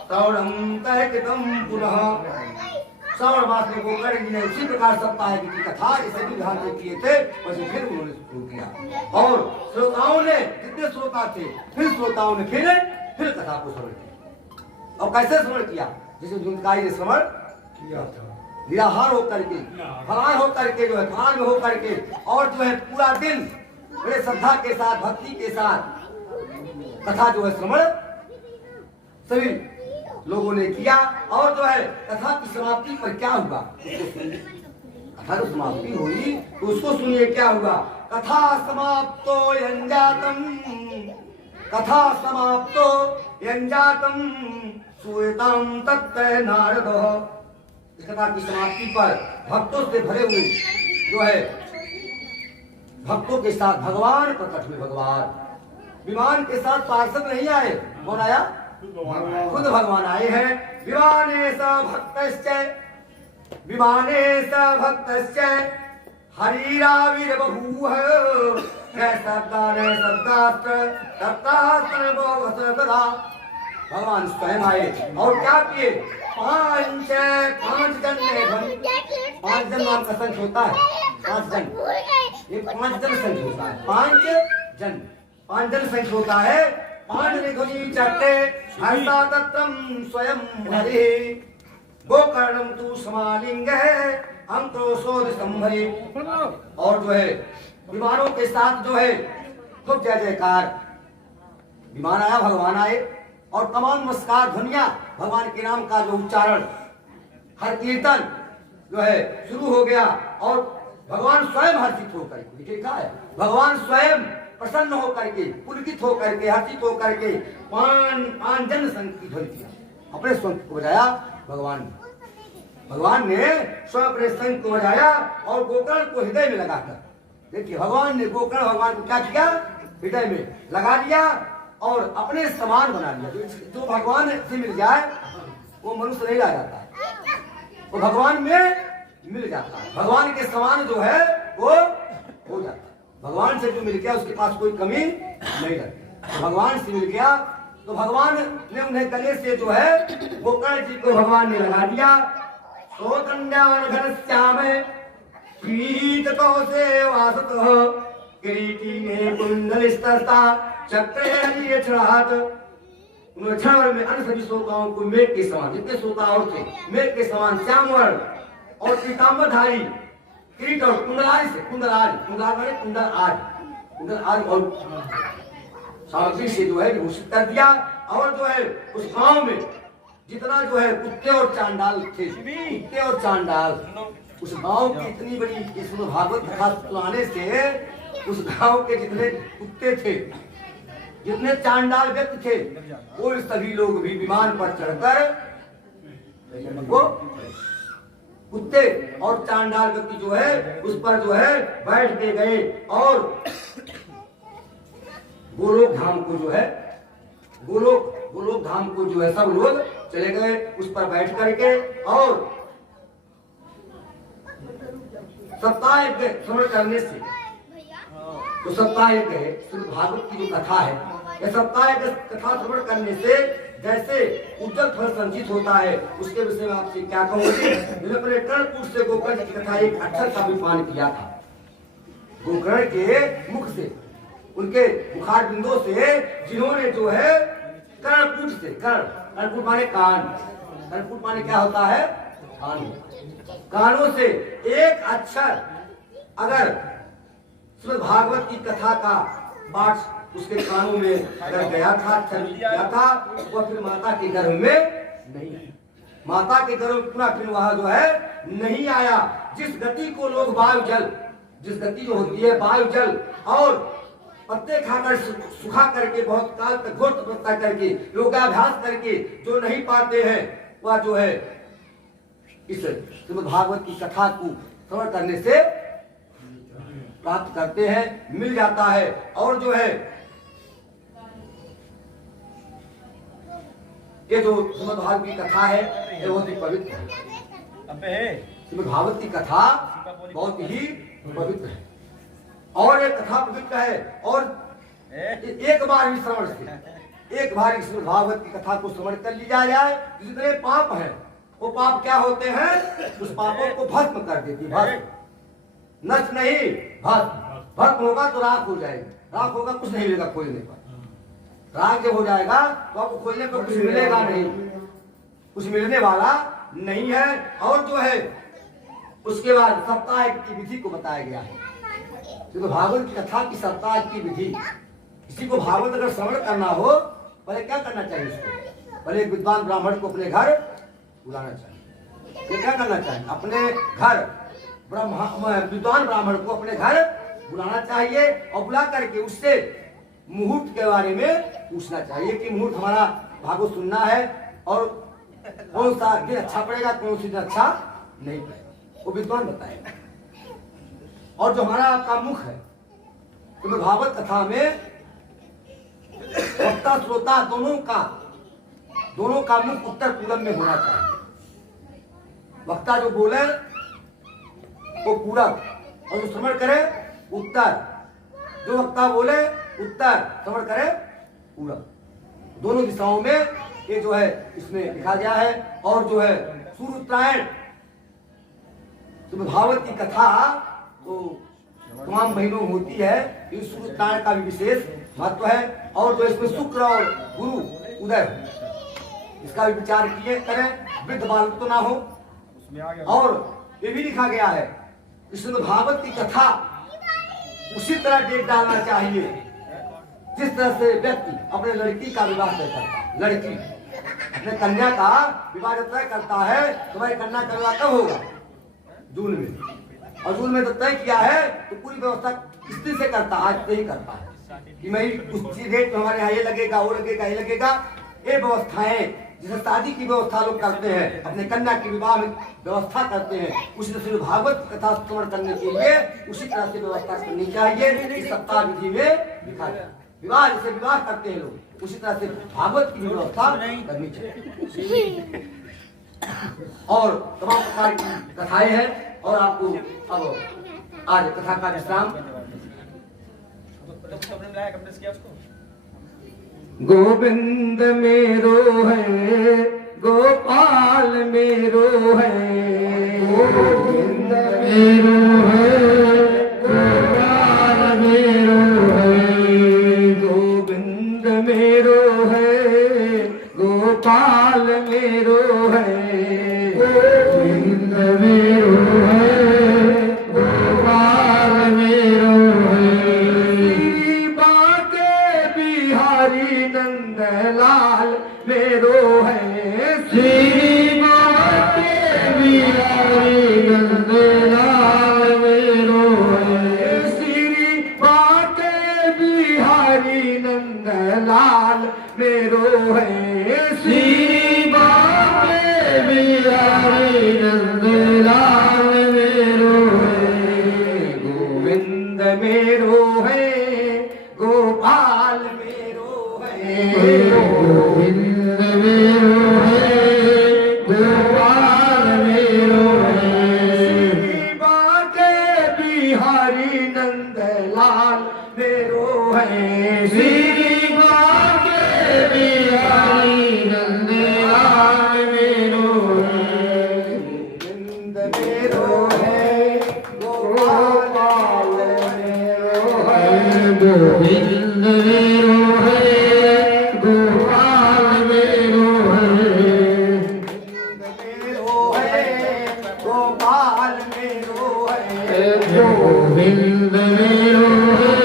श्रवणं तैकृतं पुनः। श्रावण मास में गोकर्ण जी ने उसी प्रकार सप्ताह की कथा इसे भी ध्यान से किए थे, वैसे फिर उन्होंने शुरू किया, और श्रोताओं ने जितने श्रोता थे फिर श्रोताओं ने फिर कथा को श्रवण किया। और कैसे श्रवण किया? जैसे धुंधकारी ने श्रवण किया था, निराहार होकर के, फलाहार होकर के, जो है ध्यान में होकर के, और जो है पूरा दिन बड़े श्रद्धा के साथ भक्ति के साथ कथा जो है श्रवण सभी लोगों ने किया। और जो है कथा की समाप्ति पर क्या हुआ, कथा की समाप्ति हुई तो उसको सुनिए क्या हुआ। कथा समाप्तो यंजातम, कथा समाप्तो यंजातम सुयताम तत्ते नारद। इस कथा की समाप्ति पर भक्तों से भरे हुए जो है भक्तों के साथ भगवान प्रकट हुए। भगवान विमान के साथ पार्षद नहीं आए, कौन आया? खुद भगवान आए हैं। विमाने स भक्तश्च हरिराविर बभूव, भगवान स्वयं आए और क्या किए? पांच जन नाम का संख्या होता है, 5 जन, ये 5 जन संख्या होता है, 5 जन संख्या होता है। 5 निघुनी चट्टे हर्षा तत्रम स्वयं हरि, गोकर्णम तू समालिंग अंतो शोध संभरी। और जो है विमानों के साथ जो है खूब जय जयकार, विमान आया, भगवान आए और तमाम नमस्कार ध्वनिया भगवान के नाम का जो उच्चारण, हर कीर्तन जो है शुरू हो गया। और भगवान स्वयं हर्षित होकर लिखा है, भगवान स्वयं प्रसन्न होकर के, पुलकित होकर के, हर्षित होकर के पांजन शंख की ध्वनि किया, अपने शंख को बजाया भगवान ने। भगवान ने स्वयं अपने शंख को बजाया और गोकर्ण को हृदय में लगाकर, देखिए भगवान ने गोकर्ण भगवान को क्या किया, हृदय में लगा लिया और अपने समान बना लिया। जो भगवान से मिल जाए वो मनुष्य नहीं रह जाता, वो भगवान में मिल जाता है। भगवान के समान जो है वो हो जाता है। भगवान से जो मिल गया उसके पास कोई कमी नहीं रहती। तो भगवान से मिल गया तो भगवान ने उन्हें गले से जो है गोकर्ण जी को भगवान ने लगा दिया। पीत कौसे वासतः किरीटी में कुंडलिस्तस्ता चक्रे हरिये छड़ाहत। उन्होंने क्षण भर में अन्य सभी श्रोताओं को मेघ के समान, जितने श्रोता और थे मेघ के समान श्याम वर्ण और पीताम्बरधारी किरीट और कुंडलारी से, कुंडल आज और सामग्री से जो है घोषित कर दिया। और जो है उस गांव में जितना जो है कुत्ते और चांडाल थे, कुत्ते और चांडाल, उस गांव की इतनी बड़ी इसमें भागवत कथा सुनाने से उस गांव के जितने कुत्ते थे, जितने चांडाल व्यक्ति थे, वो सभी लोग भी विमान पर चढ़कर वो कुत्ते और चांडाल व्यक्ति जो है उस पर जो है बैठ के गए और गोलोक धाम को जो है गोलोक धाम को जो है सब लोग चले गए उस पर बैठ करके। और सप्ताह यज्ञ श्रवण करने से, तो सप्ताह यज्ञ है श्रीमद् भागवत की जो कथा है, यह सप्ताह यज्ञ कथा श्रवण करने से जैसे उज्जवल फल संचित होता है, उसके विषय में आपसे क्या कहूँगी। अपने कर्णपुर से गोकर्ण की कथा एक अक्षर का भी पान किया था। गोकर्ण के मुख से, उनके मुखार बिंदों से जिन्होंने जो है कर्णपुट से, कर्णपुट माने कान, कर्णपुट माने क्या होता है, कान, कानों से एक अक्षर अगर श्रीमद् भागवत की कथा का पाठ उसके कानों में अगर गया था, गया था, वह फिर माता के गर्भ में नहीं, माता के गर्भ में पुनः फिर वह जो है नहीं आया। जिस गति को लोग वायु जल, जिस गति जो होती है वायु जल और पत्ते खाकर सुखा करके बहुत काल तक घोर तपस्या करके योगाभ्यास करके जो नहीं पाते हैं, वह जो है इस श्रीमद् भागवत की कथा को श्रवण करने से प्राप्त करते हैं, मिल जाता है। और जो है ये जो श्रीमद् भागवत की कथा है ये बहुत ही पवित्र है। श्रीमद् भागवत की कथा बहुत ही पवित्र है और ये कथा पवित्र है। और एक बार ही श्रवण से, एक बार श्रीमद् भागवत की कथा को श्रवण कर लिया जाए, जितने पाप हैं वो पाप क्या होते हैं, उस पापों को भस्म कर देती है। भस्म नष्ट नहीं, भस्म, भस्म होगा तो राख हो जाएगी, राख होगा कुछ नहीं मिलेगा खोलने पर। राग जब हो जाएगा तो आपको खोलने पर कुछ मिलेगा नहीं, कुछ मिलने वाला नहीं है। और जो है उसके बाद सप्ताह की विधि को बताया गया है। तो भागवत की कथा की सप्ताह की विधि, किसी को भागवत अगर श्रवण करना हो पहले क्या करना चाहिए, उसको पहले एक विद्वान ब्राह्मण को अपने घर बुलाना चाहिए। ये क्या करना चाहिए, अपने घर विद्वान ब्राह्मण को अपने घर बुलाना चाहिए और बुला करके उससे मुहूर्त के बारे में पूछना चाहिए कि मुहूर्त हमारा भागवत सुनना है और कौन सा दिन अच्छा पड़ेगा, कौन सा दिन अच्छा नहीं पड़ेगा, वो विद्वान बताएगा। और जो हमारा आपका मुख है, तो भागवत कथा में वक्ता श्रोता दोनों का मुख उत्तर पूरब में होना चाहिए। वक्ता जो बोले वो पूरब और जो श्रवण करे उत्तर, जो वक्ता बोले उत्तर, श्रवण करे पूरब, दोनों दिशाओं में ये जो है इसमें लिखा गया है। और जो है सूर्य उत्तरायण भागवत की कथा तो तमाम महीनों में होती है, लेकिन सूर्य उत्तरायण का भी विशेष महत्व है। और जो इसमें शुक्र और गुरु उदय हो, इसका भी विचार किए करें, वृद्ध बालक तो ना हो। और ये भी लिखा गया है इसमें भागवत की कथा उसी तरह डेट डालना चाहिए जिस तरह से व्यक्ति अपने लड़की का विवाह तय करता है। लड़की अपने कन्या का विवाह जब तय करता है, तुम्हारी कन्या का विवाह कब होगा, जून में, और जून में तो तय किया है तो पूरी व्यवस्था किस से करता है, आज से ही करता है। कि मैं उस रेट में हमारे यहाँ ये लगेगा, वो लगेगा, ये लगेगा। ये व्यवस्थाएं जैसे शादी की व्यवस्था लोग करते हैं, अपने कन्या की विवाह में व्यवस्था करते हैं, उसी तरह से भागवत कथा श्रवण करने के लिए उसी तरह से व्यवस्था करनी चाहिए। सप्ताह विधि में लिखा है, विवाह जैसे विवाह करते हैं लोग, उसी तरह से भागवत की व्यवस्था करनी चाहिए। और तमाम प्रकार की कथाएं हैं। और आपको अब आज कथा का विश्राम। गोविंद मेरो है, गोपाल मेरो है, गोविंद मेरो है, गोपाल मेरो है, गोविंद मेरो है, गोपाल मेरो है, गोविंद मेरो है, गोपाल मेरो है। श्री बाके बिहारी नंदलाल मेरो है, श्री बाके बिहारी नंदलाल मेरो है, श्री बाके बिहारी नंदलाल मेरो है, श्री बाके बिहारी नंदलाल मेरो है। गोविंद मेरो है, गोपाल मेरो है, गोविंद मेरो है, गोपाल मेरो है, श्री बाके बिहारी नंदलाल मेरो है, श्री बाके बिहारी नंदलाल मेरो है। गोविंद मेरो है, गोपाल मेरो है, गोविंद मेरो है, गोपाल मेरो है, मेरो है, गोपाल मेरो है, गोविंद मेरो है,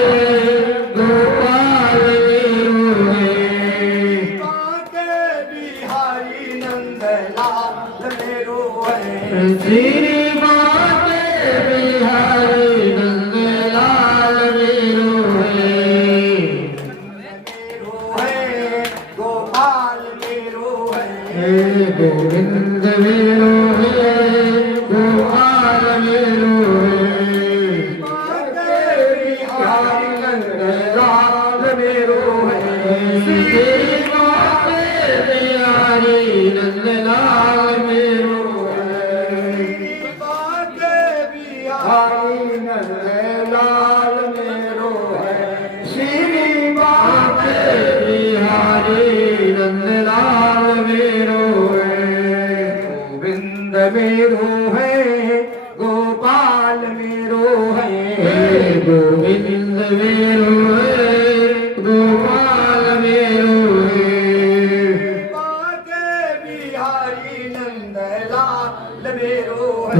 गोपाल मेरो है। बाके बिहारी नंदलाल मेरो है, श्री बाके बिहारी नंदलाल मेरो है, मेरो है, गोपाल मेरो है, गोविंद मेरो है, गोपाल मेरो है। बाके बिहारी नंदलाल मेरो है, श्री बाके बिहारी नंदलाल मेरो है, बाके बिहारी नंदलाल मेरो है, श्री बाके बिहारी नंदलाल मेरो है। गोविंद मेरो है, गोपाल मेरो है, गोविंद मेरो है, गोपाल मेरो है, बाके बिहारी नंदलाल मेरो है,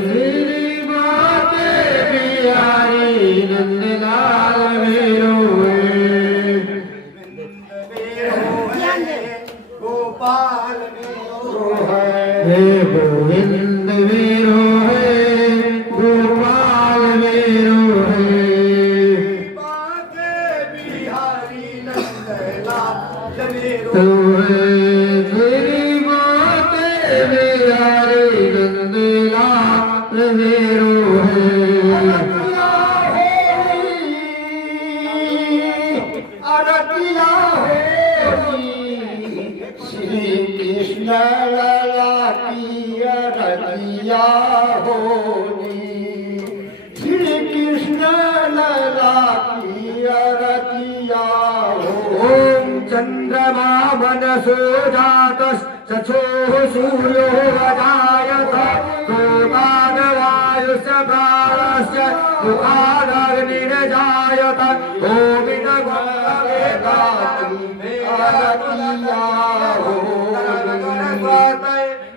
श्री बाके बिहारी नंदलाल मेरो है। गोपाल मेरो है, गोविंद मेरो है, गोपाल मेरो है, बाके बिहारी नंदलाल मेरो है, श्री बाके बिहारी नंदलाल मेरो है। आरतिया श्री कृष्ण लला की आरतिया होनी, श्री कृष्ण लला की आरतिया हो। ओम चंद्रमा मनसो जातस् चक्षुः सूर्यो अजायत, गोपादवायुश्च प्राणश्च मुखादग्निर्जायत,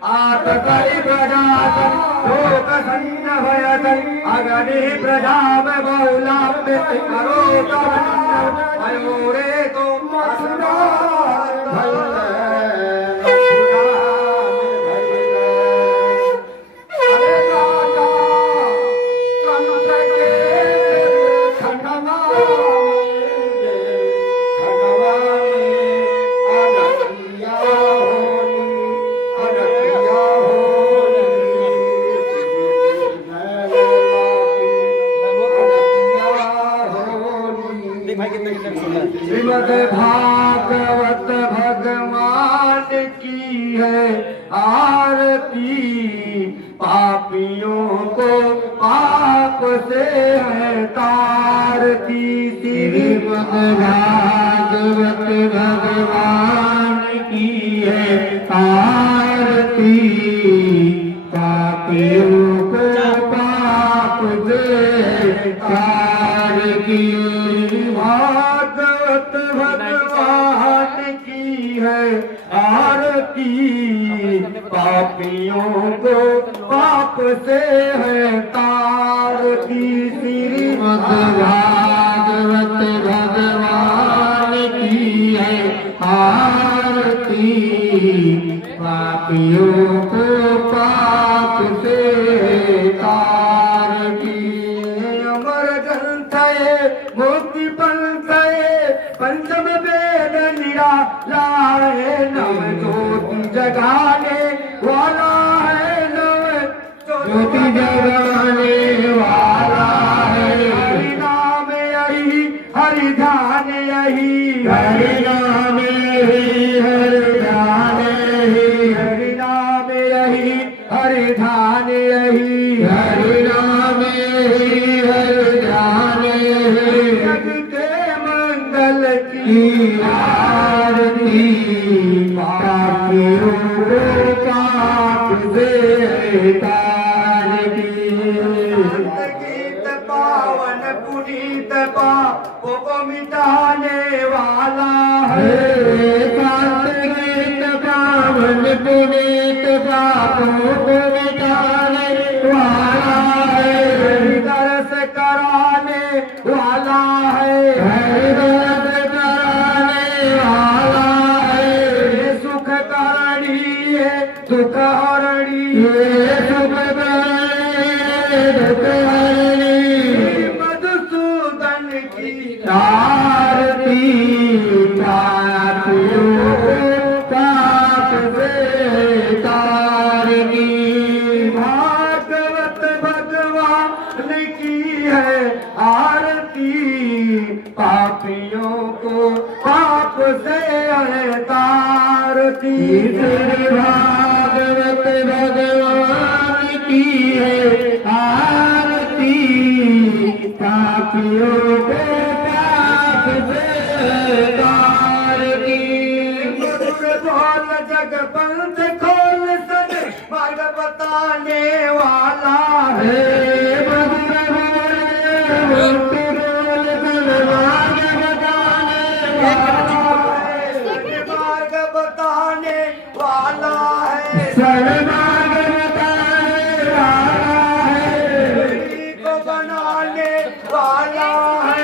आतकरि प्रजात लोकसन्नभयत, अगनि प्रजाम बहुलाभ्य करोत मयूरे तो असुरा भाई कितने कितने सुन रहा है? श्रीमद् भागवत भगवान की है आरती, पापियों को पाप से है तारती। श्रीमद् भागवत भगवान की है आरती, पापियों को पाप से तारती। भागवत भगवान की है आरती, पापियों को पाप से है तारती। श्रीमद् भागवत भगवान की है आरती, पापियों को पाप से तारती। अमर ग्रंथ मुक्ति पंथ पंचम वेद निराला है, नव ज्योति जगाने वाला है, नव ज्योति जगाने वाला है। हरि नाम यही हरि ध्यान यही, हरि नाम यही हरि ध्यान यही, हरि नाम यही हरि ध्यान यही, हरि नाम यही हरि ध्यान यही। जग के मंगल की आरती, पापियों को पाप से तारती। गीत पावन पुनीत पापों को मिटाने वाला है, गीत पावन पुनीत पापों को मिटाने वाला है। हरिदर्श कराने वाला है, हरिदर्श कराने वाला है। सुख करणी है दुख हरणी, सुख करणी दुख हरणी। मधुसूदन की आरती, पापियों को पाप से तारती। भागवत भगवान की है आरती, पापियों को पाप से है तारती। भागवत भगवान की है आरती, पापियों को पाप से तारती। मधुर बोल जग पंथ खोल सन मार्ग बताने वाला है, मधुर बोल सन मार्ग बताने वाला है, मार्ग बताने वाला है, मार्ग बताने वाला है। को बनाने वाला है,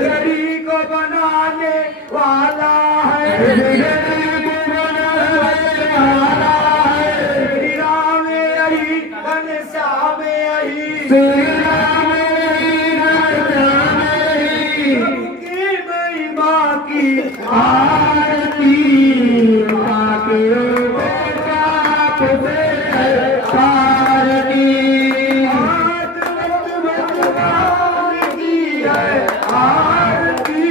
गरीब को बनाने वाला है, गरीब को बनाने वाला है। श्री राम यही घनश्याम यही, श्री राम यही घनश्याम यही। की महिमा की आरती, पापियों को पाप से तारती। भगवान की है आरती,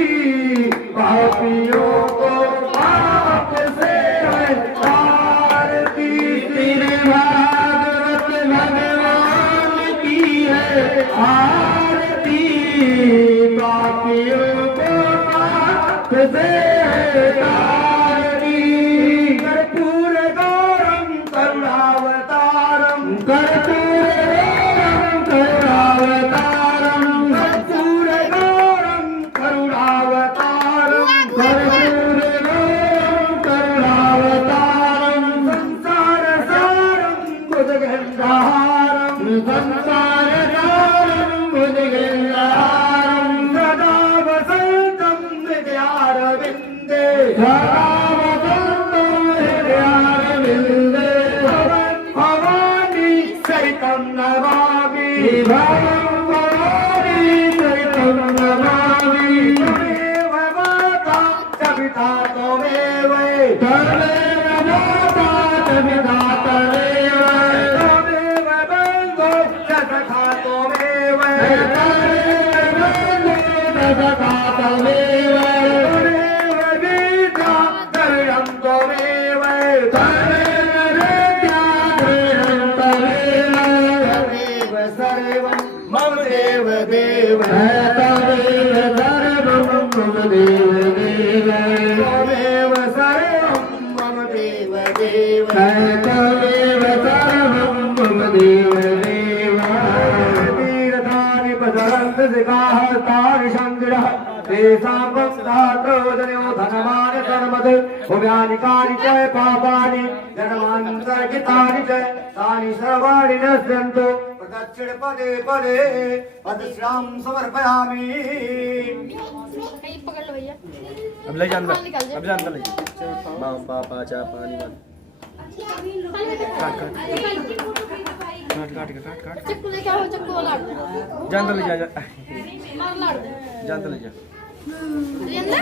पापियों को पाप से है तारती। श्री भागवत भगवान की है आरती, पापियों को पाप से है तारती। कर्पूर गौरम करुणावतारम, कर्पूर करुणावतारम, कर्पूर गौरम करुणावतारम, कर्पूर गौरम करुणावतारम। संसार सारम बुद्धगंधारम, संसार सारम बुद्धगंधारम। सदा वसंतम हृदयारविंदे, सदा वसंतम हृदयारविंदे। भवानी सहितं नमामि, भवानी सहितं नमामि। त्वमेव माता च पिता त्वमेव, त्वमेव माता च पिता त्वमेव, त्वमेव बन्धो च सखा त्वमेव, देव तमेव सर्वं मम देव देव तमेव सर्वं मम देव देव तमेव सर्वं मम देव देव तीर्थानि पतन्ति सिकाहतानि शङ्करः तेषां भक्तात्रोदनयो धनमानि कर्मदे भव्यानिकानि च पापानि जन्मान्तर्गितानि च तानि सर्वाणि नश्यन्तु प्रदक्षिण पदे पदे पदश्राम समर्पयामि। कहीं पकड़ लो भैया। अब ले जा अंदर, निकाल दे। अब जा अंदर ले जा। पापा चा पानी काट काट चक्कू लेके आओ, चक्कू वाला जा अंदर ले जा मार लाड़ दे। जा अंदर ले जा। ये ना